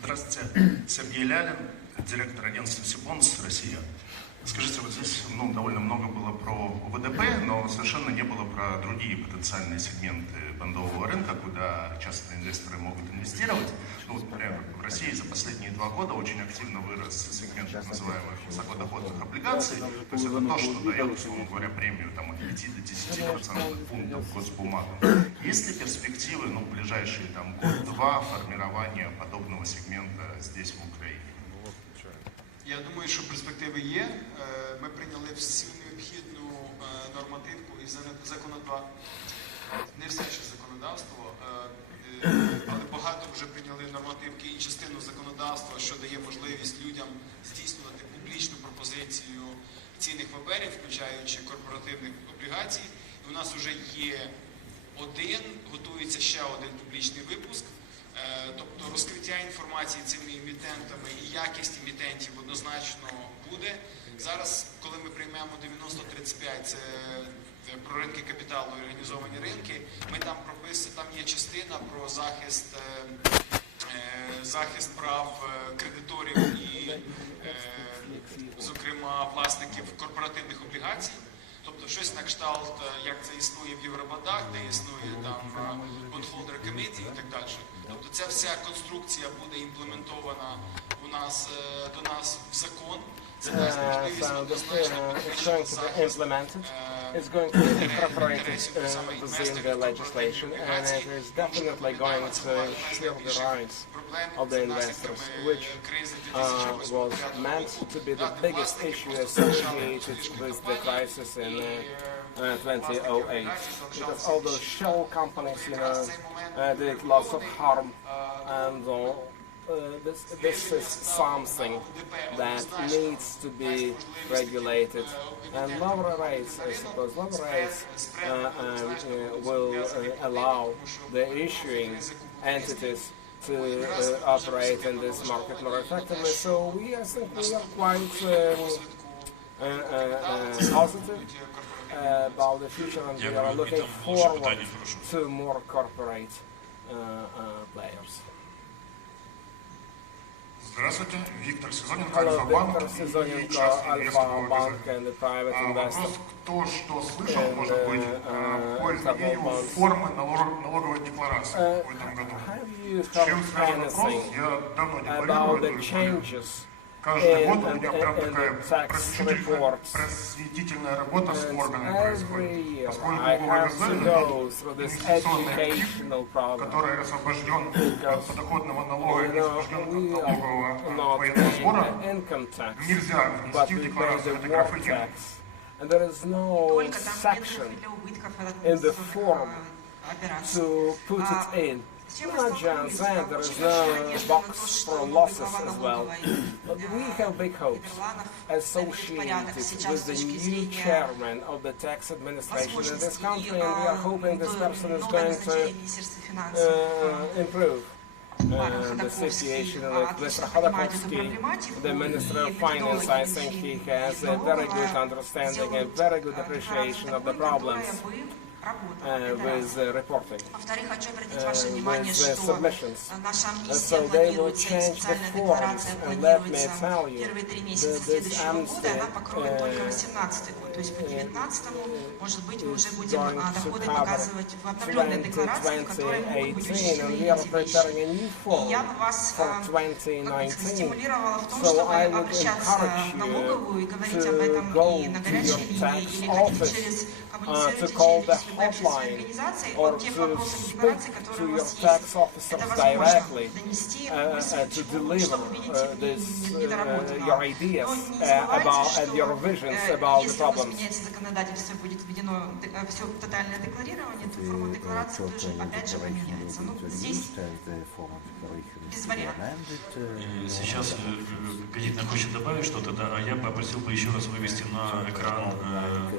Здравствуйте, Сергей Лялин, директор агентства «Сибонс», Россия. Скажите, вот здесь довольно много было про ВДП, но совершенно не было про другие потенциальные сегменты бандового рынка, куда частные инвесторы могут инвестировать. Ну, вот, например, в России за последние 2 года очень активно вырос сегмент так называемых высокодоходных облигаций. То есть это то, что дает, условно говоря, премию там, от 5 до 10% пунктов госбумагам. Есть ли перспективы, ну, в ближайшие там, год-два формирования подобного сегмента здесь, в Украине? Я думаю, що перспективи є. Ми прийняли всю необхідну нормативку і законодавство. не все ще законодавство, але багато вже прийняли нормативки і частину законодавства, що дає можливість людям здійснювати публічну пропозицію цінних паперів, включаючи корпоративних облігацій. І у нас вже є готується ще один публічний випуск. Тобто розкриття інформації цими емітентами і якість емітентів однозначно буде. Зараз, коли ми приймемо 9035, це про ринки капіталу і організовані ринки, ми там прописуємо, там є частина про захист прав кредиторів і, зокрема, власників корпоративних облігацій. Тобто щось на кшталт, як це існує в Євробандах, де існує там bondholder committee і так далі. Тобто ця вся конструкція буде імплементована до нас в закон. Це дасть можливість однозначно підвищити захист It's going to be incorporated within the legislation, and it is definitely going to shield the rights of the investors, which was meant to be the biggest issue associated with the crisis in 2008. Because all those shell companies, did lots of harm, and this is something that needs to be regulated. And lower rates, I suppose, will allow the issuing entities to operate in this market more effectively. So I think we are quite positive about the future, and we are looking forward to more corporate players. Здравствуйте, Виктор Сезоненко, Hello, Альфа-банк Victor Сезоненко, Альфа-банк and the private investor. Вопрос, кто что слышал, может быть, по изменению формы налоговой декларации в этом году. С чем связан вопрос, я давно декларирую эту историю. Каждый год у меня прям такая просветительная работа с органами происходит. Поскольку ОВД, инвестиционный актив, который освобожден от подоходного налога и не освобожден от налогового военного сбора, нельзя внести в декларацию этой графы. And there is no section in the form to put it in. Not just that, there is no box for losses as well. But we have big hopes associated with the new chairman of the tax administration in this country, and we are hoping this person is going to improve the situation. Mr. Khodorkovsky, the Minister of Finance, I think he has a very good understanding and very good appreciation of the problems with reporting, with submissions. So they will change the forms, and let me tell you, this amnesty is going to cover 2018, and we are preparing a new form for 2019. So I would encourage you to go to your tax office, to call the hotline, or to speak to your tax officers directly to deliver your ideas about and your visions about the problems. Законодательство будет введено все тотальное декларирование, то форма декларации тоже опять же поменяется. Ну, здесь без вариантов. Сейчас Галина хочет добавить что-то, да, а я попросил бы еще раз вывести на экран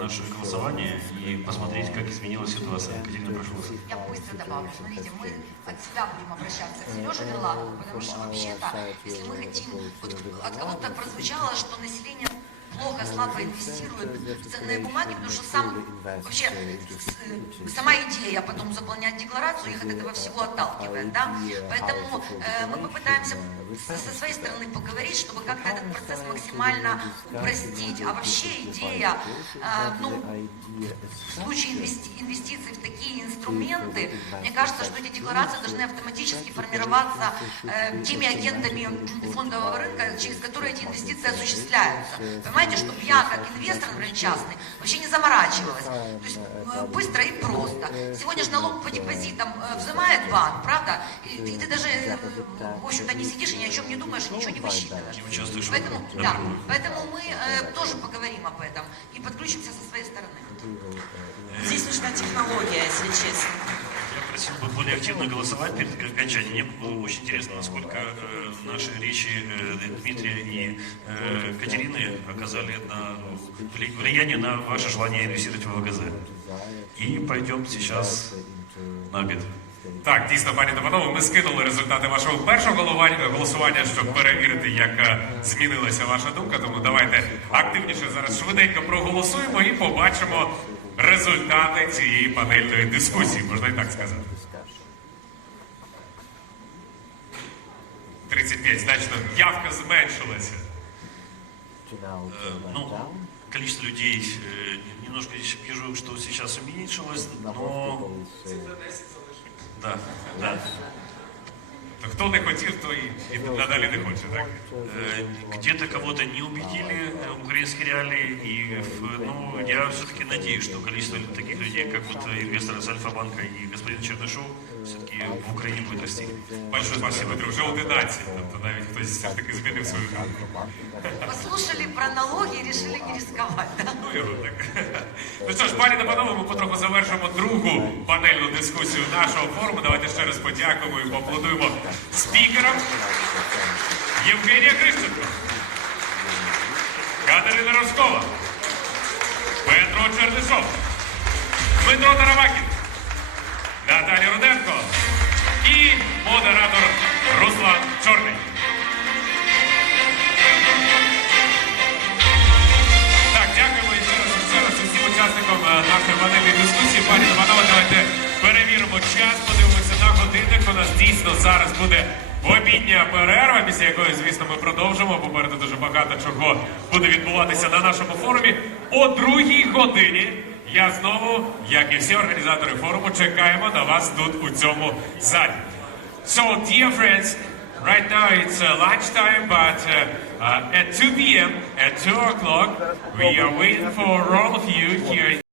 наше голосование и посмотреть, как изменилась ситуация. Галина, прошу вас. Я быстро добавлю. Смотрите, мы от себя будем обращаться к Сереже Верланову, потому что вообще-то, если мы хотим, вот от кого-то прозвучало, что население плохо, слабо инвестирует в ценные бумаги, потому что вообще сама идея потом заполнять декларацию их от этого всего отталкивает, да? Поэтому мы попытаемся со своей стороны поговорить, чтобы как-то этот процесс максимально упростить. А вообще идея, в случае инвестиций в такие инструменты, мне кажется, что эти декларации должны автоматически формироваться теми агентами фондового рынка, через которые эти инвестиции осуществляются. Понимаете, чтобы я, как инвестор, например, частный, вообще не заморачивалась. То есть быстро и просто. Сегодня же налог по депозитам взимает банк, правда? И ты даже, в общем-то, не сидишь и ни о чем не думаешь, и ничего не высчитываешь. Поэтому мы тоже поговорим об этом и подключимся со своей стороны. Здесь нужно необычная технология, если честно. Я просил бы более активно голосовать перед окончанием. Мне было очень интересно, насколько наши речи Дмитрия и Катерины оказали влияние на ваше желание инвестировать в ВГЗ. И пойдем сейчас на обед. Так, дійсно, пані та панове, ми скинули результати вашого першого голосування, щоб перевірити, як змінилася ваша думка. Тому давайте активніше зараз швиденько проголосуємо і побачимо результати цієї панельної дискусії, можна і так сказати. 35, значно, явка зменшилася. Количество людей немножко вижу, что сейчас уменьшилось, но... Да, да. Хто не хотів, то і надалі не хоче, так? Где-то кого-то не убедили украинские реалии, и я все-таки надеюсь, что количество таких людей, как вот инвесторы с Альфа-банка и господин Чернышов, все-таки в Украине будет расти. Большое спасибо, вже 11, тобто навіть хтось все ж таки змінив свою думку. Послушали про налоги и решили не рисковать, да? Ну що ж, пані та панове, ми потроху завершимо другу панельну дискусію нашого форуму. Давайте ще раз подякуємо і поаплодуємо спікерам. Євгенія Крищенко, Катерина Рожкова, Петро Чернишов, Дмитро Таравакін, Наталія Руденко і модератор Руслан Чорний. Так, дякуємо ще раз усім учасникам нашої панельної дискусії. Пані та панове, давайте перевіримо час, подивимося на годинник. У нас дійсно зараз буде обідня перерва, після якої, звісно, ми продовжимо. Попереду дуже багато чого буде відбуватися на нашому форумі. О 2-й годині я знову, як і всі організатори форуму, чекаємо на вас тут, у цьому залі. So, dear friends, right now it's lunchtime, but at 2 p.m., at 2 o'clock, we are waiting for all of you here.